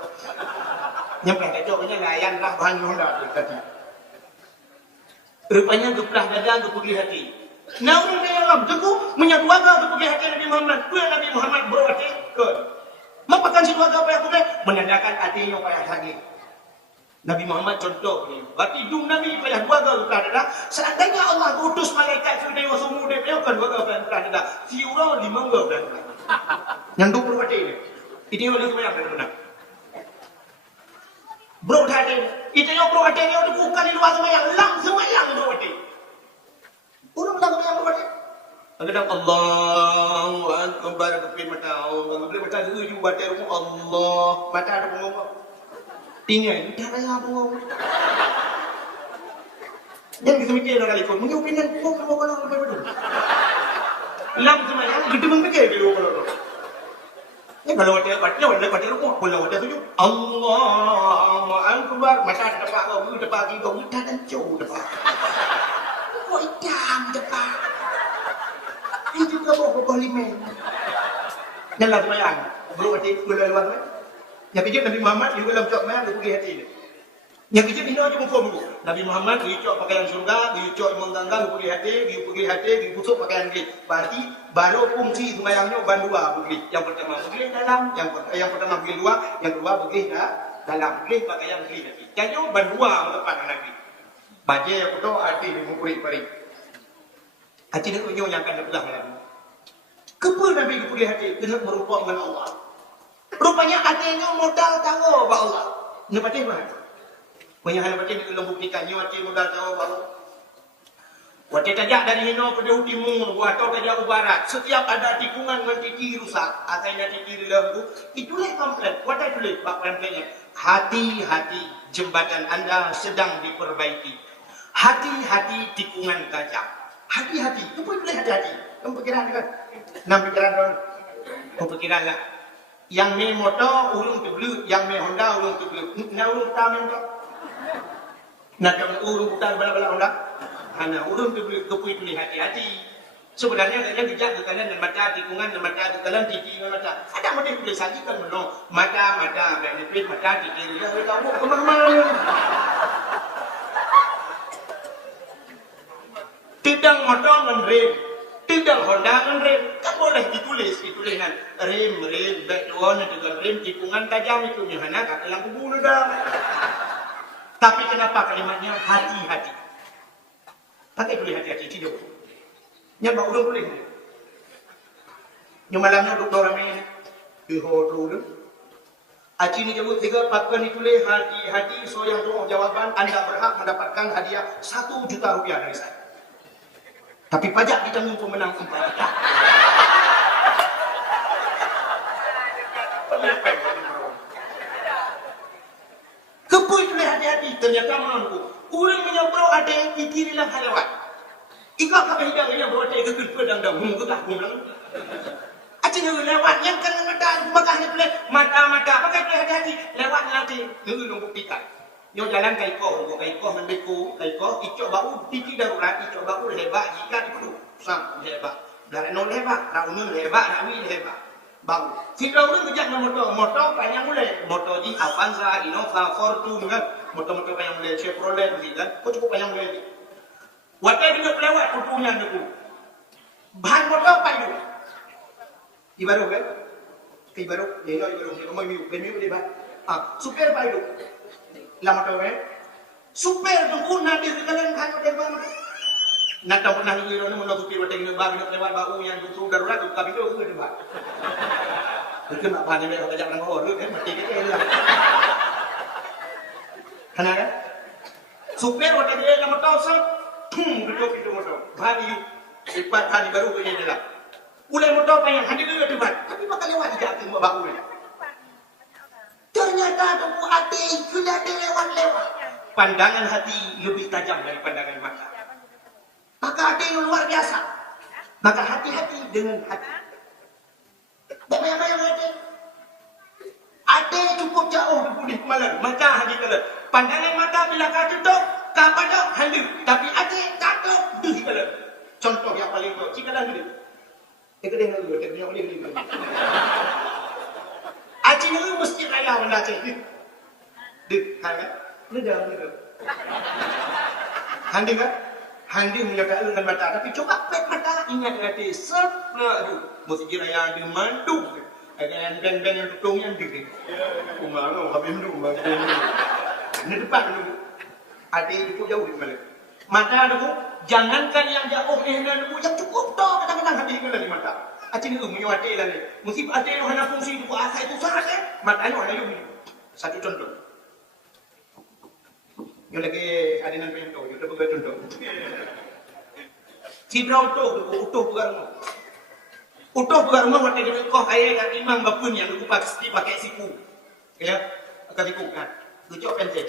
nyampe cocoknya layan lah bahan Honda tu tadi rupanya gebelah dada gepegi hati Namun dia Arab deku menyatuaga untuk pergi hati Nabi Muhammad. Kuya Nabi Muhammad berarti ke. Mapakan situasi apa yang boleh menandakan hatinya payah lagi. Nabi Muhammad contoh ni. Berarti dum Nabi payah dua ke adalah seandainya Allah utus malaikat sudah wasmu dia kan dua ke adalah siura 5 ke yang 20 hati ni. Itu oleh semua yang benar. Bro hati. Itu yang bro hati ni bukan di luar semua yang langsung yang bro hati. Urang lang yang berbuat. Kadang Allahu Akbar kepi mata orang boleh baca dulu you baca rumah Allah mata ada ngomong. Tinggal dah raya ngomong. Yang kita mikir kali kau, mungkin opinion kau kalau lebih betul. Lam cuma yang gitu mungkin di luar kalau. Ini kalau ada rumah, kalau ada tujuh, Allahu Akbar, mata depan kau, depan kau, kita dan jauh depan. Kau ikan depan. Itu kau parlimen. Yang lain yang belum ada gula luar tu. Yang kecil Nabi Muhammad juga dalam cok mana dia pergi hati dia. Yang kecil ini aja muka dulu. Nabi Muhammad dia cok pakaian surga, dia cok imam tangga, dia pergi hati, dia pusuk pakaian dia. Berarti baru fungsi sembahyangnya bandua pergi. Yang pertama pergi dalam, yang pertama pergi luar, yang kedua pergi dalam, pergi pakaian pergi hati. Jadi bandua depan Nabi. Baca yang betul arti di murid pari. Hati dia punya yang akan berlah Nabi. Kepul Nabi pergi hati dengan merupa dengan Allah. Rupanya adanya modal tahu ba Allah. Nepati mana? Banyak hal baca ni buktikan nyu hati modal tahu ba Allah. Wate tajak dari hino ke jauh timur, atau tajak ke barat. Setiap ada tikungan dengan tiki rusak, asalnya tiki lembu, itulah komplain. Wate tulis bab komplainnya. Hati-hati jembatan anda sedang diperbaiki. Hati-hati tikungan tajam. Hati-hati. Itu pun boleh hati-hati. Kamu pikiran kan? Nam pikiran dong. Kamu pikiran lah. Yang me motor urung tu blue, yang me Honda urung tu blue. Na urung tamen kok. Na kam urung putar bala-bala Honda. Ana urung tu blue kepui tu hati-hati. Sebenarnya kalian dijak ke kalian dan mata tikungan dan mata ke kalian titi mata. Ada model boleh sajikan menolong mata benefit mata titi dia tahu kemana. Tidak motor ngerem, tidak Honda ngerem, kan boleh ditulis kan rem, backdoor dengan rem tikungan tajam itu nyana kata lampu bulu dah. Tapi kenapa kalimatnya hati-hati? Pakai boleh hati-hati tidak. Nyapa udah boleh. Yang malamnya doktor ramai dihodo. Aci ni jawab 3 pakan ditulis hati-hati so yang tu jawaban anda berhak mendapatkan hadiah 1 juta rupiah dari saya. Tapi pajak ditanggung pemenang 4 juta. Kepui tulis hati-hati. Ternyata menantu. Orang menyebro ada yang fikir dalam halawat. Ikut kata hidang yang berwata yang kekil pedang dah. Mungkutlah kumlang. Acing lewat. Yang kan mata. Makanya tulis mata-mata. Pakai tulis hati-hati. Lewat nanti. Nunggu buktikan. Yo jalan kaiko mendeku kaiko icok bau tiki darurat icok bau lebat jika diperlu sam lebat dari nol lebat raunun lebat rawi lebat bau si raunun kejak motor panjang mulai motor di Avanza Innova Fortune kan motor panjang mulai Chevrolet kan kok cukup panjang mulai wadah juga lewat putunya niku bahan motor panjang ibaru kan ibaru mau miu lebat supir panjang lama tahu super tu nanti sekalian kan ada bang nak tahu pernah ni orang mana supir macam ni bang nak lewat bau yang tu darurat tu tapi tu tu bang itu nak panen dia kerja orang orang mati kita lah kenapa super macam dia lama tahu sah duduk itu motor hari cepat hari baru punya dia lah ulai motor payah hadir dulu tu bang tapi bakal lewat juga tu bau ni. Ternyata tubuh hati sudah dilewat-lewat. Pandangan hati lebih tajam dari pandangan mata. Maka hati yang luar biasa. Maka hati-hati dengan hati. Bayang-bayang hati. Hati cukup jauh dipulih malam. Mata hati kalah. Pandangan mata bila kau tutup, kau padam hadir. Tapi hati tutup, duh kalah. Contoh yang paling kau, jika dah hadir. Kedai dulu, kedai boleh beli. Acing itu mesti raya benda acing. Dek, kan? Lu jangan gitu. Handi kan? Handi menyebabkan dengan mata. Tapi coba pek mata ingat hati. Aduh, mesti raya di mandu. Ada yang beng-beng yang tutung yang dikit. Kumalo, habis dulu, ini depan dulu. Ada itu jauh di mana? Mata dulu, jangankan yang jauh dengan dulu yang cukup toh kadang-kadang hati dengan di mata. Acing itu menyuati lah ni. Mesti ada yang hendak fungsi itu asa itu sangat kan? Matanya ada yang satu contoh. Yang lagi ada yang pengen tahu, kita buka contoh. Si Brown tu utuh bukan rumah. Utuh bukan rumah waktu dia kau ayah dan imam bapun yang lupa pasti pakai siku. Ya, pakai siku kan. Lucu pensel.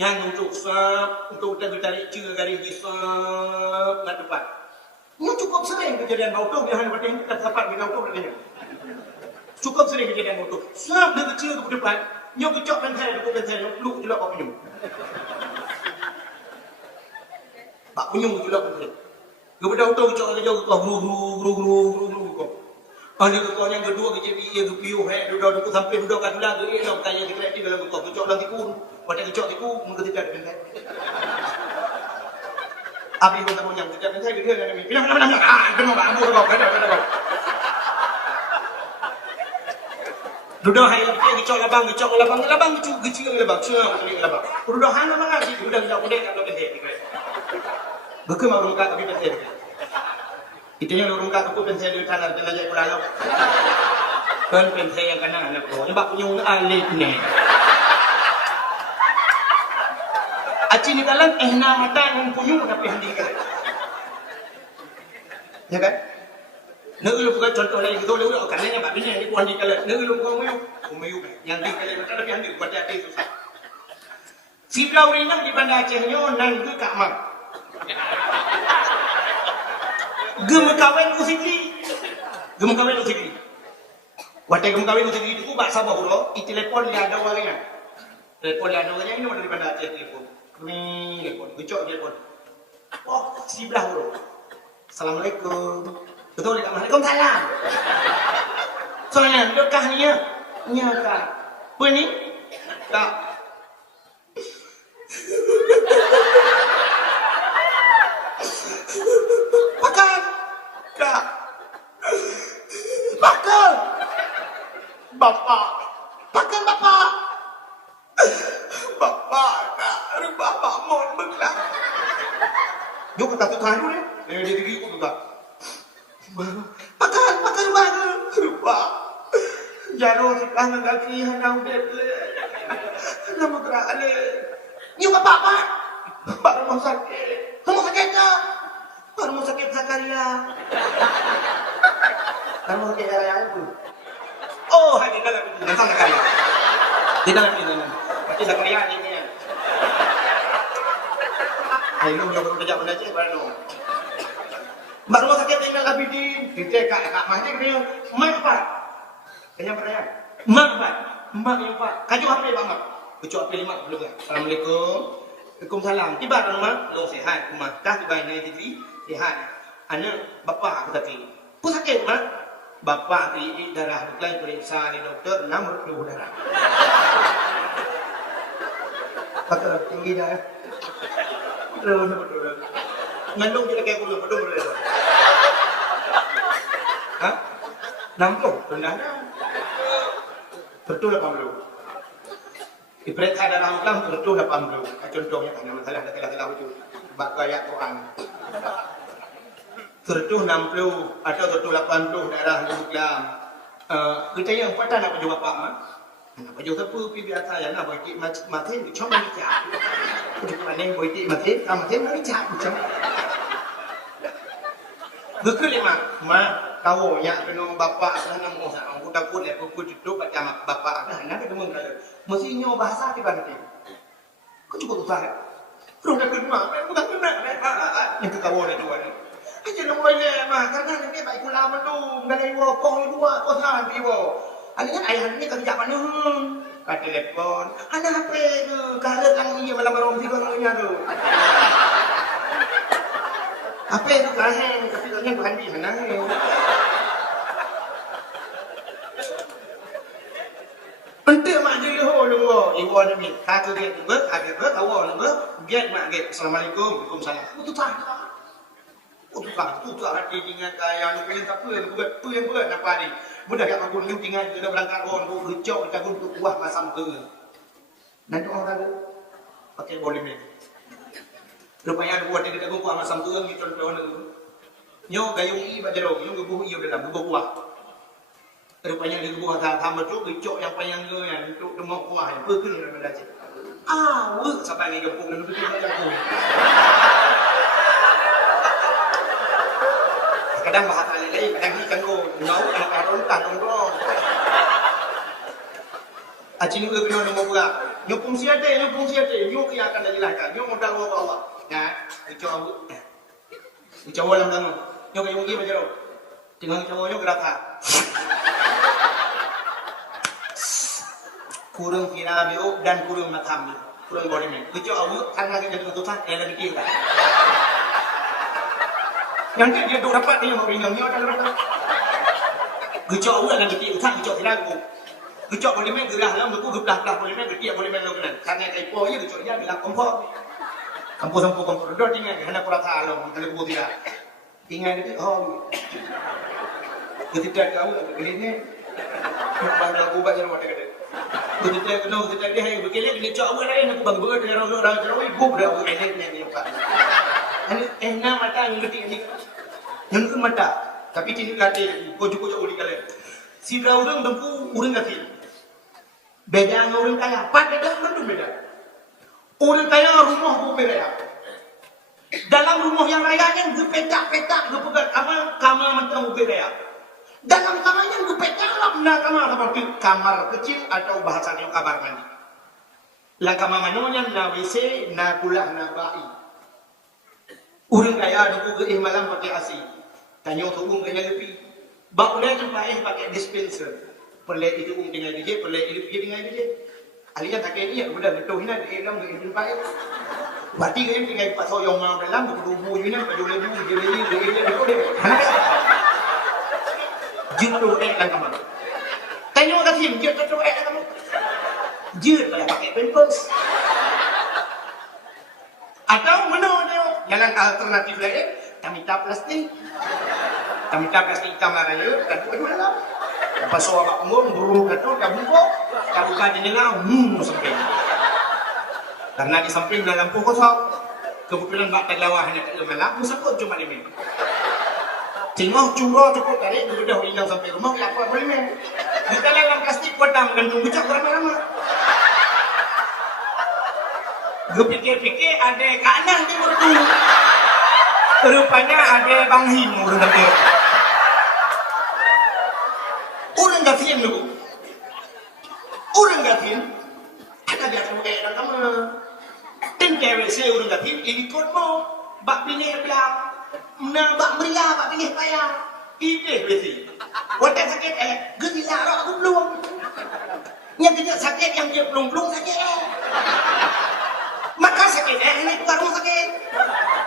Yang untuk sap, untuk tarik cer garis di sap kat depan. Ini cukup sering kejadian auto yang hanya pada kita dapat dengan auto katanya. Cukup sering kejadian auto. Sap dia kecil ke depan, nyo kecok pentai dekat pentai nyo peluk jelak pak punyung. Pak punyung jelak pentai. Kepada auto kecok ke jauh ke guru. Ada kau yang kedua kerja dia ke piu duduk sampai duduk kat tulang dia nak tanya di kreatif dalam kau kecok dalam tiku. Pada kecok tiku mungkin tidak pentai. Abi pun tak punya tidak pentai dia dengan ni. Pindah. Kena abu kau kena. Duduk hai dia kecok labang kecil labang. Duduk hang mana sih duduk jauh dia kat pentai. Bukan mahu kat tapi pentai. Itu yang orang kata aku pensel di tanah dan aja pulau. Kan pensel yang kanan anak ko. Nampak punya alit ni. Aci ni kalan mata yang punya tapi handi kan. Ya kan? Negeri lu bukan contoh lain gitu lu kanannya pak bini ni ku handi kalan. Negeri lu bukan mayu yang di kalan tapi handi buat hati susah. Si Blau Rinang di Banda Aceh nyo nang ke Kak Mak. Gem kawin usikli. Watai gem kawin usikli itu bak sabah bro. I telepon dia ada orangnya. Telepon dia ada orangnya ini dari Banda Aceh telepon. Ni telepon, gecok telepon. Oh, si belah bro. Assalamualaikum. Betul tak? Waalaikumsalam. Soalnya dekah nya. Nya kak. Apa ni? Kak. Makan. Bapak. Makan bapak. Bapak mohon berkelah. Jom kata Tuhan dulu ni. Dia diri aku juga. Makan bapak. Jaro sebelah dengan kaki hendak dia. Nama gerak ada. Ni bapak apa? Bapak rumah sakit. Rumah sakit Zakaria. Kamu sakit Zakaria apa? Oh, hai dia dalam itu. Tentang Zakaria. Dia dalam itu. Tapi Zakaria ni ni. Hai lu yang baru kerja benda je pada no. Mbak rumah sakit tinggal Abidin. Kita kak mahnya dia. Mak apa? Kanya pertanyaan. Mak apa? Mbak yang apa? Kaju HP Mak. Kecok HP 5 belum kan? Assalamualaikum. Waalaikumsalam. Tiba ke rumah? Lo sehat rumah. Dah tiba ni tadi. Sehat. Anak bapak aku tadi. Pun sakit mak. Bapak di darah bukan periksa di doktor nomor 2 darah. Betul tinggi dah. Betul. Ngandung kita kayak belum betul. Hah? 60 rendah dah. Betul 80. Diperiksa darah Islam betul 80. Contohnya ada masalah itu. Baca ayat Quran. Tertuh 60 atau tertuh 80 daerah Islam. Kita yang kuat nak berjumpa Pak Mak. Nak berjumpa apa biasa ya nak bagi mati cuma ni cak. Kita ni bagi mati ni cak macam. Betul mak tahu ya kena bapak sana mau sana aku takut le aku duduk baca bapak dah nak ketemu kalau mesti nyo bahasa di mana tu. Kau cuba usah. Terus dah kenal, aku tak kenal yang ketawa ni dua ni. Aja nak boleh mah karena ni baik kula mendu ngalai wo kong dua ko sa piwo. Ani kan ayah ni kerja mana? Ka telepon. Ana HP ke karet lang iya malam malam tiga nya tu. HP tu kaheng tapi kan bukan di sana ni. Penting mak dia ho lu iwo ni ka tu dia tu ber tawo lu get mak get assalamualaikum waalaikumsalam. Tu tak. Tukar hati dengan kaya yang kalian tak apa yang buat apa ni. Mudah kat bangun ni tinggal kita berangkat on tu gecok kita pun buah masam ke. Nanti orang kata pakai boleh ni. Rupanya buat dia kita buah masam ke ni contoh ni. Nyo gayung i bajaro, nyo gebuh i dalam buah. Rupanya dia buah sama tu gecok yang panjang ke yang untuk demok buah yang pergi dalam belajar. Sampai ni gepung dan betul macam kadang bahasa lain, kadang ni kan ko nau kadang kan dong. Acing ke kena nombor pula. Nyukung siapa? Nyuk yang akan dijelaskan. Nyuk modal wa Allah. Ya, Ucawa dalam dalam. Nyuk yang mungkin macam tu. Tengah ucawa nyuk geraka. Kurang kira biu dan kurang natam. Kurang body man. Ucawa kan lagi jadi tutupan. Lagi kira. Yang dia duduk rapat dia mau bilang nyuk dalam dalam. Ucawa lagi kira. Ucawa tidak aku. Gecok boleh main gerah dalam beku gedah boleh main gedia boleh main lokalan karena kai po ye gecok dia bilang kompor kompor do tinggal hendak kurata alom kalau buat dia tinggal itu ketika kau begini bang lagu baca rumah dekat ketika dia hai begini gecok apa lain aku bang ber dari orang ibu berapa ini pak ini mata ngerti ini yang mata tapi ini kate kojo uli kalian si orang tempu orang kafir. Beda dengan orang kaya, pada tentu beda. Orang kaya rumah berbeda. Dalam rumah yang rayanya gepetak-petak, gepetak kamar macam berbeda. Dalam kamarnya gepetak lah, kamar kecil atau bahasanya kamar mandi. Lah kamar manonya na WC, na kulah, na bayi. Orang kaya ada ke malam pakai AC. Tanya tu kaya lebih. Bakulnya jumpa pakai dispenser. Perlet itu dengan DJ, perlet itu dengan DJ. Alihnya tak kaya ni, udah betul hina dia dalam dia jumpa. Berarti kan dengan pasal yang mau dalam berkumpul ni, pada lebu dia betul dia. Jumpa dan kamar. Tanya orang tim, dia betul kamu. Jut pada pakai pampers. Atau mana dia? Jalan alternatif lain, tamita plastik. Tamita plastik hitam lah raya, dan tu dalam. Pas awak umur burung ketul dah buka, dah buka jendela, samping. Karena di samping dalam lampu kosong, kebetulan bak terlawah hanya tak lampu sakut cuma lima. Tengok curah cukup tarik, sudah hilang sampai rumah, apa boleh main. Di dalam plastik kodam gantung becak ramai-ramai. Gepikir-pikir ada kanan di mertu. Rupanya ada Bang Him orang kata. Orang gafin dulu. Orang gafin ada dia tu kayak kamu. Tengok saya orang gafin ini kot mau bak pilih belah. Nak bak meriah bak pilih payah. Ini besi. Wadah sakit gila roh aku belum. Yang kena sakit yang dia belum sakit. Maka sakit ini bukan rumah sakit.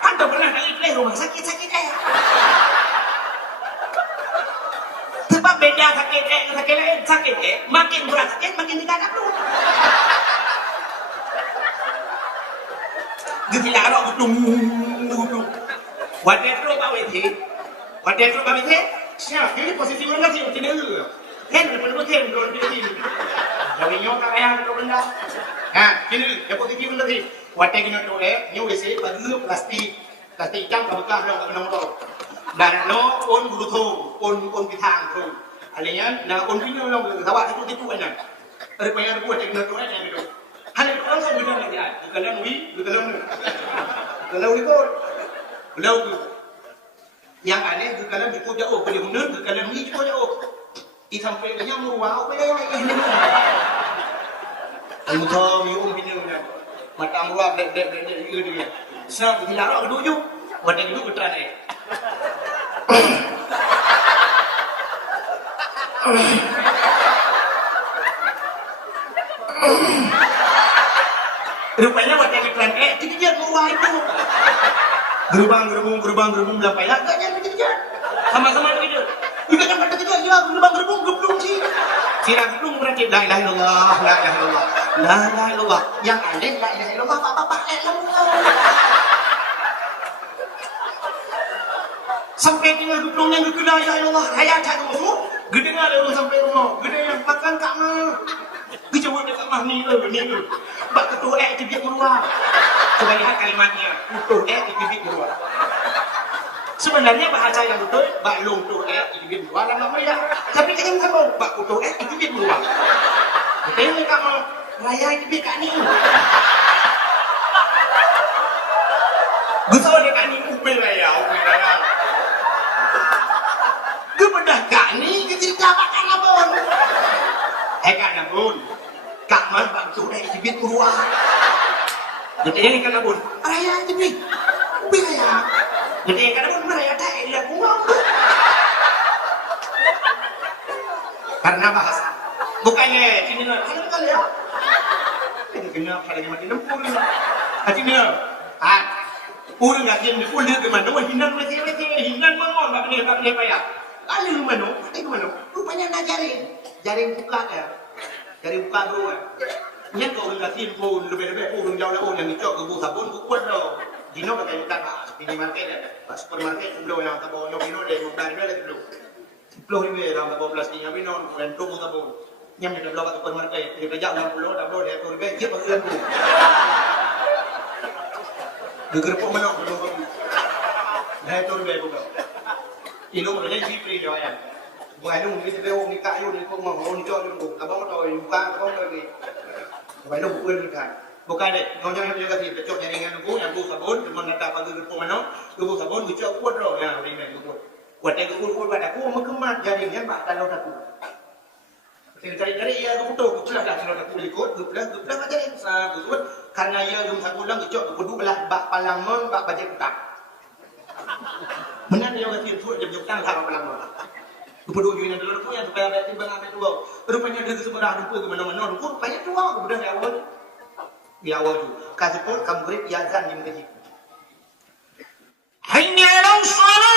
Anda pernah pilih rumah sakit sebab beda sakit makin berat sakit makin tidak ada perlu. Gila roh belum. Wadah terus pak weti. Siapa ini posisi orang kasih macam ni. Kan daripada macam orang pilih. Jadi nyok ayah tu benda. Kini yang posisi orang kasih. Wadah kena tu ni WC bagi plastik hitam kabukah dong kena motor. Dan no on bulu tu, on pitang tu. Alihnya, na on pinyo long tawa itu aja. Ada banyak buat kena tu yang itu. Hanya orang saya benar lagi. Kalau itu, kalau yang aneh kalau itu jauh boleh benar, kalau ini juga jauh. I sampai dia meruah, apa yang ini? Almutom yung pinyo na. Mata meruah, dek itu dia. Sebab dilarang dulu, wadah itu betul ni. Rupanya wadah iklan dikejar meruah itu. Gerubang berapa ya? Agaknya dikejar. Sama-sama dikejar. Juga kan pada dikejar ya, gerubang geblung sih. Sirah geblung berarti la ilaha illallah. Yang aneh la ilaha illallah apa-apa sampai tinggal geblongnya gede la ilaha illallah. Hayat tak tu. Gede ada orang sampai rumah. Gede yang makan kat mana? Kejawab dekat mah ni. Bak ketua itu dia meruah. Coba lihat kalimatnya. Utuh itu bibit meruah. Sebenarnya bahasa yang betul, bak long tu itu bibit meruah dan namanya. Tapi kan kamu bak utuh itu bibit meruah. Betul ni kamu raya itu bibit kat ni. Betul dekat ni upil raya. Kebedah kat ni kita makan apa? Kat namun. Kak mah bang tu dah itu bibit keluar. Jadi ini kan abun, raya jadi, raya. Jadi kan abun raya tak dia buang. Karena bahasa, bukannya ini nak kali ya. Ini kena pada mati nempur. Hati ni, orang yakin ni pun dia ke mana? Hinan macam hinan mana? Tak boleh payah. Lalu mana? Mana? Rupanya nak jaring buka ya. Jaring buka tu kan. Ni kau orang yakin pun lebih-lebih orang jauh yang dicok ke buka sabun kuat dah. Dino pakai buka tak? Ini market ya. Pas supermarket sebelum yang tak bawa dino deh, bukan dino deh sebelum. Sebelum ni orang tak bawa plastik yang dino, bukan tu buka sabun. Yang kita bawa ke supermarket, kita jauh 60, dah bawa dia tu lebih dia pakai tu. Gerepok mana belum bagus. Dah tu lebih buka. Ilmu dia jadi free dia ya. Bukan ilmu ni sebab orang ni kayu ni kau mau orang cakap ilmu. Abang tahu buka kau lagi. Bukan ilmu bukan kan. Bukan deh. Kau jangan jaga sih. Cocok jaringan aku yang buka sabun. Cuma nak dapat gerepok mana. Gerepok sabun cocok kuat dah. Ya, ini kuat. Kuat yang kuat pada aku mengemat jaringnya pak kalau aku. Cari-cari ya aku betul. Betul lah kalau aku ikut. Betul aja ni. Betul. Karena ia belum satu ulang cocok. Kedua belah bak palangon bak bajet utang. Mana dia orang tu dia jam tak apa lama. Kepada ujungnya dulu yang supaya betul banget tu. Rupanya dia semua dah ke mana-mana. Rupanya tu kemudian di awal tu. Kasih pun kamu beri azan di masjid. Hayya 'alas salat.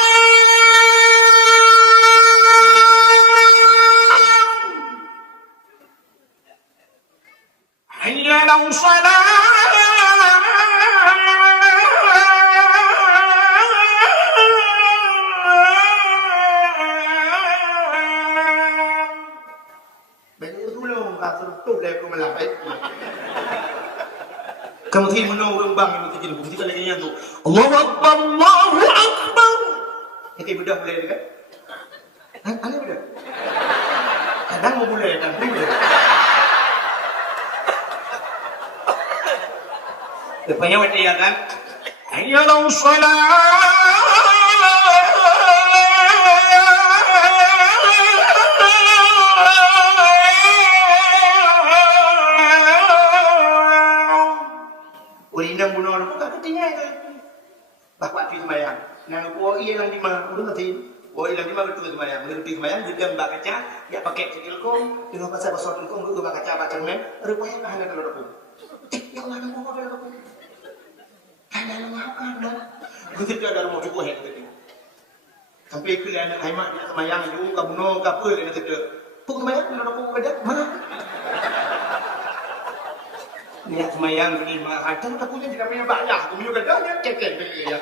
Hayya 'alas salat. Kamu tidak menurut bang yang kita kita lagi yang tu. Allahu Akbar, Allahu Akbar. Itu budak boleh kan? Aneh budak. Kadang mau boleh kan? Boleh. Depannya macam ya kan? Hayya 'alas salat. Bapak di semayang. Nang ko ilang di mana? Udah ngerti. Ilang di mana betul semayang. Ngerti semayang juga mbak kaca. Ya pakai cekilkom. Dengan pasal pasal cekilkom dulu mbak kaca baca men. Rupanya bahan ada kalau aku. Ya Allah nang ko ada aku. Hanya nama apa dah? Begitu ada rumah cukup hebat gitu. Sampai ke anak haimat di semayang itu kabuno kapul dengan itu. Puk semayang kalau aku ada mana? Niat semayang ni mah kadang tak punya tidak punya banyak. Kemudian kadang cekek beli ya.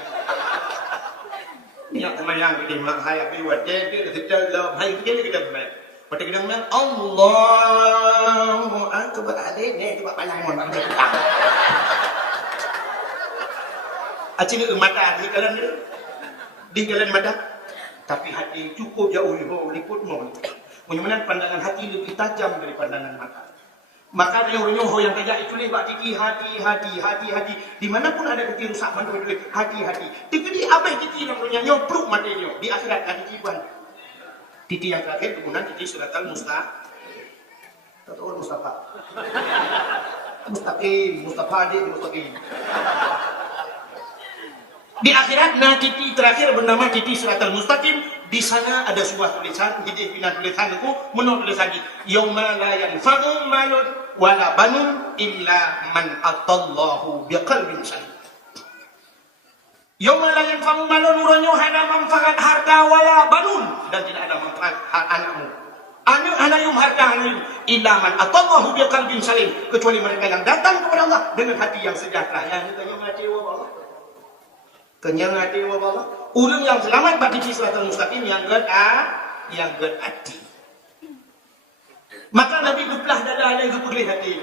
Niat semayang ni mah saya buat jadi kita dalam hari ini kita main. Pada kita main Allahu Akbar adik ni tu banyak mon banyak. Acing mata di kalan mata. Tapi hati cukup jauh liput mon. Mudah-mudahan pandangan hati lebih tajam dari pandangan mata. Maka dia orang yang kaya itu lebat titi hati. Dimanapun ada titi rusak mana boleh hati. Titi abang titi yang punya nyopruk matanya di akhirat titi buan. Titi yang terakhir kemudian titi suratul Mustafa. Tahu Mustafa. Mustafa. Di akhirat titi terakhir bernama titi suratul mustaqim. Di sana ada sebuah tulisan, di tulisan itu menurut tulisan ini, yauma la yanfa'u malun wala banun illa man atallahu biqalbin salim. Yauma la yanfa'u malun uranyo hana manfaat harta wala banun dan tidak ada manfaat anakmu. Anak yum harta anu illa man atallahu biqalbin salim, kecuali mereka yang datang kepada Allah dengan hati yang sejahtera. Yang kita mati wa Allah. Kenyang hati wa Allah. Orang yang selamat bagi siratal mustaqim yang hati. Maka Nabi guplah dada yang gupulih hati.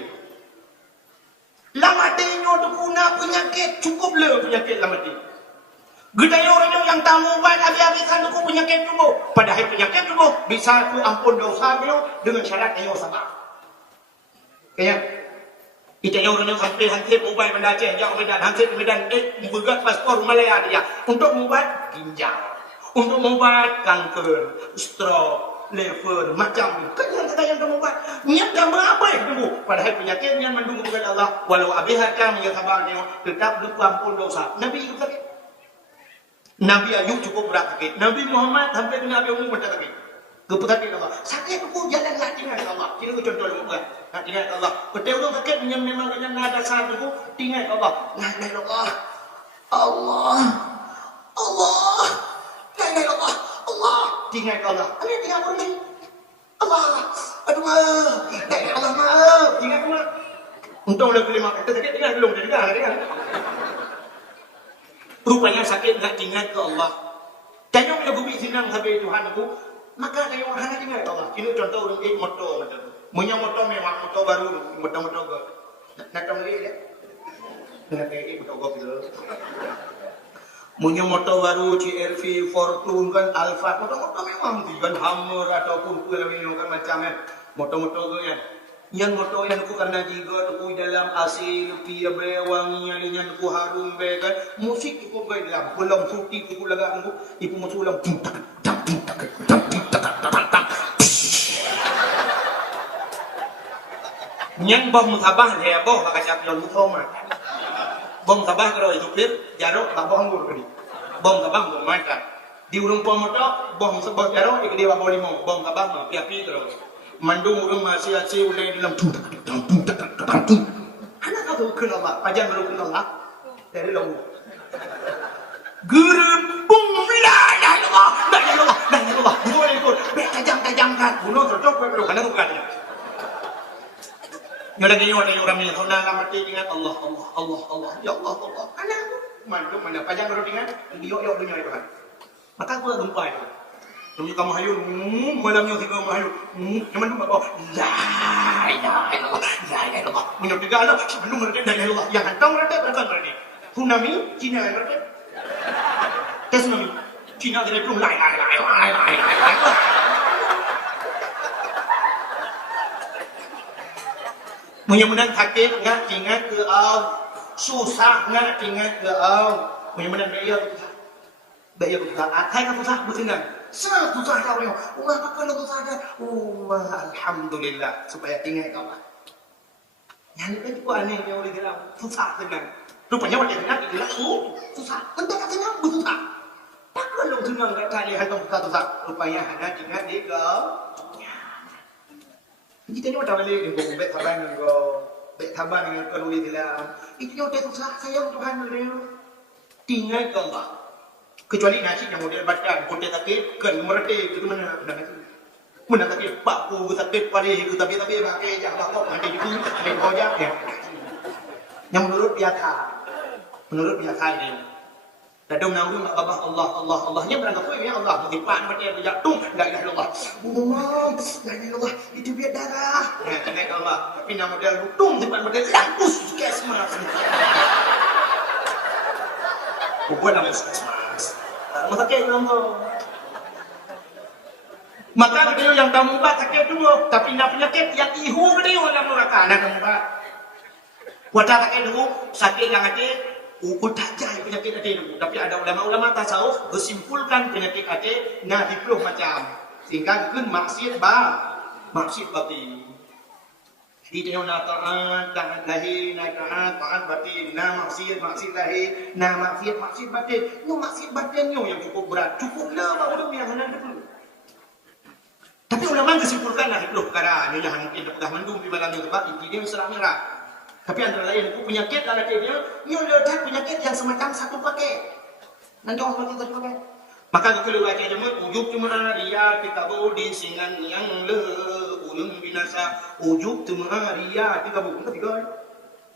Lama tengok tu guna penyakit cukup le penyakit lama tengok. Gedaya orang yang tamu buat habis-habisan tu penyakit tu. Padahal penyakit tu bisa tu ampun dosa dia dengan syarat ayo sabar. Kaya kita yang orang yang sampai hansip ubai benda Aceh, yang Medan, hansip Medan, membuat paspor Malaya dia untuk membuat ginjal, untuk membuat kanker, stroke, liver, macam itu. Kan yang kita yang membuat, niat gambar apa baik tunggu. Padahal penyakitnya mendunggu kepada Allah. Walau abihakan yang sabarnya tetap lupa pun dosa. Nabi itu sakit. Nabi Ayub cukup berat sakit. Nabi Muhammad sampai ke Nabi umum berat sakit. Keputusan Allah. Sakit aku jalan nak tinggal Allah. Kira aku contoh dulu kan. Nak tinggal Allah. Ketika orang sakit memang kena nada saat itu tinggal Allah. La ilaha illallah. Allah. Allah. La ilaha illallah. Allah. Tinggal Allah. Ini tinggal apa ni? Allah. Aduh. La ilaha illallah. Maaf. Tinggal apa? Untung dah kelima kata sakit tinggal belum tinggal. Rupanya sakit nak tinggal ke Allah. Tanya bila bumi senang sampai Tuhan aku. Maka ada yang hanya tinggal Allah. Ini contoh orang motor macam tu. Punya motor memang motor baru, motor ke. Nak tahu lagi dia? Nak motor ke tu. Punya motor baru CRV, Fortune kan, Alfa, motor memang tu kan Hummer ataupun pelawin kan macam kan. Motor ke kan. Yang motor yang aku karena juga tu dalam AC, pia wangi yang aku harum be kan. Musik aku be dalam, belum suti aku lagak aku, ibu musulang Nhân bông thabah lẻ bông và cả chạp yon thô mà bông thabah rồi chụp biết giả đó là bông ngồi đi bông thabah ngồi mai cả điều đồng po một đó bông sebab giả đó cái điều boleh mau bông thabah mà pia pi rồi mandung urang masih aceh ulai dalam tu anak kau tu kenal tak pajan baru kenal tak dari lalu gerembung wilayah Allah bunuh ikut tajam kan bunuh tercok baru kena bukan Nyudah gini orang yang tahu nama mati dengan Allah ya Allah anak mana panjang baru dengan dia dunia itu kan maka aku dah gempa itu demi kamu hayun malamnya tiga hayun cuman tu apa la ilaha illallah punya tiga anak sebelum mereka la ilaha illallah yang hantar mereka berkan mereka tsunami Cina yang mereka tsunami Cina dia pun la ilaha illallah Mudah-mudahan sakit enggak ingat ke Allah, susah enggak ingat ke Allah. Mudah-mudahan bayar susah. Hai kan susah bersenang. Susah kau ni. Allah pakai lu susah dah. Allah alhamdulillah supaya ingat Allah. Yang itu aneh yang boleh bilang susah senang. Rupanya macam senang itu susah. Entah kata senang susah. Tak perlu senang kata dia hanya susah. Rupanya hanya ingat dia Kita ni macam mana ni bek taban dengan kalori dalam. Itu yang dia susah sayang Tuhan beliau. Tinggal ke Allah. Kecuali nasi yang model badan, kote sakit, kan merete itu mana nasi. Mana sakit paku, sakit pari, tapi pakai yang bakok nanti itu ada koyak ya. Yang menurut biasa dia. Dadung nang rumah abah Allahnya berangkat tu ya Allah menghipan pada dia jatuh la ilaha illallah Allah la ilaha illallah itu biar darah kena Allah tapi nama model lutung hipan pada lampus kesmas bukan lampus kesmas masa ke nama maka dia yang tamu bat sakit dulu tapi nak penyakit yang ihu dia dalam neraka nak tamu bat wadah sakit dulu sakit yang hati tajai penyakit hati itu. Tapi ada ulama-ulama tasawuf bersimpulkan penyakit hati nah 20 macam. Sehingga kan maksiat batin. Jadi dia nak taat lahir, nak taat batin, nah maksiat lahir, nah maksiat batin. No maksiat batinnya yang cukup berat. Cukuplah baru yang hendak dulu. Tapi ulama bersimpulkan lah 20 perkara. Ini yang mungkin dapat mendung di balang sebab intinya serah merah. Tapi antara lain itu penyakit anak dia letak penyakit yang semacam satu paket. Nanti orang pakai satu paket. Maka kalau baca jemut ujub cuma ria kita bodi singan yang ulun binasa ujub cuma ria kita bukan ketiga.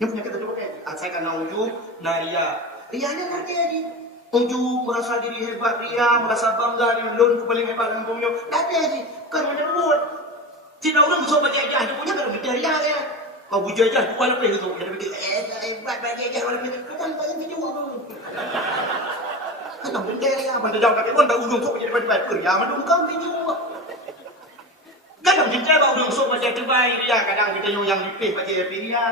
Yang penyakit satu paket. Saya kena ujub naria. Rianya nanti aja. Ujub merasa diri hebat ria merasa bangga dengan lun paling hebat dalam bumi. Nanti aja. Kan ada buat. Tidak orang bisa baca aja. Punya kalau kita ria ya. Kau bujajah bukan apa itu. Dia fikir hebat bajajah walaupun kan banyak video apa. Kan benda ya pada jauh tapi pun tak ujung sok jadi baik kerja madu kan video. Kadang cinta bau ujung sok macam terbaik dia kadang kita yang dipih baca dia.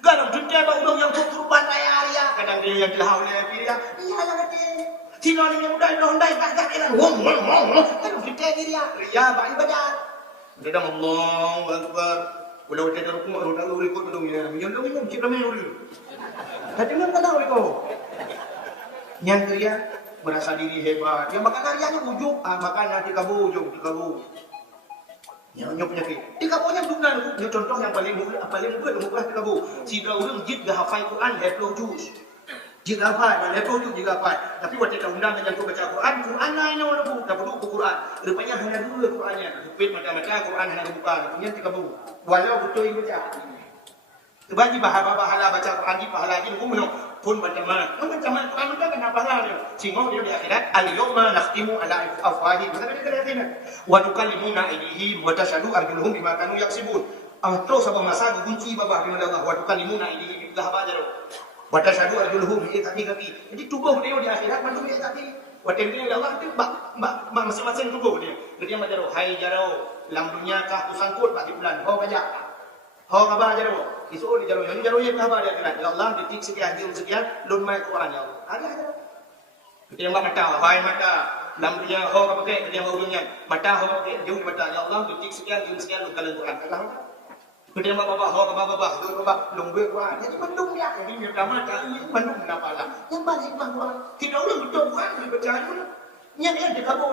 Kadang cinta bau ujung yang sok turban dia kadang dia yang dilau oleh dia. Iya lah kata. Cina ni yang udai tak kira. Kadang cinta dia. Ria baik baca. Dia dah Allah Akbar. Kalau ada rukuk, orang tak rukuk belum ya. Minum cik ramai orang. Tapi memang tak tahu kau. Yang dia merasa diri hebat. Yang makan hariannya ujuk, makan nanti kabu ujuk, kabu. Yang penyakit. Kabunya bukan. Ini contoh yang paling mudah mudah kabu. Si orang jid dah hafal Quran, hafal juz. Jika hafal, hafal juz jika hafal. Tapi waktu kita undang yang kau baca Quran lain orang tu. Tak perlu Quran. Rupanya hanya dua Qurannya. Rupit macam-macam Quran hanya dibuka. Punya tiga kabu. Walau betul ibu baca. Sebab pahala baca Quran di pahala ini pun macam mana Quran itu kenapa pahala dia? Sehingga dia di akhirat al-yawma nakhtimu ala afwahihim. Maka dia di akhirat. Wa tukallimuna aydihim wa tashhadu arjuluhum bima kanu yaksibun. Terus apa masa kunci bapa firman Allah wa tukallimuna aydihim dah baca. Wa tashhadu arjuluhum kaki. Jadi tubuh dia di akhirat mandu dia kaki. Wa tending Allah itu masing-masing tubuh dia. Dia macam hai jarau lam dunia kah kusangkut bagi bulan. Kau baca. Hau apa jaro? Isu di jaro. Ini jaro yang apa dia kena? Ya Allah detik sekian jam sekian lun mai Quran ya Allah. Ada. Kita yang mata, hai mata. Dalam dunia hau apa ke? Dia mau dunia. Mata hau ke? Jauh mata. Ya Allah detik sekian jam sekian lun kalan Quran. Allah. Kita yang bapa hau bapa. Dua bapa lun Quran. Jadi mendung ya. Ini pertama kali mendung kenapa lah? Yang balik Quran. Kita ulang betul Quran dibaca dulu. Yang dekabo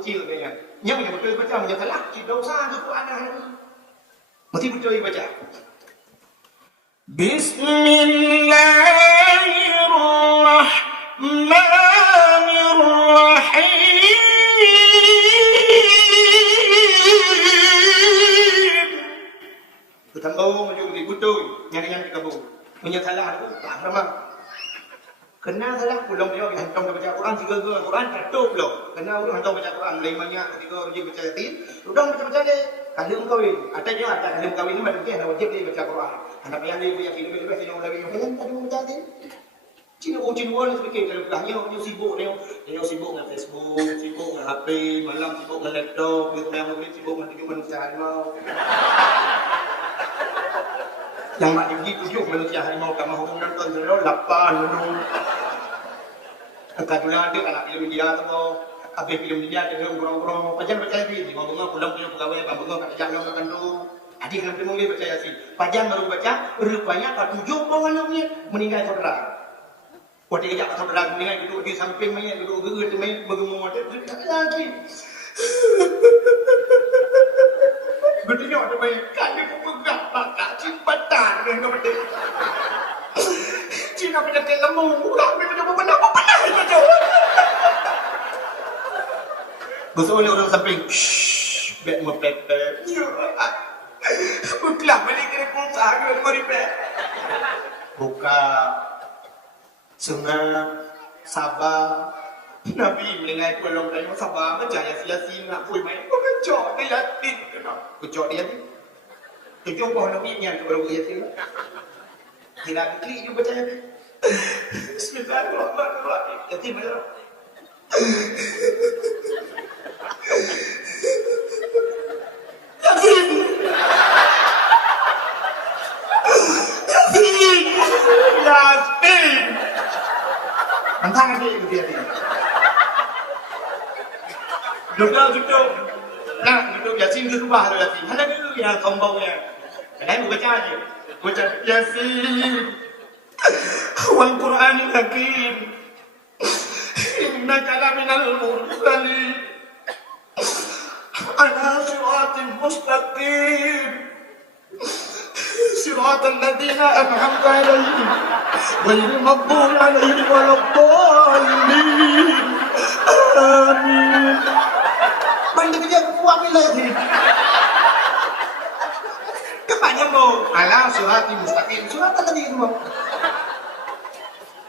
kecil kayaknya. Yang betul baca menjadi kita usah Quran hari. Mesti betul baca. Bismillahirrahmanirrahim. Ketambau menjadi betul. Yang dikabung. Menyesalah tu tak sama. Kena salah pulang dia hantam baca Quran tiga Quran tutup loh. Kena orang hantam baca Quran lemanya ketika dia baca yatim. Udang baca dia. Kandung kawin, ada kandung kawin ini macam ni, ada wajib dia baca Quran. Anak yang dia lebih sini orang lebih yang kandung baca ni. Cina ni sedikit kalau belahnya sibuk dia sibuk dengan Facebook, sibuk dengan HP, malam sibuk dengan laptop, dia sibuk dengan tujuh manusia harimau. Yang mak dia tujuh manusia harimau kamu hukum nonton terus 8 menung. Kadulan dia anak film dia tu. Habis film dia ada orang-orang pajan baca yasin. Ngomong pulang punya pegawai bangga kat jalan makan tu. Adik kan dia baca yasin. Pajan baru baca, rupanya ketujuh penganaknya meninggal saudara. Waktu kejap saudara meninggal duduk di samping mayat, duduk geger tu mayat bergemuk lagi. Betulnya ada mayat kan dia pegang pakak cimpatan dengan kepada. Cina penyakit lembut, bukan dia macam apa macam. Besok orang samping, bet mepet-pet. Bukan balik kena pulsa ke meripet. Buka, senang, sabar. Nabi mendengar pulang dari sabar macam yasin nak pun main. Kecok dia yatin, kecok dia yatin. Tujuh pohon Nabi yang baru yatin. Tidak klik juga baca yatin. Bismillahirrahmanirrahim. Yatin macam. Yasin. Antara dia. Duduk. Nah, duduk Yasin ke rumah tu Yasin. Mana dulu yang sombongnya? Kenapa baca aja? Baca Yasin. Wal Quranil Hakim. Innaka laminal mursalin. Ala siratin mustaqim. Siratal ladzina an'amta 'alaihim ghairil maghdubi 'alaihim waladdallin. Amin. Benda kerja buang lagi. Kepanya mau ala siratin mustaqim. Surat tadi itu.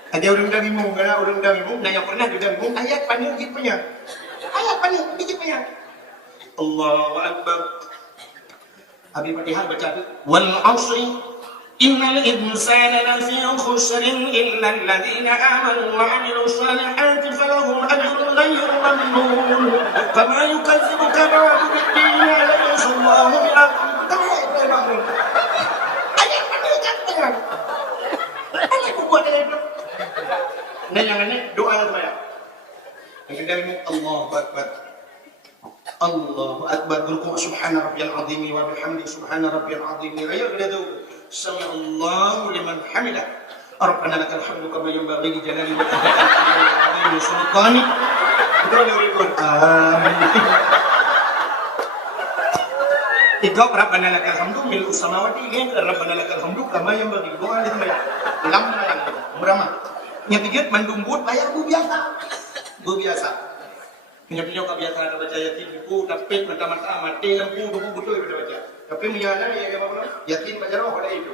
Ada orang dah bingung, dan yang pernah juga bingung ayat panjang jipnya. Allahu Akbar. Habis Fatihah baca wal 'asri innal insana lafi khusrin illa alladhina amanu wa 'amilus salihati falahum ajrun ghayru mamnun. Fama yukazzibuka ba'du bid-din alaysa Allahu bi'alim. Ayat panjang. Ayat buat dia. Dan yang ini doa saya. Yang dari Allahu Akbar. Allahu akbar. Ruku' subhana rabbiyal azim wa bihamdi subhana rabbiyal azim. Yaqulu sami Allahu liman hamidah. Rabbana lakal hamdu kama yanbaghi li jalali wajhika wa sultani. Amin. Ikaw Rabbana lakal hamdu mil samawati kan Rabbana lakal hamdu kama yanbaghi. Doa itu ya. Lama yang berama. Nyatigit mandumbut bayar bu biasa. Bu biasa. Punya kebiasaan baca yatim buku tapi mata-mata mati lampu buku betul baca. Tapi menjalan ya apa yatim baca roh ada itu.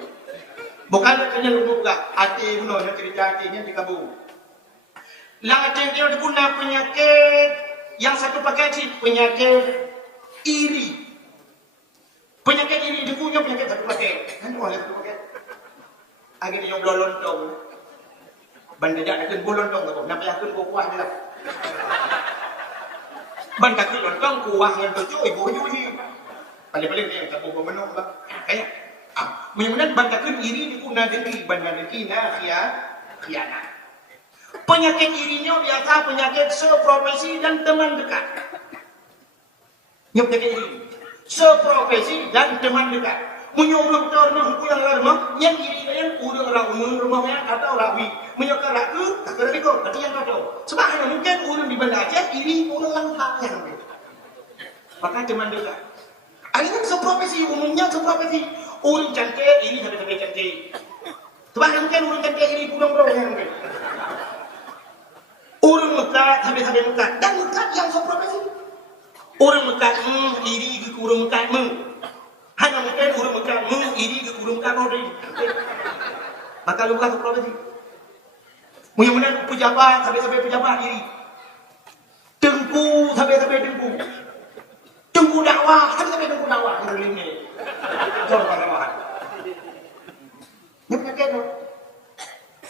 Bukan hanya lupa hati bunuh cerita hatinya dikabung. Lang hati dia diguna penyakit yang satu pakai penyakit iri. Penyakit iri digunya penyakit satu pakai. Kan oleh satu pakai. Akhirnya yang lontong. Bandar akan lontong tu. Nak yakin kuah ni lah. Ban kaki lontong kuah yang tujuh ibu ni. Paling-paling dia tak boleh menung bah. Kayak mudah-mudahan ban kaki iri diguna dengki ban dengki nah khianat. Penyakit irinya biasa penyakit seprofesi dan teman dekat. Nyok penyakit iri. Seprofesi dan teman dekat. Menyuruh rumah hukum yang lama yang iri yang urang rumah yang atau rawi menyokar ragu tak ada diko berarti yang kado sebab hanya mungkin urang di Banda Aceh iri urang langkahnya maka teman dekat akhirnya seprofesi umumnya seprofesi urang cantik iri sampai cantik sebab hanya mungkin urang cantik iri urang yang mungkin urang mekat sampai mekat dan mekat yang seprofesi urang mekat iri ke urang mekat hanya mungkin urang mekat iri ke urang mekat maka lupa seprofesi. Mudah-mudahan pejabat sampai pejabat diri. Tengku sampai tengku. Tengku dakwah sampai tengku dakwah ini. Jangan dakwah. Ni penyakit tu.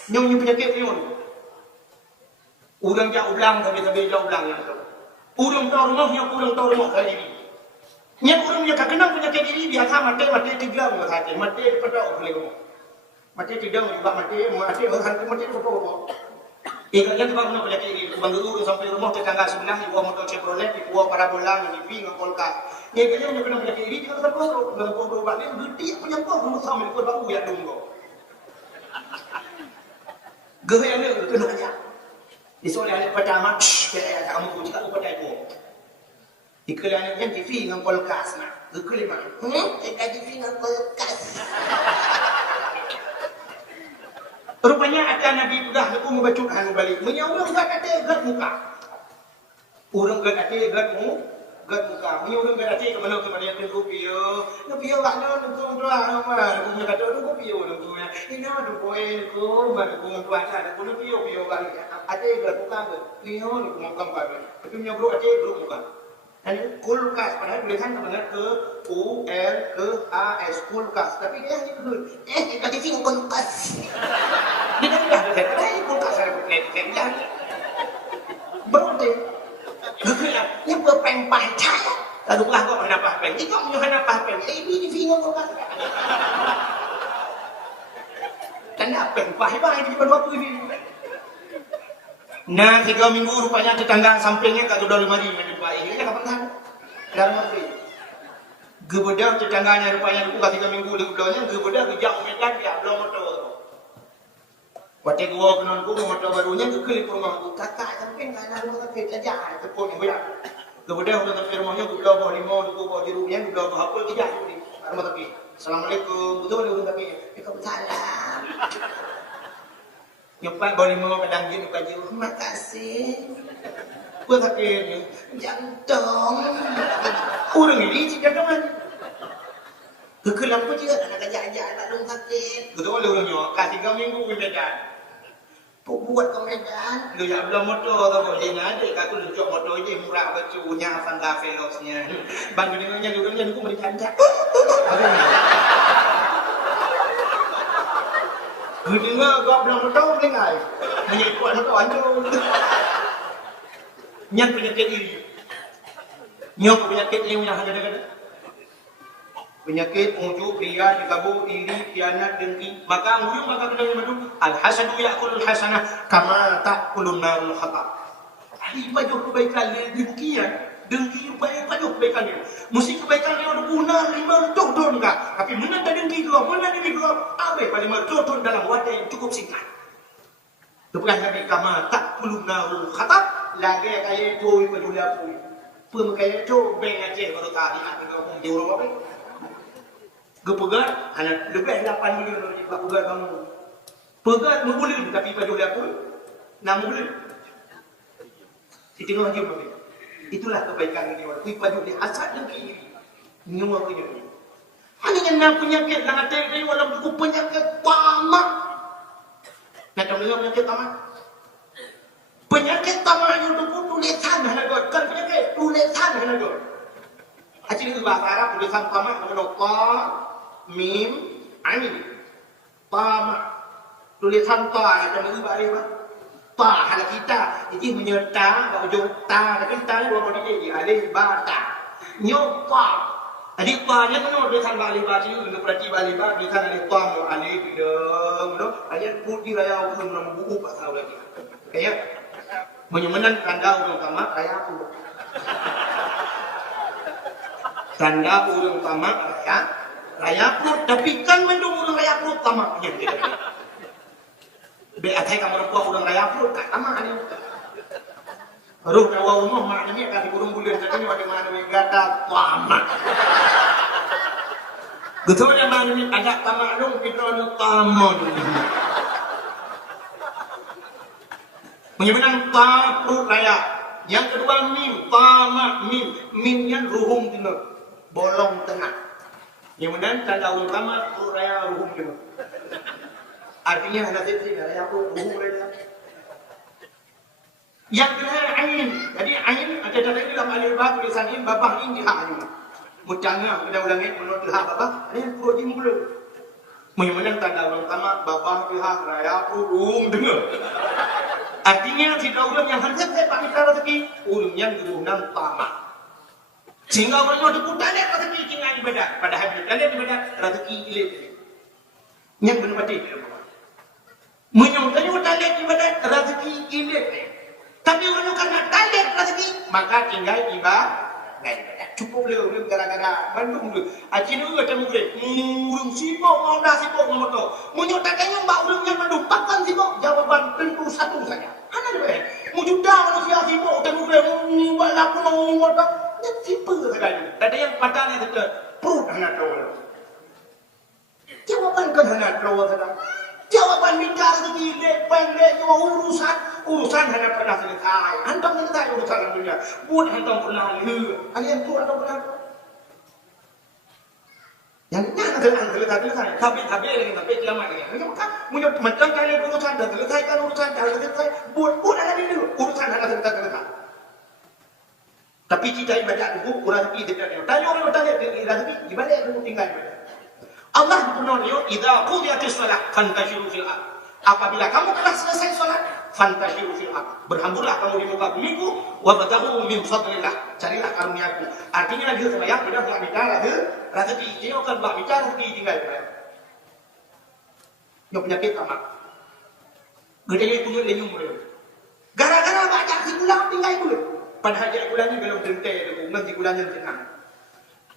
Ni penyakit ni. Urang jauh ulang sampai jauh ulang yang tu. Urang tahu rumah kali ini. Yang urang dia kenal penyakit diri biasa mati tiga saja. Mati pada oleh mati tidak juga mati berhenti mati berapa? Ikannya tu baru penyakit ini. Bangun sampai rumah tetangga sebelah ibu motor Chevrolet, ibu para bolang, TV ngapolka. Ikannya punya penyakit ini kita terpotong dalam berobat ini gede punya rumah sampai ikut baru ya dulu. Gaya ni kena aja. Isolasi anak pertama, kayak kamu tu jika lupa typo. Iklan yang TV ngapolka sana. Kelima, TV ngapolka. Rupanya ada Nabi sudah aku membaca anu balik. Menyuruh gak ada gerak muka. Urang gak ada gerak muka. Menyuruh gak ada ke mana yang tunggu piyo. Piyo gak ada tunggu doa mah. Aku kata tunggu piyo tunggu. Ini ada poin ko, baru tunggu puasa ada pun piyo balik. Ada gerak muka ke? Piyo tunggu muka baru. Tapi menyuruh ada gerak muka. Dan kulkas padahal tulisan sebenarnya ke U L ke A S kulkas. Tapi dia hanya betul. Tadi sing kulkas. Dia dah ada kulkas ada dia. Berarti dia berpempah cahaya. Lalu lah kau kenapa pen? Itu menyukai apa pen? Ini sing kulkas. Kenapa pempah di depan waktu ini? Nah, 3 minggu rupanya tetangga sampingnya kat sudah 5 hari menjumpai. Ini kapan kan? Dalam negeri. Gebedah tetangganya rupanya kat 3 minggu lebihnya gebedah kejak medan dia belum motor. Waktu gua kenon gua motor barunya ke kelip rumahku. Kakak samping kan rumah tapi kerja telepon yang berat. Gebedah udah sampai rumahnya gua bawa limau, gua bawa jeruknya, gua bawa apel kerja di rumah tapi. Assalamualaikum. Betul udah tapi. Waalaikumsalam. Nyoba boleh mau kadang gini baju. Makasih. Gue sakit jantung. Orang ini sih jantungan. Kekelam pun juga anak kerja tak dong sakit. Betul orang nyo. Kasih 3 minggu ke Medan. Buat ke Medan. Lu ya belum motor tu boleh ada. Aku lucu motor je murah bacunya Fanta Velosnya. Bang dengannya juga aku beri kancak. Người gặp lòng một đâu lên ngày mà nhảy quậy nó có anh đâu nhân penyakit iri nyok penyakit yang ada penyakit muncul pria dikabur iri khianat dengki maka nguyung maka kena madu al hasadu ya'kulul hasanah kama ta'kulun narul hatab hari baju kebaikan dibukian Dengki baik pada kebaikan dia. Mesti kebaikan dia ada guna 5 tahun kah? Tapi mana tak dengki kau, mana dengki kau? Abai pada 5 tahun dalam wadah yang cukup singkat. Lepas Nabi kama tak perlu naru kata lagi kaya tu pada ulah pun. Pun kaya tu beng aja baru tadi nak kau di rumah apa? Gepegat anak lebih 8 milion orang buat pegat kamu. Pegat boleh tapi pada ulah pun nak boleh. Kita tengok lagi apa? Itulah kebaikan dia. Kui pada dia asal lagi nyawa punya. Hanya nak penyakit nak ada dia walau buku penyakit tamak. Nak tahu dengar penyakit tamak? Penyakit tamak yang tulisan hana god. Kan penyakit tulisan hana god. Acik itu bahasa Arab tulisan tamak nama ta, mim, ain. Tamak. Tulisan ta ada nama balik apa? Ta hana kita. Jadi menyerta ujung ta, tapi ta ni dua body ni alif ba ta. Nyopa. Adik pa nya kan tulisan balik ba ni, berarti balik ba tulisan alif ta mu alif dong, no. Ayat putih raya pun nama buku pak tahu lagi. Kayak menyemenan tanda urang tamak raya aku. Tanda urang tamak raya perut, tapi kan mendung urang raya perut tamaknya. Be atai kamu buat urang raya perut tak tamak ni. Ruh kawa umum maknanya kan burung bulan tadi ada mana ni gata tamak. Betul ada mana ni ada tamak dong kita nak tamak. Menyebenang ta perut raya. Yang kedua mim, tamak mim. Mimnya ruhum tengah. Bolong tengah. Yang kemudian tanda utama perut raya ruhum tengah. Artinya ada titik raya perut ruhum raya. Yang kedua ain. Jadi ain ada tanda ini dalam alif ba tulisan in babah in diha ni. Mutanga kita ulangi menurut diha babah. Ini perut di mulut. Menyebenang tanda utama babah diha raya perut ruhum tengah. Artinya tidak ulang yang hancur saya pakai cara rezeki ulang yang gerunang tamak. Sehingga orang itu putar lihat rezeki tinggal ibadah. Padahal putar lihat ibadah rezeki ilik. Yang benar mati. Menyangkanya putar lihat ibadah rezeki ilik. Tapi orang itu karena tak lihat rezeki maka tinggal ibadah. Cukup le orang gara-gara Bandung tu. Acin tu ada mungkin. Urang sibuk mau dah sibuk mau tu. Menyatakannya mbak urang yang Bandung takkan sibuk. Jawaban tentu satu saja. Ana dia. Mujudah manusia sibuk dan mungkin buat laku mau tu. Dia sibuk sekali. Tadi yang padanya kata perut anak tahu. Jawaban kan anak tahu saja. Jawaban minta rezeki pendek urusan hanya pernah selesai. Antum selesai urusan dunia. Buat antum pernah lu. Kalian tu antum pernah. Yang nak selesai. Tapi lagi kiamat lagi. Maka macam kalian urusan dah selesaikan urusan dah selesai. Buat ada di dulu. Urusan hanya selesai. Tapi kita ibadat dulu kurang lebih tidak. Tanya orang tanya rezeki ibadat dulu tinggal ibadat. Allah berfirman, "Idza qudiyatis shalah fantashiru fil ardh." Apabila kamu telah selesai salat, fantashiru fil ardh. Berhamburlah kamu di muka bumiku, wabtaghu min fadlillah. Carilah karuniaku. Artinya dia sembahyang sudah enggak bicara rezeki. Dia akan enggak bicara rezeki tinggal. Yo penyakit tamak. Gede punya lenyum boleh. Gara-gara baca si bulan tinggal boleh. Padahal dia bulan ni belum tentai tu, nanti bulannya tengah.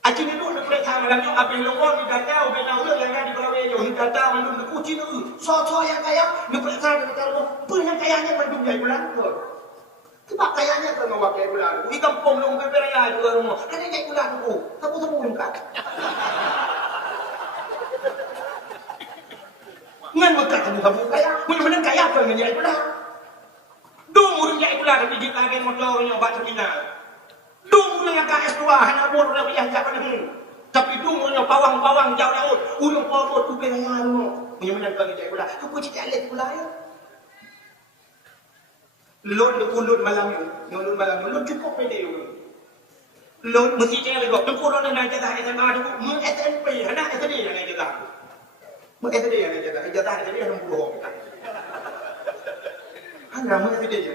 Acin itu nak periksa malam ni apa yang longor ni data, benar ulah yang di bawah yang data malam ni kucing tu, so yang kaya nak periksa dia kata apa yang kayanya pandung jai bulan tu. Sebab kayanya tu nak pakai bulan. Di kampung long beraya juga rumah. Ada jai bulan tu, tahu muka. Ngan muka kamu kaya, mana kaya apa yang jai bulan? Dong urang jai bulan di lagi motor yang obat terminal. Dung dengan KS2 hanya pun orang yang jaga ni. Tapi dung dengan pawang-pawang jauh laut. Urang pawang tu beraya lu. Menyemang bagi dia pula. Aku cakap lek pula ya. Lot malam ni. Lot malam ni. Lot cukup pede lu. Lot mesti dia lego. Tengku orang nak jaga SMA tu. Mu SMP anak SD yang nak jaga. Mu SD yang nak jaga. Jaga SD yang 60 kita. Hanya mu SD je.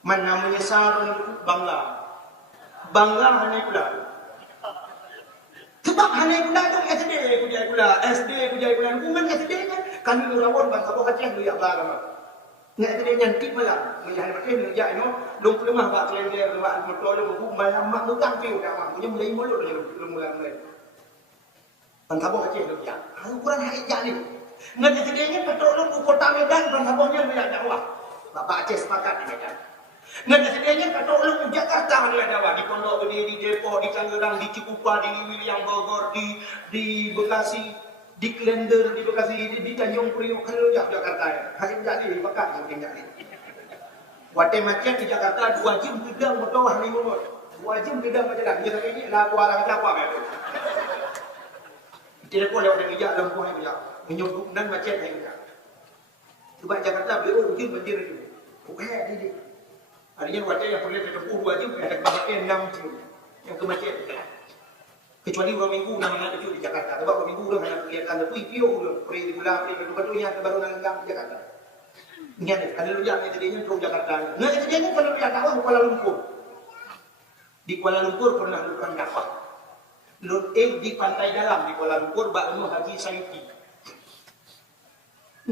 Mana menyesal bangga hanya pula. Sebab hanya pula tu SD kujai pula SD bukan SD kan kami merawat bangsa boh hati yang dia barang. Nggak ada nyantik malam. Melihat macam ni ya no. Long lemah bak kelender lemah motor lu malam mak ngutang piu dah mak punya mulai mulut dia mulai. Pantabo aja lu ya. Ukuran hai ya ni. Nggak ada sedianya petrol lu kota Medan pantabonya banyak dakwah. Bapak Aceh sepakat di Medan. Nggak ada sedianya petrol lu Jakarta banyak dakwah di Pondok Gede, di Depok, di Tangerang, di Cikupa, di William Bogor, di Bekasi, di Klender, di Bekasi, di Tanjung Priok, kalau Jakarta ya. Hari jadi di Pekan yang jadi. Waktu macam di Jakarta 2 jam kedang motor hari umur. 2 jam kedang macam dah. Dia kata ni lagu orang siapa kan? Telepon lewat kerja lampu yang kerja. Menyuruh dan macam yang kerja. Sebab Jakarta beliau hujan banjir itu. Okey dia. Artinya waktu yang boleh tempuh 2 jam ada kebanyakan 6 jam. Yang kematian. Kecuali orang minggu nama-nama kecil di Jakarta. Sebab orang minggu dah hanya kelihatan tapi piu dah. Pergi di bulan, pergi ke batunya baru nanggang di Jakarta. Ingat, ada lu yang jadinya terus Jakarta. Nggak jadinya kalau dia dakwah di Kuala Lumpur. Di Kuala Lumpur pernah lakukan dakwah. Di pantai dalam di Kuala Lumpur Baknu Haji Sayyidi.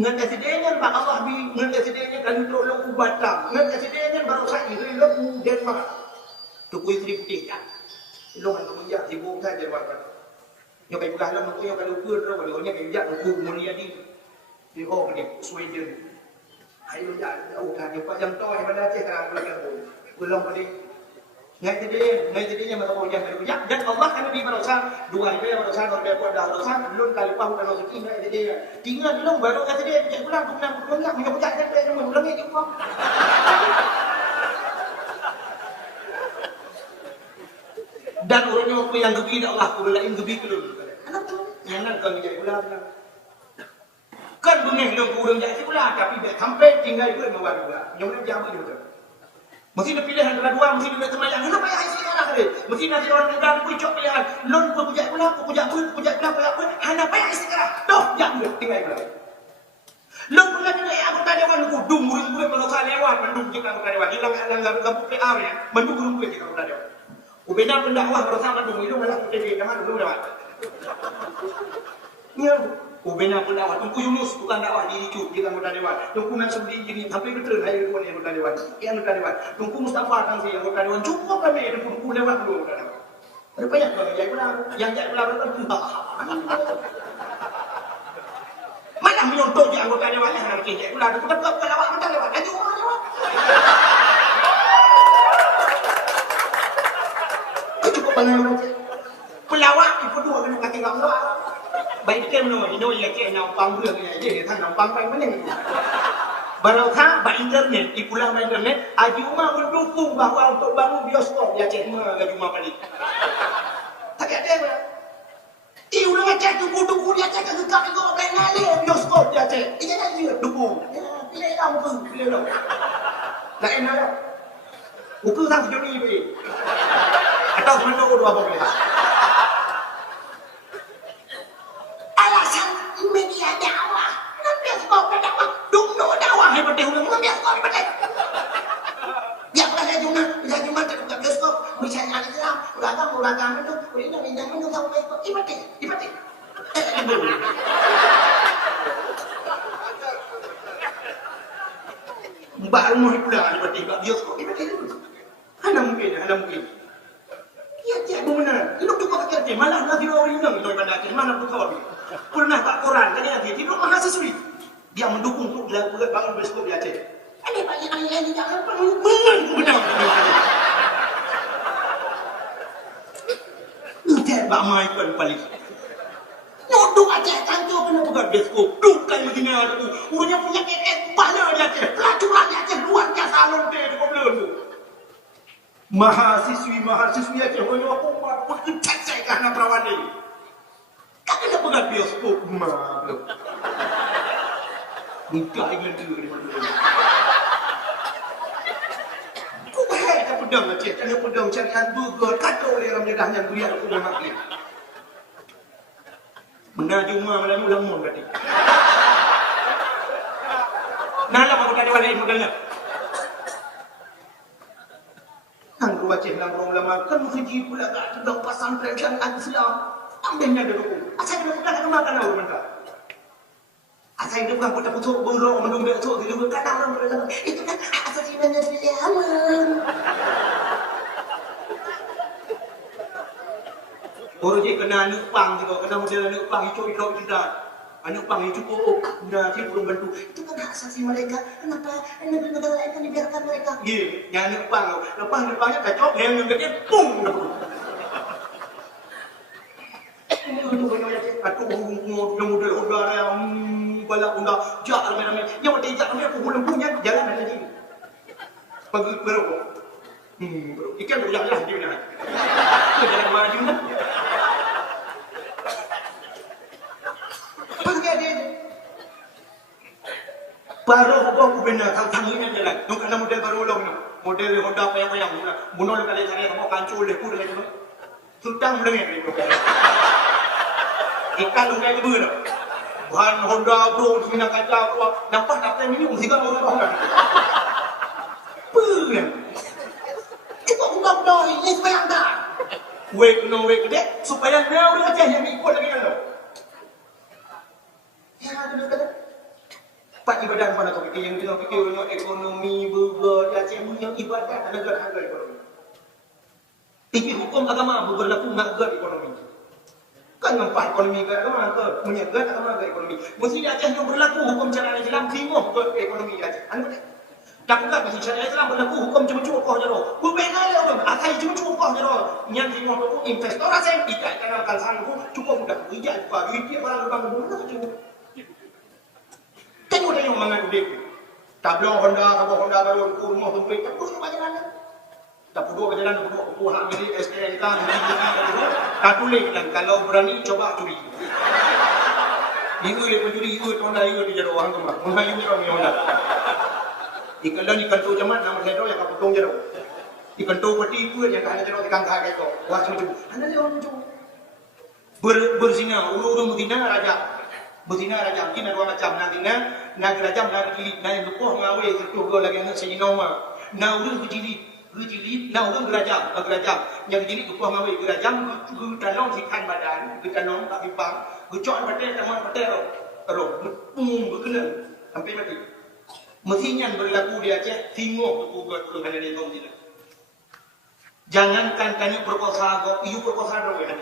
Nggak jadinya Pak Allah bi, nggak jadinya kalau untuk lu Batam, nggak jadinya baru saya lu Denmark. Tukui Sri Putih kan. Lu kan menjak sibuk saja Bapak. Yang baik bukan lu yang kalau ukur terus kalau nya kayak jak mulia di Sweden. Ayo ya, kan jumpa yang tahu yang mana Aceh sekarang belum pada. Ngai jadinya mata yang baru ya. Dan Allah kan lebih berusaha 2 hari berusaha orang buat dah berusaha belum kali paham dan rezeki ngai jadi. Tinggal belum baru kata dia bijak pulang pulang punya punya kan dia mau ulang ni juga. Dan orangnya waktu yang gebi Allah kudu lain gebi belum. Anak tu jangan kau bijak pulang. Kan dunia hidup kurang jadi pula tapi dia sampai tinggal itu mawar pula yang udah jamu itu mesti dia pilih antara dua mesti dia temayang kenapa ya isi orang dia mesti nanti orang muda pun cok pilihan lon pun pujak pula apa hana apa yang isi kerah doh jamu tinggal pula lon pun nanti anggota dewan kudung murid kalau saya lewat mendung jika anggota dewan hilang gabung PA ya mendung murid jika anggota dewan ubena pendakwah bersama mendung itu malah TV teman dulu lewat ya ubena pun dakwah, tunggu Yunus bukan dakwah di Icu, di anggota dewan. Tunggu Mansur di ini, sampai betul hari itu yang anggota dewan. Yang anggota dewan. Tunggu Mustafa kan si anggota dewan. Cukup kami ada tunggu lewat dulu anggota dewan. Ada banyak kalau yang jadi pula betul. Mana menyontoh di anggota dewan yang nak jadi pula. Bukan lewat betul lewat. Ayo lewat. Cukup banyak. Pelawak itu dua kena kaki kamu. Baik kem no ya ke nampang bulan ya jeท่าน nampangไปmana ni Barokah ba internet di pulang ba internet Ajuma mendukung bahawa untuk bangun bioskop ya cek mah Ajuma balik tak ada ba iu nak cek tunggu dia cek ke kami go benale bioskop ya cek ini nak dia dukung pilih dah lah enak dah ukur sang sejuni be atau menunggu dua boleh media dakwah, nanti sekolah dakwah, dulu dakwah hebat deh, nanti sekolah hebat deh. Yang ada cuma terbuka bioskop, misalnya ada Islam, uragam itu, ini sama mereka, hebat deh. Mbak rumah pulang hebat deh, bioskop hebat deh. Ada mungkin. Ya tiada benar, itu cuma kerja, malah lagi orang ini itu ibadah, mana pun kau pernah tak Quran kan dia tidur mahasiswi dia mendukung untuk dilakukan bangun bioskop di Aceh ada banyak ayat yang jangan benar udah bak mai pun paling nodok Aceh tanjung kena buka bioskop dukai begini aku urutnya punya kepala di Aceh pelacuran di Aceh luar biasa lonte di Koblen mahasiswi Aceh aku pun kecek karena perawan ini kena pegang bioskop belum buka dengan dia di mana kau bahaya tak pedang Aceh kena pedang cari hamburger kacau oleh orang Medan yang beriak aku dah makin benda cuma malam ulang berarti nalah aku tadi balik makannya nangru Aceh nangru ulama kan mesti pula tak sedang pasantren syariat Islam ambilnya dulu. Asal dia bukan kemakan orang mereka. Asal itu bukan pada putuk buruk mendung betul itu bukan orang berdalam. Itu kan asal sebenarnya dia aman. Orang je kena nupang juga, kena model nupang itu tidak. Nupang itu udah sih belum bantu. Itu kan hak asasi mereka. Kenapa negara lain kan dibiarkan mereka? Iya, yang nupangnya kacau, yang dia pung. Aduh, model udara yang balak unda jak ramai-ramai. Yang ada jak ramai aku belum punya jalan ada lagi. Bagi berapa? Ikan ulang-ulang di mana? Jalan maju nak. Baru aku benar kang ini jalan. Nuk ada model baru ulang ni. Model Honda payang-payang ni. Bunol kali cari kamu kancul deh pun lagi. Sudang dengan ni. Ikan udah ibu dah. Bahan Honda bro di mana kaca aku nampak tak minum tiga orang orang. Pun. Kita udah ini supaya dah. Wake dek supaya dia udah aja yang ikut lagi kan. Ya ada. Pak ibadah mana kau fikir yang kita fikir orang ekonomi bergerak yang ibadah negara ekonomi. Tapi hukum agama berlaku negara ekonomi. Kan nampak ekonomi agama ke menyegar agama ekonomi. Mesti aja yang berlaku hukum syariat Islam timur ke ekonomi aja. Anu tak bukan mesti syariat Islam berlaku hukum cuma kau jero. Berbeza dia orang. Akai cuma kau jero. Yang timur tu investor asing tidak kenal kalsan ku cukup mudah. Ijak juga duit dia barang lebang bulan tu. Tengok dia yang mengadu dia. Tablo Honda baru rumah tempat tak perlu jalan. Tak perlu jalan perlu hak milik SKNK tak tulis dan kalau berani coba curi. Ibu dia pencuri Honda di jero orang tu mah. Menghayu orang Honda. Ikan tu jaman nama saya yang kau potong jero. Ikan tu peti itu yang kau jero ikan kaya itu. Wah macam tu. Anda dia orang tu. Bersina ulu Medina raja. Betina raja mungkin ada macam nak raja nak jilid nak lupa ngawe itu go lagi nak sini nama nak urut jilid nak urut raja yang jilid lupa ngawe raja gu tanong sikan badan gu tanong tak pipang gu cok badan sama badan ro berkena sampai mati mestinya berlaku dia aja tengok tu buat tu ada dia kau tidak jangankan kami perkosa go iu perkosa ro ya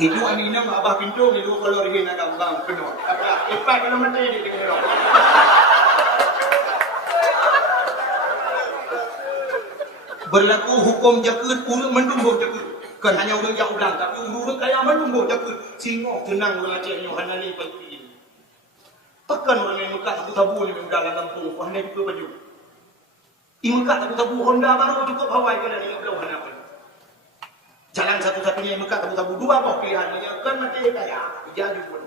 itu anina abah pintu ni dua kalau ribu nak gambang penuh. Apa? Ipat kalau mati dia kena. Berlaku hukum jakut urut mendunggu jakut. Kan hanya orang yang ulang tapi urut kaya mendunggu jakut. Singok tenang belajar Yohana ni pagi. Tekan orang yang muka tabu ni dalam kampung. Wah ni juga baju. Imuka tabu Honda baru cukup Hawaii kalau ni belum Honda. Jalan satu-satunya yang Mekah tabu-tabu dua kok pilihan menyekan mati kaya jadi pun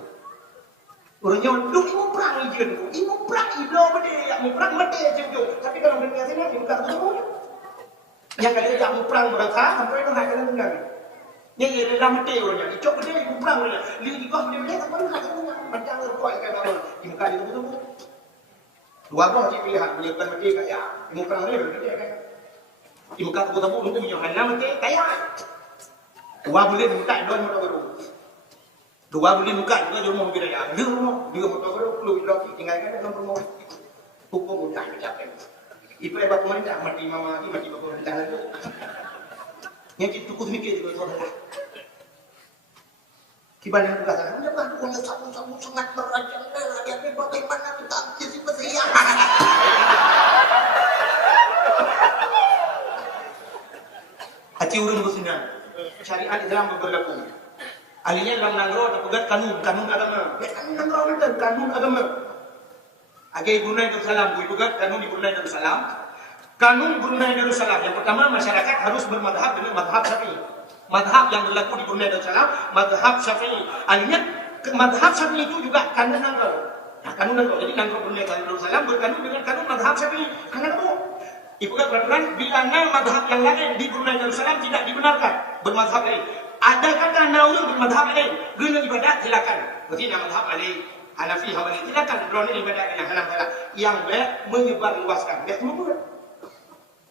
orangnya duk ibu perang ijen ibu perang iblo bede yang perang mati jejo tapi kalau mereka sini Mekah tabu yang kali yang perang berasa sampai itu hanya dengan yang ini dah mati orangnya dicok bede ibu perang orangnya liu di kau bede sampai itu hanya dengan macam berkuat kan orang di Mekah itu tabu dua kok pilihan menyekan mati kaya ibu perang ni bede kaya di Mekah tabu untuk Yohana mati kaya. Dua boleh muka dua motor baru. Dua boleh muka juga rumah mobil raya. Dia motor baru perlu lagi tinggalkan dalam rumah. Hukum mudah mencapai. Ibu bapak pemerintah mati mama lagi mati bapak pemerintah lagi. Yang itu cukup mikir juga saudara. Kibana yang berkata, jangan punya sabu-sabu sangat merajalela. Jadi bagaimana kita jadi bersiap? Hati urun bersinar. Syariat Islam berlaku. Alinya dalam nagro terpegat kanun agama. Kanun nagro itu kanun agama. Agai Brunei Darussalam dipegat kanun di Brunei Darussalam. Kanun Brunei Darussalam yang pertama masyarakat harus bermadhab dengan madhab Syafi'i. Madhab yang berlaku di Brunei Darussalam madhab Syafi'i. Alinya madhab Syafi'i itu juga kanun nagro. Nah, kanun nagro. Jadi nagro Brunei Darussalam berkanun dengan kanun madhab Syafi'i. Karena itu ibukan peraturan bila madhab yang lain di Brunei Darussalam tidak dibenarkan bermadhab lain. Ada kata naurun bermadhab lain guna ibadat silakan. Berarti madhab lain Hanafi Hambali silakan guna ibadat yang haram halal. Yang baik menyebar luaskan. Baik semua.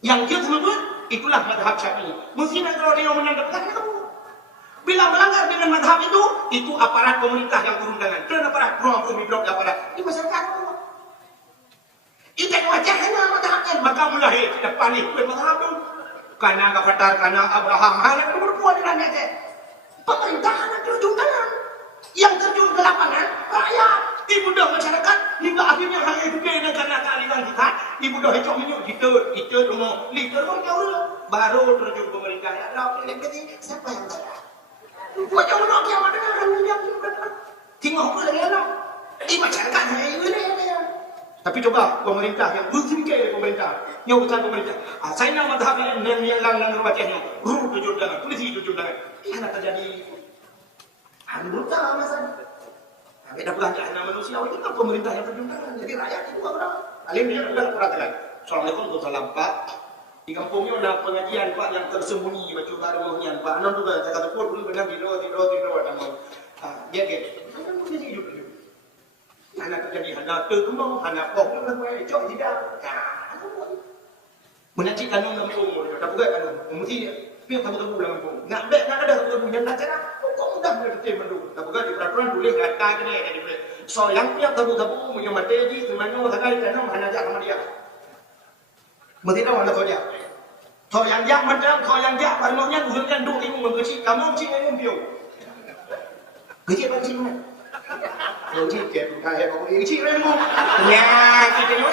Yang dia semua itulah madhab Syafi'i. Mesti nak kalau dia menanggap kan kamu. Bila melanggar dengan madhab itu aparat pemerintah yang turun tangan. Kena aparat, ruang pemimpin aparat. Ini masyarakat. Itu wajahnya madhabnya. Maka mulai tidak panik dengan madhab itu. Karena Qatar, karena Abraham, hanya berbuat dengan dia. Pemerintahan yang terjun tangan. Yang terjun ke lapangan, rakyat. Ibu dah masyarakat, hingga akhirnya hanya itu kena karena keadilan kita. Ibu dah hecok minyak, itu rumah, liter pun jauh. Baru terjun pemerintah. Ya, siapa yang bayar? Buat jauh nak kiamat dengan yang tengok ke lagi lah. Di masyarakat hanya itu dia. Tapi coba pemerintah yang berfikir pemerintah, yang bukan pemerintah. Saya nak madhab yang lang wajahnya, terjun tangan, polisi terjun tangan. Ini terjadi. Brutal masa. Tapi dah belanjaan manusia itu kan pemerintah yang terjun tangan. Jadi rakyat itu apa? Alim dia sudah perhatikan. Assalamualaikum warahmatullahi wabarakatuh. Di kampungnya ada pengajian Pak yang tersembunyi baca barunya Pak. Anon juga saya kata pun dulu benar tidur dia ke. Kan mesti hidup. Anak terjadi anak terkembang, anak pok dan lain cok tidak. Menanti kanong kampung, tak bukan kanong. Mesti dia tahu dalam kampung. Nak ada punya nak cara. Kok mudah dia mendu. Tak bukan di peraturan boleh kata kena ada boleh. So yang punya tabu punya materi semuanya sekali kanong anak jak sama dia. Mesti tahu anak dia. So yang jak macam so yang jak parnonya usulkan duk ilmu mengecik kamu cing ilmu bio. Kecil macam mana? Yang cikgu kaya kau ini cikgu ilmu. Ya, kita ni.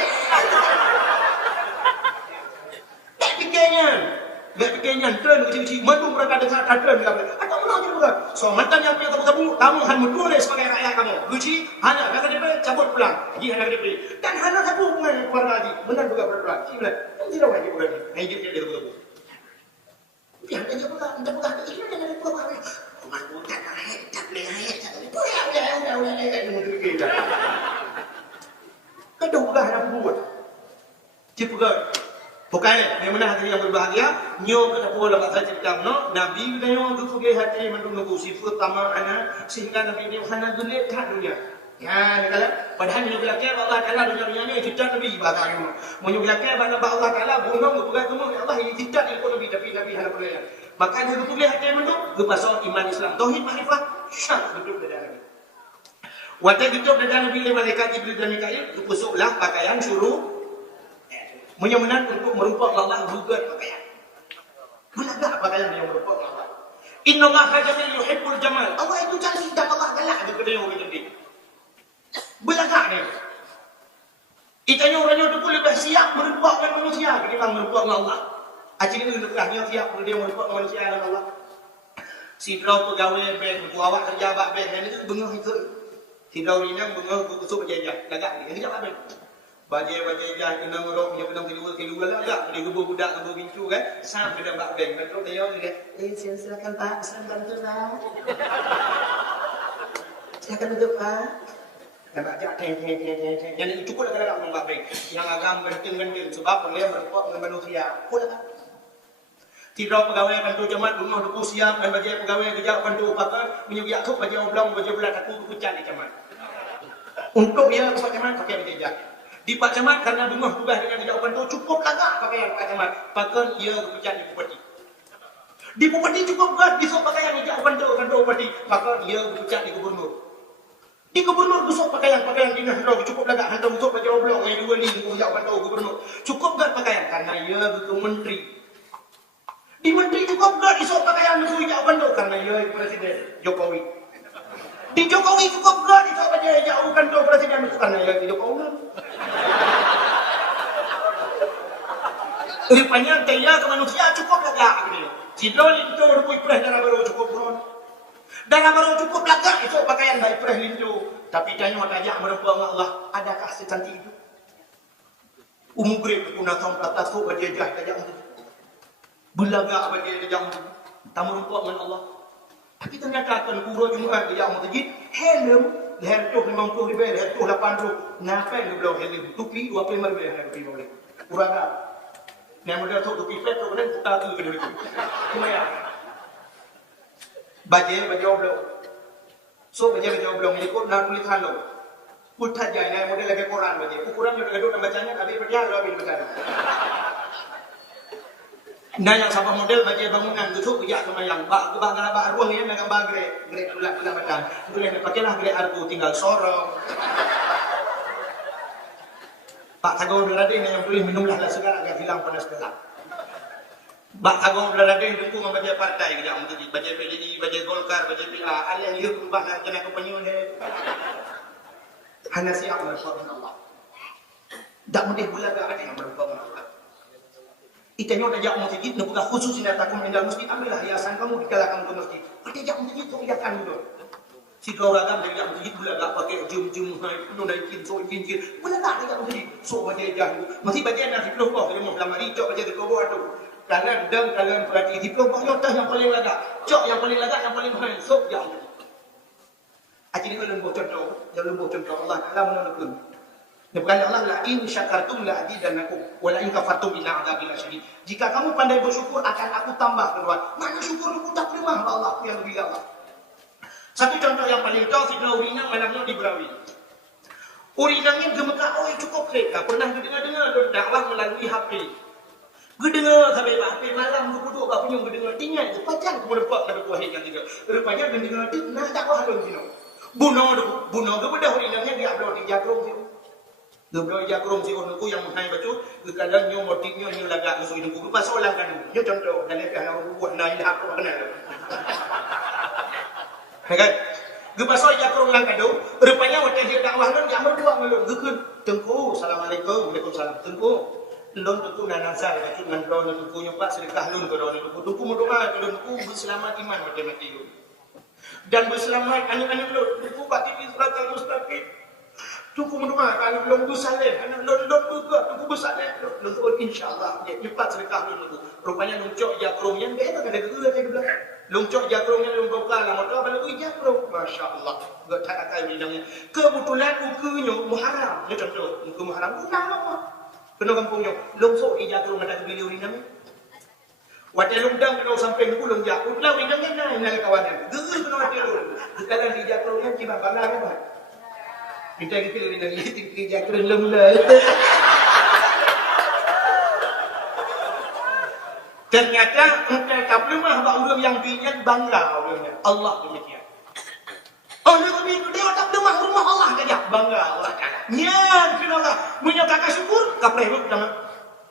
Tak fikirnya, tren kecil-kecil, mendung mereka dengan tren kita. Atau mana juga. So mantan yang punya tabu-tabu, kamu hanya menulis sebagai rakyat kamu. Kecil, hanya kata dia cabut pulang, pergi hanya dia. Dan hanya satu hubungan keluarga lagi, benar juga berperan. Tidak, tidak wajib bukan. Hanya dia tabu-tabu. Yang dia bukan, dia bukan. Ini dengan dia bukan. Aku tak naik, tak boleh naik. Udah. Kedua bukan anak buat. Cip bukan. Pokoknya, yang mana hati yang berbahagia, nyo kata pula mak saya cerita no, Nabi nyo tu pergi hati mendung sifat tamak anak sehingga Nabi dia hana dunia tak dunia. Ya, kalau padahal nyo bilang ke Allah Taala dunia ni tidak Nabi bahasa nyo. Mau nyo bilang ke Allah Taala bunuh bukan kamu Allah ini tidak ilmu Nabi tapi Nabi hana percaya. Maka dia tu hati mendung ke pasal iman Islam, tauhid makrifah, syak hidup dari Nabi. Waktu hidup dari Nabi malaikat Jibril dan Mikail pusuklah pakaian suruh menyemenan untuk merupakan Allah juga pakaian. Belaga pakaian yang merupakan Allah. Inna Allah jamil yuhibbul jamal. Allah itu cantik dan Allah galak juga dia orang cantik. Belaga ni. Itanya orangnya tu lebih siap merupakan manusia ketimbang merupakan Allah. Acing ini lebihnya siap dia merupakan manusia dan Allah. Si draw pegawai bank, awak kerja bak bank ini tu bengah itu. Si draw ini yang bengah kusuk berjaya, lagak ni. Ini apa bank? Bajai jah kena ngorok punya pedang kilu lah agak dia gebur budak gebur pincu kan sampai dah bak bank betul dia dia silakan Pak saya bantu lah silakan duduk Pak dan baca yang itu cukup dah kalau bak bank yang agam genting sebab dia berbuat dengan manusia pula tidak pegawai bantu jemaat rumah duku siap dan bajai pegawai kerja bantu pakar menyugiak kau bajai oblong bajai bulat aku kucat di jemaat untuk dia ke jemaat pakai bajai di Pak Camat karena rumah tugas dengan jawapan itu cukup lagak pakaian Pak Camat. Pakaian ia berpecat di Bupati. Di Bupati cukup berat besok pakaian di jawapan itu kantor Bupati. Pakaian ia berpecat di Gubernur. Di Gubernur besok pakaian dinas handok cukup lagak hantar besok baju oblong yang dua ni jawapan itu Gubernur. Cukup berat pakaian karena ia ke Menteri. Di Menteri cukup berat besok pakaian untuk jawapan itu karena ia Presiden Jokowi. Di Jokowi cukup berat itu saja jauh kantor Presiden itu karena ia Jokowi. Rupanya daya ke manusia cukup lagak gitu. Si drone itu rupui preh darah baru cukup drone. Darah baru cukup lagak itu pakaian baik preh lindu. Tapi tanya tajak merupakan Allah. Adakah secantik itu? Umugre guna kaum atas kau berjejah tajak untuk belaga berjejah untuk tamu merupakan Allah. Tapi ternyata akan kurang jumlah tajak untuk helm leher tu 50 ribu, leher tu 80. Napa yang belum helm? Tupi 25 ribu leher tupi boleh. Kurang tak? Yang muda tu tupi fat tu boleh putar tu ke dulu. Kumaya. Baju oblong. So baju oblong ini kau nak tulisan lo. Putar jaya yang model lagi Quran baju. Ukuran yang kedua bacanya tapi bacanya lo ambil bacanya. Nah yang sama model baca bangunan tutup bijak sama yang bak ruang ni nak bak grek pula badan. Itu yang pakailah grek arbu tinggal sorong. Pak Tagong Belading yang boleh minumlah segar agar hilang panas gelap. Pak Tagong Belading tunggu membaca partai yang menjadi baca PDI, baca Golkar, baca PA, alian hidup berubah nak kena kepenyun hanya siap bersyukur Allah. Tak mudah pula ada yang bersyukur Allah. Itanya udah jauh masjid, nak buka khusus ini takut meninggal masjid, ambillah hiasan kamu dikalahkan ke masjid. Ada jauh masjid, so hiasan dulu. Si kau ragam dari jauh masjid pula tak pakai jum-jum, penuh dari so kincir, pula tak ada jauh masjid. So baca jauh, masih baca nasi pelopok, jadi mau lama ni cok baca di pelopok tu. Kalian deng, kalian perhati di pelopok nyotah yang paling lagak, cok yang paling lagak, yang paling mahal, so jauh. Akhirnya kalau buat contoh, jangan buat contoh Allah Taala menolakkan. Bukan Allah la in syakartum la azidannakum wa la in kafartum inna adzabi lasyadid. Jika kamu pandai bersyukur akan aku tambah kedua. Mana syukur lu tak terima Allah yang lebih Allah. Satu contoh yang paling tahu Sidna Urina malamnya di Berawi. Urinanya gemeka oi cukup mereka pernah dengar dakwah melalui HP. Gedengar sampai HP malam duduk apa punya gedengar tinggal sepanjang kemudian pak ada kuah yang tiga. Rupanya dengar tu nah dakwah dong sino. Bunuh kepada urinanya dia upload di Jakrom sino. Dua jakrum si onuku yang menghai bacu, kekalian nyo motifnya nyo lagak musuh hidupku. Lupa soalan kan? Nyo contoh dan lepas orang buat naik aku kenal. Kan? Lupa soal jakrum lang kado. Rupanya waktu dia dakwah non yang berdua ngelon. Gekun tengku, assalamualaikum, waalaikumsalam. Tengku, lon tengku nanasa bacu ngan don tengku nyo pak sedekah lon kado tengku. Tengku mendoa kado tengku berselamat iman mati lu. Dan berselamat anak-anak lu. Tengku pak tipi surat al-mustaqim. Tunggu mendoa kalau belum bersalin, anak lon juga tunggu bersalin, lon insyaAllah dia cepat sedekah lon itu. Rupanya longcok jakrumnya, dia tak ada gerak di belakang. Longcok jakrumnya longcok kalah, motor balik lagi jakrum, masya Allah. Gak tak ada bidangnya. Kebetulan ukunya muharam, ni contoh, uku muharam, unang apa? Kena kampungnya, longsok di jakrum ada kebili urinamnya. Wajah longdang kena sampai nunggu jakrum, lah urinamnya nak kawannya. Gerak kena wajah lon. Sekarang di jakrumnya cuma bangga apa? Kita kita dengan ini jakrum lemlah. Ternyata engkau tak lemah orang yang binyak bangga orangnya. Allah demikian. Allah demikian dia tak lemah rumah Allah saja bangga Allah. Niat Allah menyatakan syukur kapreh pertama.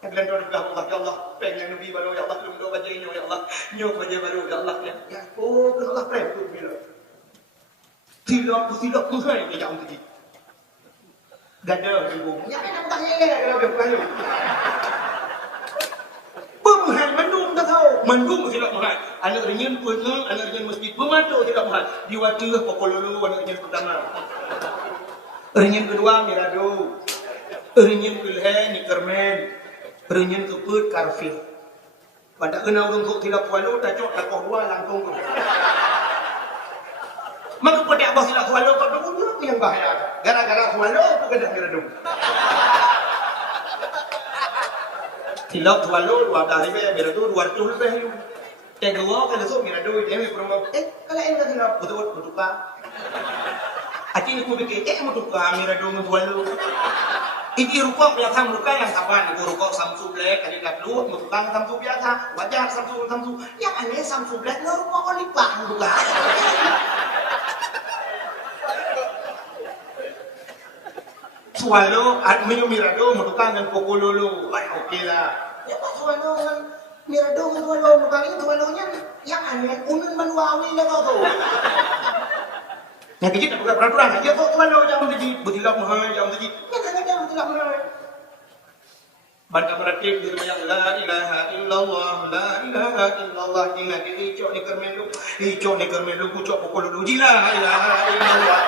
Kalian doa kepada Allah ya Allah pengen nabi baru ya Allah doa baca ini ya Allah nyok baca baru ya Allah ya. Oh Allah preh tu bila. Tidak mungkin dia jauh tadi. Gada ibu. Ya nak tanya kalau dia bukan. Pemahal mendung tak tahu. Mendung tidak mahal. Anak ringin pernah, anak ringin masjid pematu tidak mahal. Di waktu Pokololu anak ringin pertama. Ringin kedua Mirado. Ringin kedua Nikermen. Ringin keput Karfil. Pada kena orang tu tidak kualu tak cok tak dua langkung. Maka pada abah tidak kualu tak dulu yang bahaya. Gara-gara kualu aku kena Mirado. Tilak tualu dua dari Mirado 200 lebih. Yang kedua kan esok Mirado dia promo. Kalau ini kan tidak betul pak. Aci aku fikir betul pak Mirado tualu. Ini rupa biasa muka yang kapan? Rupa Samsung Black kali kaplu, muka Samsung biasa, wajah Samsung. Yang aneh Samsung Black rupa olipah muka. Sualo, adminyo Mirado, muka dengan Pokololu, okey lah. Ya pak Sualo dengan Mirado dengan Sualo, mukanya Sualonya yang aneh, unun manuawi lah kau. Yang kecil tak buka peraturan, aja kok Sualo jangan kecil, bertilak mahal jangan kecil. Jangan bertilak mahal. Bantah meratib di rumah yang la ilaha illallah, la ilaha illallah. Ingat hijau ni kermelu, kucok Pokololu, la ilaha illallah.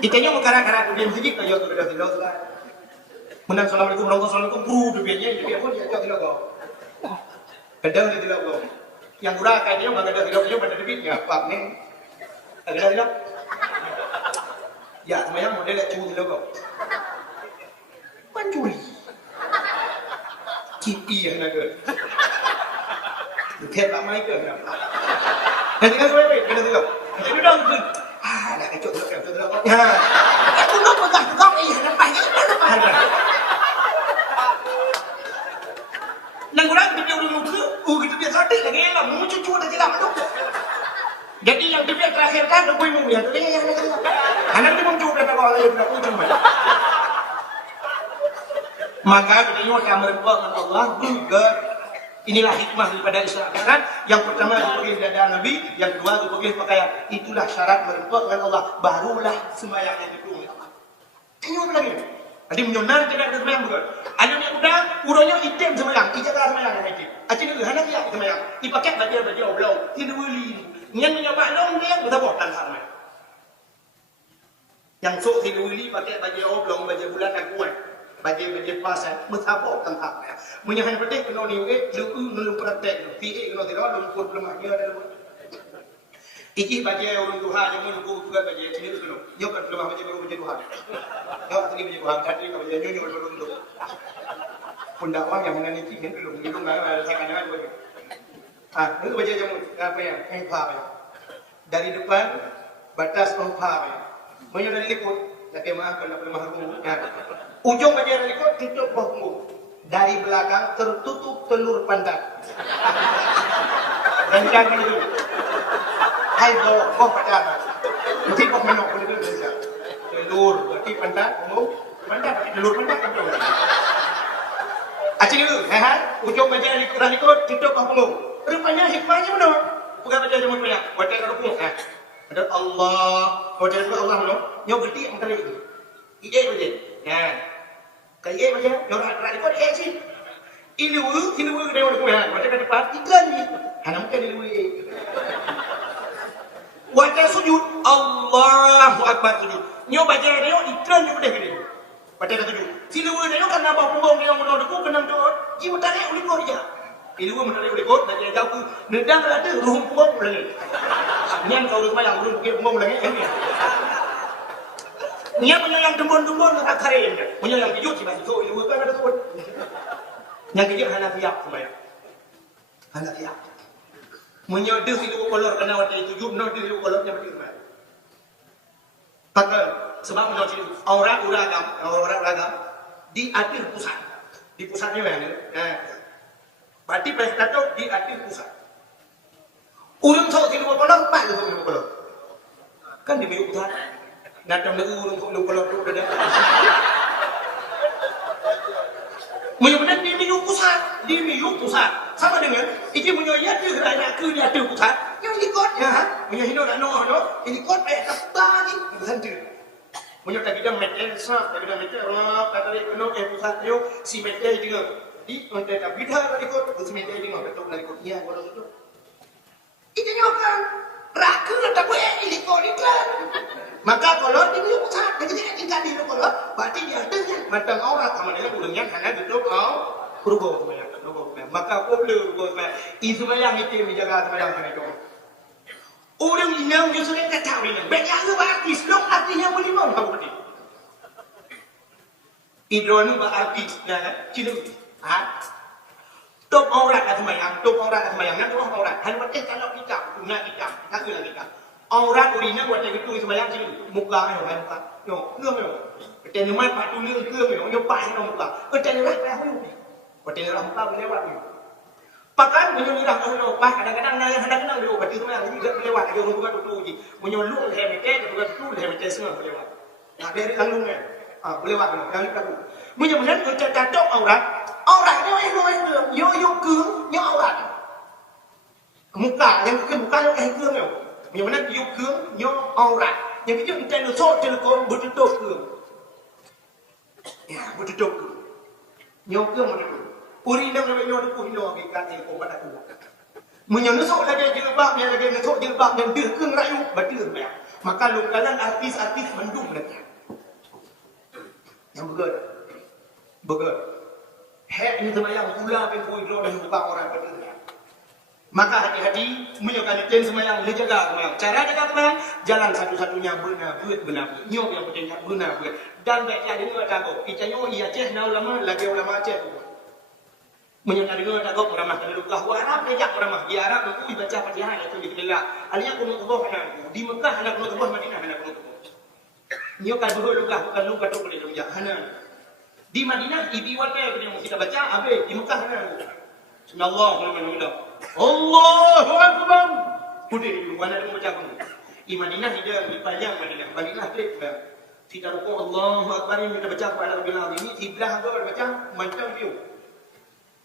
Ditanya mau kara-kara dia sedikit aja tu dah tidak lah. Menang assalamualaikum warahmatullahi wabarakatuh. Dia pun dia tidak kau. Kadang dia tidak kau. Yang gurakan dia enggak ada tidak pada debitnya. Pak ni. Ada tidak? Ya, semayang model curi tidak kau. Pancuri. Kipi yang ada. Dia tak mai ke? Nanti kan saya kena tidak. Jadi dah tu. Nak kecok tu. Ya. Aku nak pegang kau ni, nampak ni. lagi lah, mu cucu dah jelas tu. Jadi yang dia terakhir kan aku mu ya, tu dia yang anak dia muncul kata kau dia tak ujung. Maka kita kamar dengan Allah juga. Inilah hikmah daripada Islam kan. Yang pertama dipanggil dada Nabi, yang kedua dipanggil pakaian. Itulah syarat berempat dengan Allah. Barulah sembahyang yang dipilih Allah. Tengok lagi. Tadi menyonan tidak ada sembahyang bukan. Ada yang udahnya item sembahyang, ijadah sembahyang yang itu. Acik ni hendak dia sembahyang. Dipakai baju oblong, tidak boleh. Yang menyamak long dia betapa dan sama. Yang sok tidak boleh pakai baju oblong, baju bulat dan kuat. Bagi pasal betapa tentang menyahan petik kena ni lu praktek pi kena tidak lu pun lemah dia ada lu iki bagi orang Tuhan yang menunggu juga bagi sini tu yo kan lemah bagi Tuhan yo tadi bagi Tuhan tadi kalau dia nyonya belum tu pun dakwah yang mengenai ini kan belum itu enggak ada saya kan bagi itu bagi jamu apa ya apa ya dari depan batas apa ya menyo dari ikut ya maaf kalau lemah ujung bagian itu tutup bahu, dari belakang tertutup telur pantat. Dan jangan itu. Hai bawa pantat. Nanti kau menok boleh saja. Telur berarti pantat, pantat berarti telur pantat. Acik dulu, ujung bagian itu tutup bahu. Rupanya hikmahnya mana? Bukan baca jamu banyak. Baca rukuk. Ada Allah, baca Allah mana? Yang berarti antara itu. Ije baca. Kayak macam orang ikut sih. Ilu dia orang kuat. Macam kata pak ikan ni. Hanya mungkin ilu. Wajah sujud Allahu Akbar sujud. Nyo baca dia ikan ni boleh gini. Baca sujud. Ilu dia kan apa punggung dia orang aku kena tu. Ji mutarik ulik kau dia. Ilu mutarik ulik kau nak jauh. Nedang ada ruhum punggung lagi. Nyan kau rumah yang belum punggung lagi. Nya punya yang dembon-dembon nak karen. Punya yang hijau sih masih so itu kan ada tu. Yang hijau Hanafiah semaya. Hanafiah. Punya dia itu kolor kena waktu itu jub no dia itu kolornya betul semaya. Pakai sebab punya itu orang ragam di akhir pusat. Di pusatnya mana? Berarti pesta tu di akhir pusat. Urang sok itu kolor, pak itu kolor. Kan di pusat. Datang dulu lu kalau tu dah. Menyebutkan di minggu pusat, sama dengan iki punya ya tu kerana aku dia tu pusat, yang ikut ya, punya hidup nak noh, ini ikut apa ni, santai. Punya tak kita meter sah, tak kita meter orang kata dia kena pusat tu si meter juga, di meter tak bidar ikut, si meter juga betul lagi ikut, ya kalau itu. Itu nyokan, ragu tak boleh ikut iklan. Maka kalau dia punya pusat, dia kena tinggal di kolor, berarti dia dengan matang aurat sama dengan ulangnya karena betul kau rugo semuanya. Maka kau boleh rugo semuanya. Itu yang itu menjaga semuanya kan itu. Orang yang justru tak tahu ini. Banyak artis, dong artinya boleh mau tahu ni. Idroni artis, cina. Top aurat semuanya, nanti aurat. Hanya kalau kita guna kita, tak guna kita. Aurat urina buat yang itu sembahyang sini muka yo muka yo nương yo cái này mai phải tu nương cương yo phải nó muka cái này rác ra không cái này muka boleh lewat pakan menyuruh orang pak kadang-kadang kadang-kadang dia berarti sembahyang juga lewat dia orang bukan tu uji menyuruh hemete bukan tu hemete semua boleh lewat nah dari kandungnya boleh lewat yang itu menyuruh kita cacok auratnya yo cương yo aurat muka yang muka yo cương yo nhưng mà nó yêu cương nhớ aurat nhưng cái chuyện trên nó sốt trên con bữa trước tốt cương bữa trước tốt nhớ cương mà được uri năm nay nhớ được uri lo cái cái này cũng bắt đầu mình nhớ nó sốt là cái chữ bạc này là cái nó sốt chữ bạc này đưa cương lại luôn bật đưa mẹ mà cả lúc kalian artis mình đúng được yang betul hek ni sama yang ulah pun lo dan buka orang betul maka hati-hati menyokani ten semayang le jaga semayang cara jaga semayang jalan satu-satunya benar nyok yang penting benar dan baiknya dengar takut kita nyok ia ceh na ulama lagi ulama ceh menyokani dengar takut ramah kalau bahwa Arab dia ramah di Arab itu baca Fatihah itu di Mekah alia kuno tubuh di Mekah anak kuno tubuh Madinah anak kuno tubuh nyok kan dulu bukan luka tu boleh dong hana di Madinah ibiwatnya yang kita baca abe di Mekah hana Allahu liman hamidah. Allahu akbar. Udah di mana ada macam tu. Di Madinah dia di panjang Madinah klik dah. Kita rukuk Allahu akbar ini kita baca pada Rabbil ini sebelah tu baca macam view.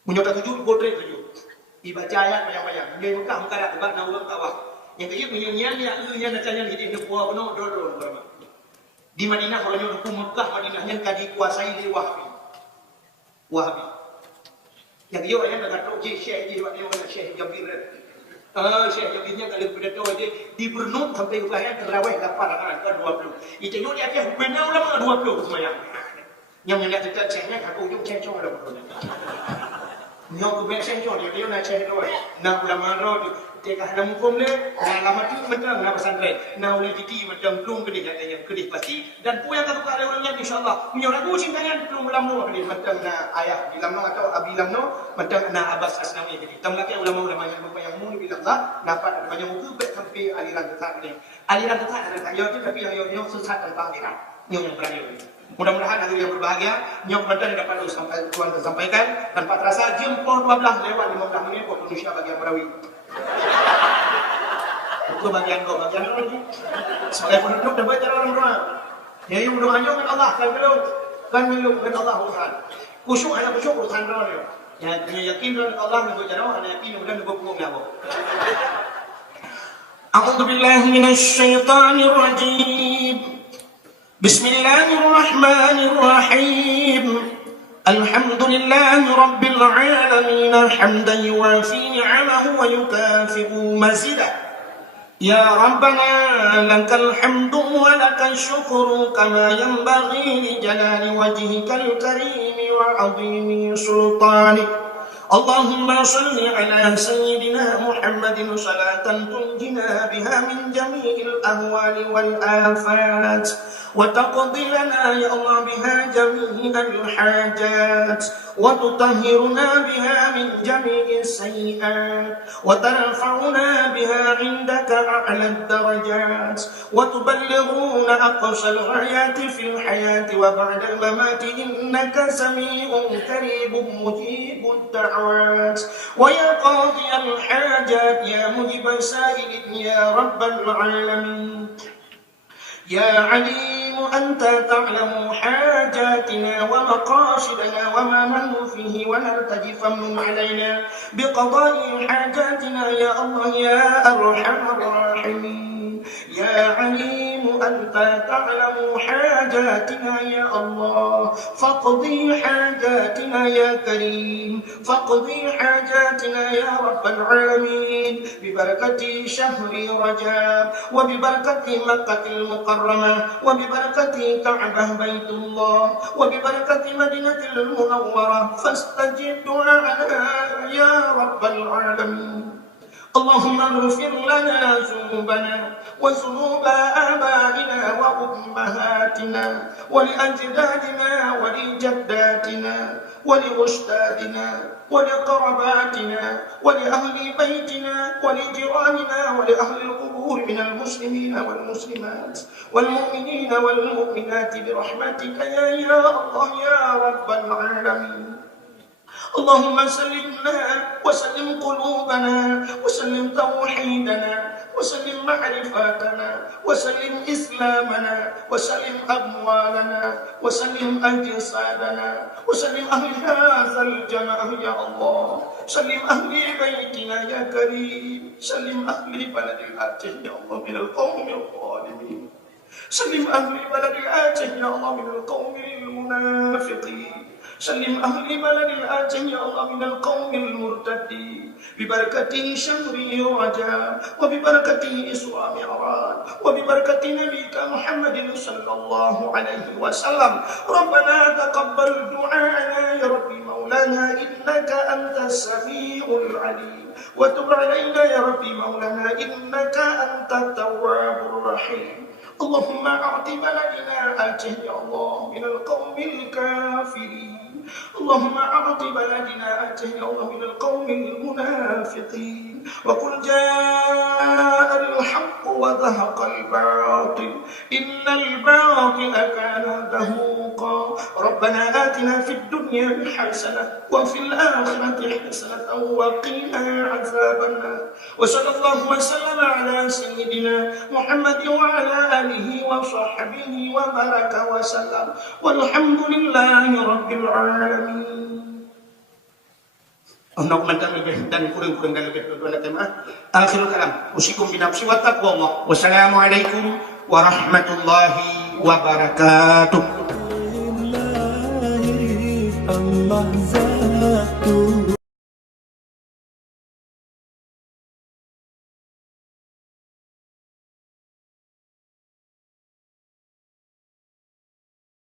Menyota tujuh portrait tujuh. Dibaca ayat banyak-banyak. Dia buka muka dah buka naulun tawah. Yang kaya menyanyian dia nya nacanya hidup puas penuh dor. Di Madinah kalau nyu Mekah Madinahnya kadi kuasai di Wahabi. Yang dia orang yang kata Syekh dia dia orang Syekh Jabir. Syekh Jabirnya kalau pidato dia di Brunei sampai ukahnya terawih 8 rakaat ke 20. Itu dia dia mana ulama 20 semayang. Yang nak dekat Syekhnya aku ujung Syekh ada betul. Nyok ke Syekh dia nak Syekh tu. Nak ulama ro dia ada hukum le, lama tu macam nak pesantren. Nak oleh titi macam belum kedih katanya, kedih pasti dan puyang tak ada orangnya insyaallah. Punya ragu cintanya belum ulama kedih macam nak ayah bilamno atau abi lamno macam nak Abbas Asnawi kedih. Tam lagi ulama-ulama yang bapa yang muni bilamlah dapat banyak muka baik sampai aliran tetap ni. Aliran tetap ada kaya tu tapi yang sesat tentang aliran. Yang berani. Mudah-mudahan hari yang berbahagia, nyok benar dapat Tuhan sampaikan tanpa terasa jempol 12 lewat 15 minit waktu Indonesia bagian Merawi. Itu bagian lagi. Sebagai penduduk dan baca orang-orang. Ya yang berdoanya dengan Allah kan dengan Allah urusan. Khusyuk hanya khusyuk urusan dia. Yang punya yakin dengan Allah nak baca hanya yakin kemudian nak berpuluh nabo. A'udzu billahi minasy syaithanir rajim. Bismillahirrahmanirrahim. الحمد لله رب العالمين حمدا يوافي نعمه ويكافئ مزيده يا ربنا لك الحمد ولك الشكر كما ينبغي لجلال وجهك الكريم وعظيم سلطانك اللهم صل على سيدنا محمد صلاة تنجنا بها من جميع الأهوال والآفات وتقضي لنا يا الله بها جميع الحاجات وتطهرنا بها من جميع السيئات وترفعنا بها عندك أعلى الدرجات وتبلغون أقصى الغايات في الحياة وبعد الممات إنك سميع قريب مجيب الدعوات ويا قاضي الحاجات يا مجيب السائل يا رب العالمين يا عليم أنت تعلم حاجاتنا ومقاصدنا وما نحن فيه ونرتجي فمن علينا بقضاء حاجاتنا يا الله يا أرحم الراحمين يا عليم أنت تعلم حاجاتنا يا الله فاقضي حاجاتنا يا كريم فاقضي حاجاتنا يا رب العالمين ببركة شهر رجب وببركة مكة المكرمة وببركة كعبة بيت الله وببركة مدينة المنورة فاستجب دعاءنا يا رب العالمين اللهم اغفر لنا ذنوبنا وذنوب آبائنا وأمهاتنا ولأجدادنا ولجداتنا ولأجدادنا ولقرباتنا ولأهل بيتنا ولجيراننا ولأهل القبور من المسلمين والمسلمات والمؤمنين والمؤمنات برحمتك يا الله يا رب العالمين اللهم سلمنا وسلم قلوبنا وسلم توحيدنا وسلم معرفتنا وسلم إسلامنا وسلم أموالنا وسلم أجسادنا وسلم أهل هذا الجمع يا الله سلم أهل بيتنا يا كريم سلم أهل بلد الآتي يا الله من القوم الظالمين سلم أهل بلد الآتي يا الله من القوم المنافقين سلم أهل بلد الآتي يا الله من القوم المرتدين ببركة شهر رجب وببركة إسراء معراج وببركة نبيك محمد صلى الله عليه وسلم ربنا تقبل دعاءنا يا رب مولانا إنك أنت السميع العليم وتب علينا يا رب مولانا إنك أنت التواب الرحيم اللهم أعط بلدنا آته يا الله من القوم الكافرين اللهم أعط بلدنا آته يا الله من القوم المنافقين وقل جاء الحق وزهق الباطل إن الباطل كان زهوقا ربنا آتنا في الدنيا حسنة وفي الآخرة حسنة وقنا عذاب النار وصلى الله وسلم على سيدنا محمد وعلى آله وصحبه وبارك وسلم والحمد لله رب العالمين. Untuk mantan lebih dan kurang-kurang dan lebih berdua tema. Akhirul kalam. Usikum binafsi wa taqwa. Wassalamualaikum warahmatullahi wabarakatuh. Allah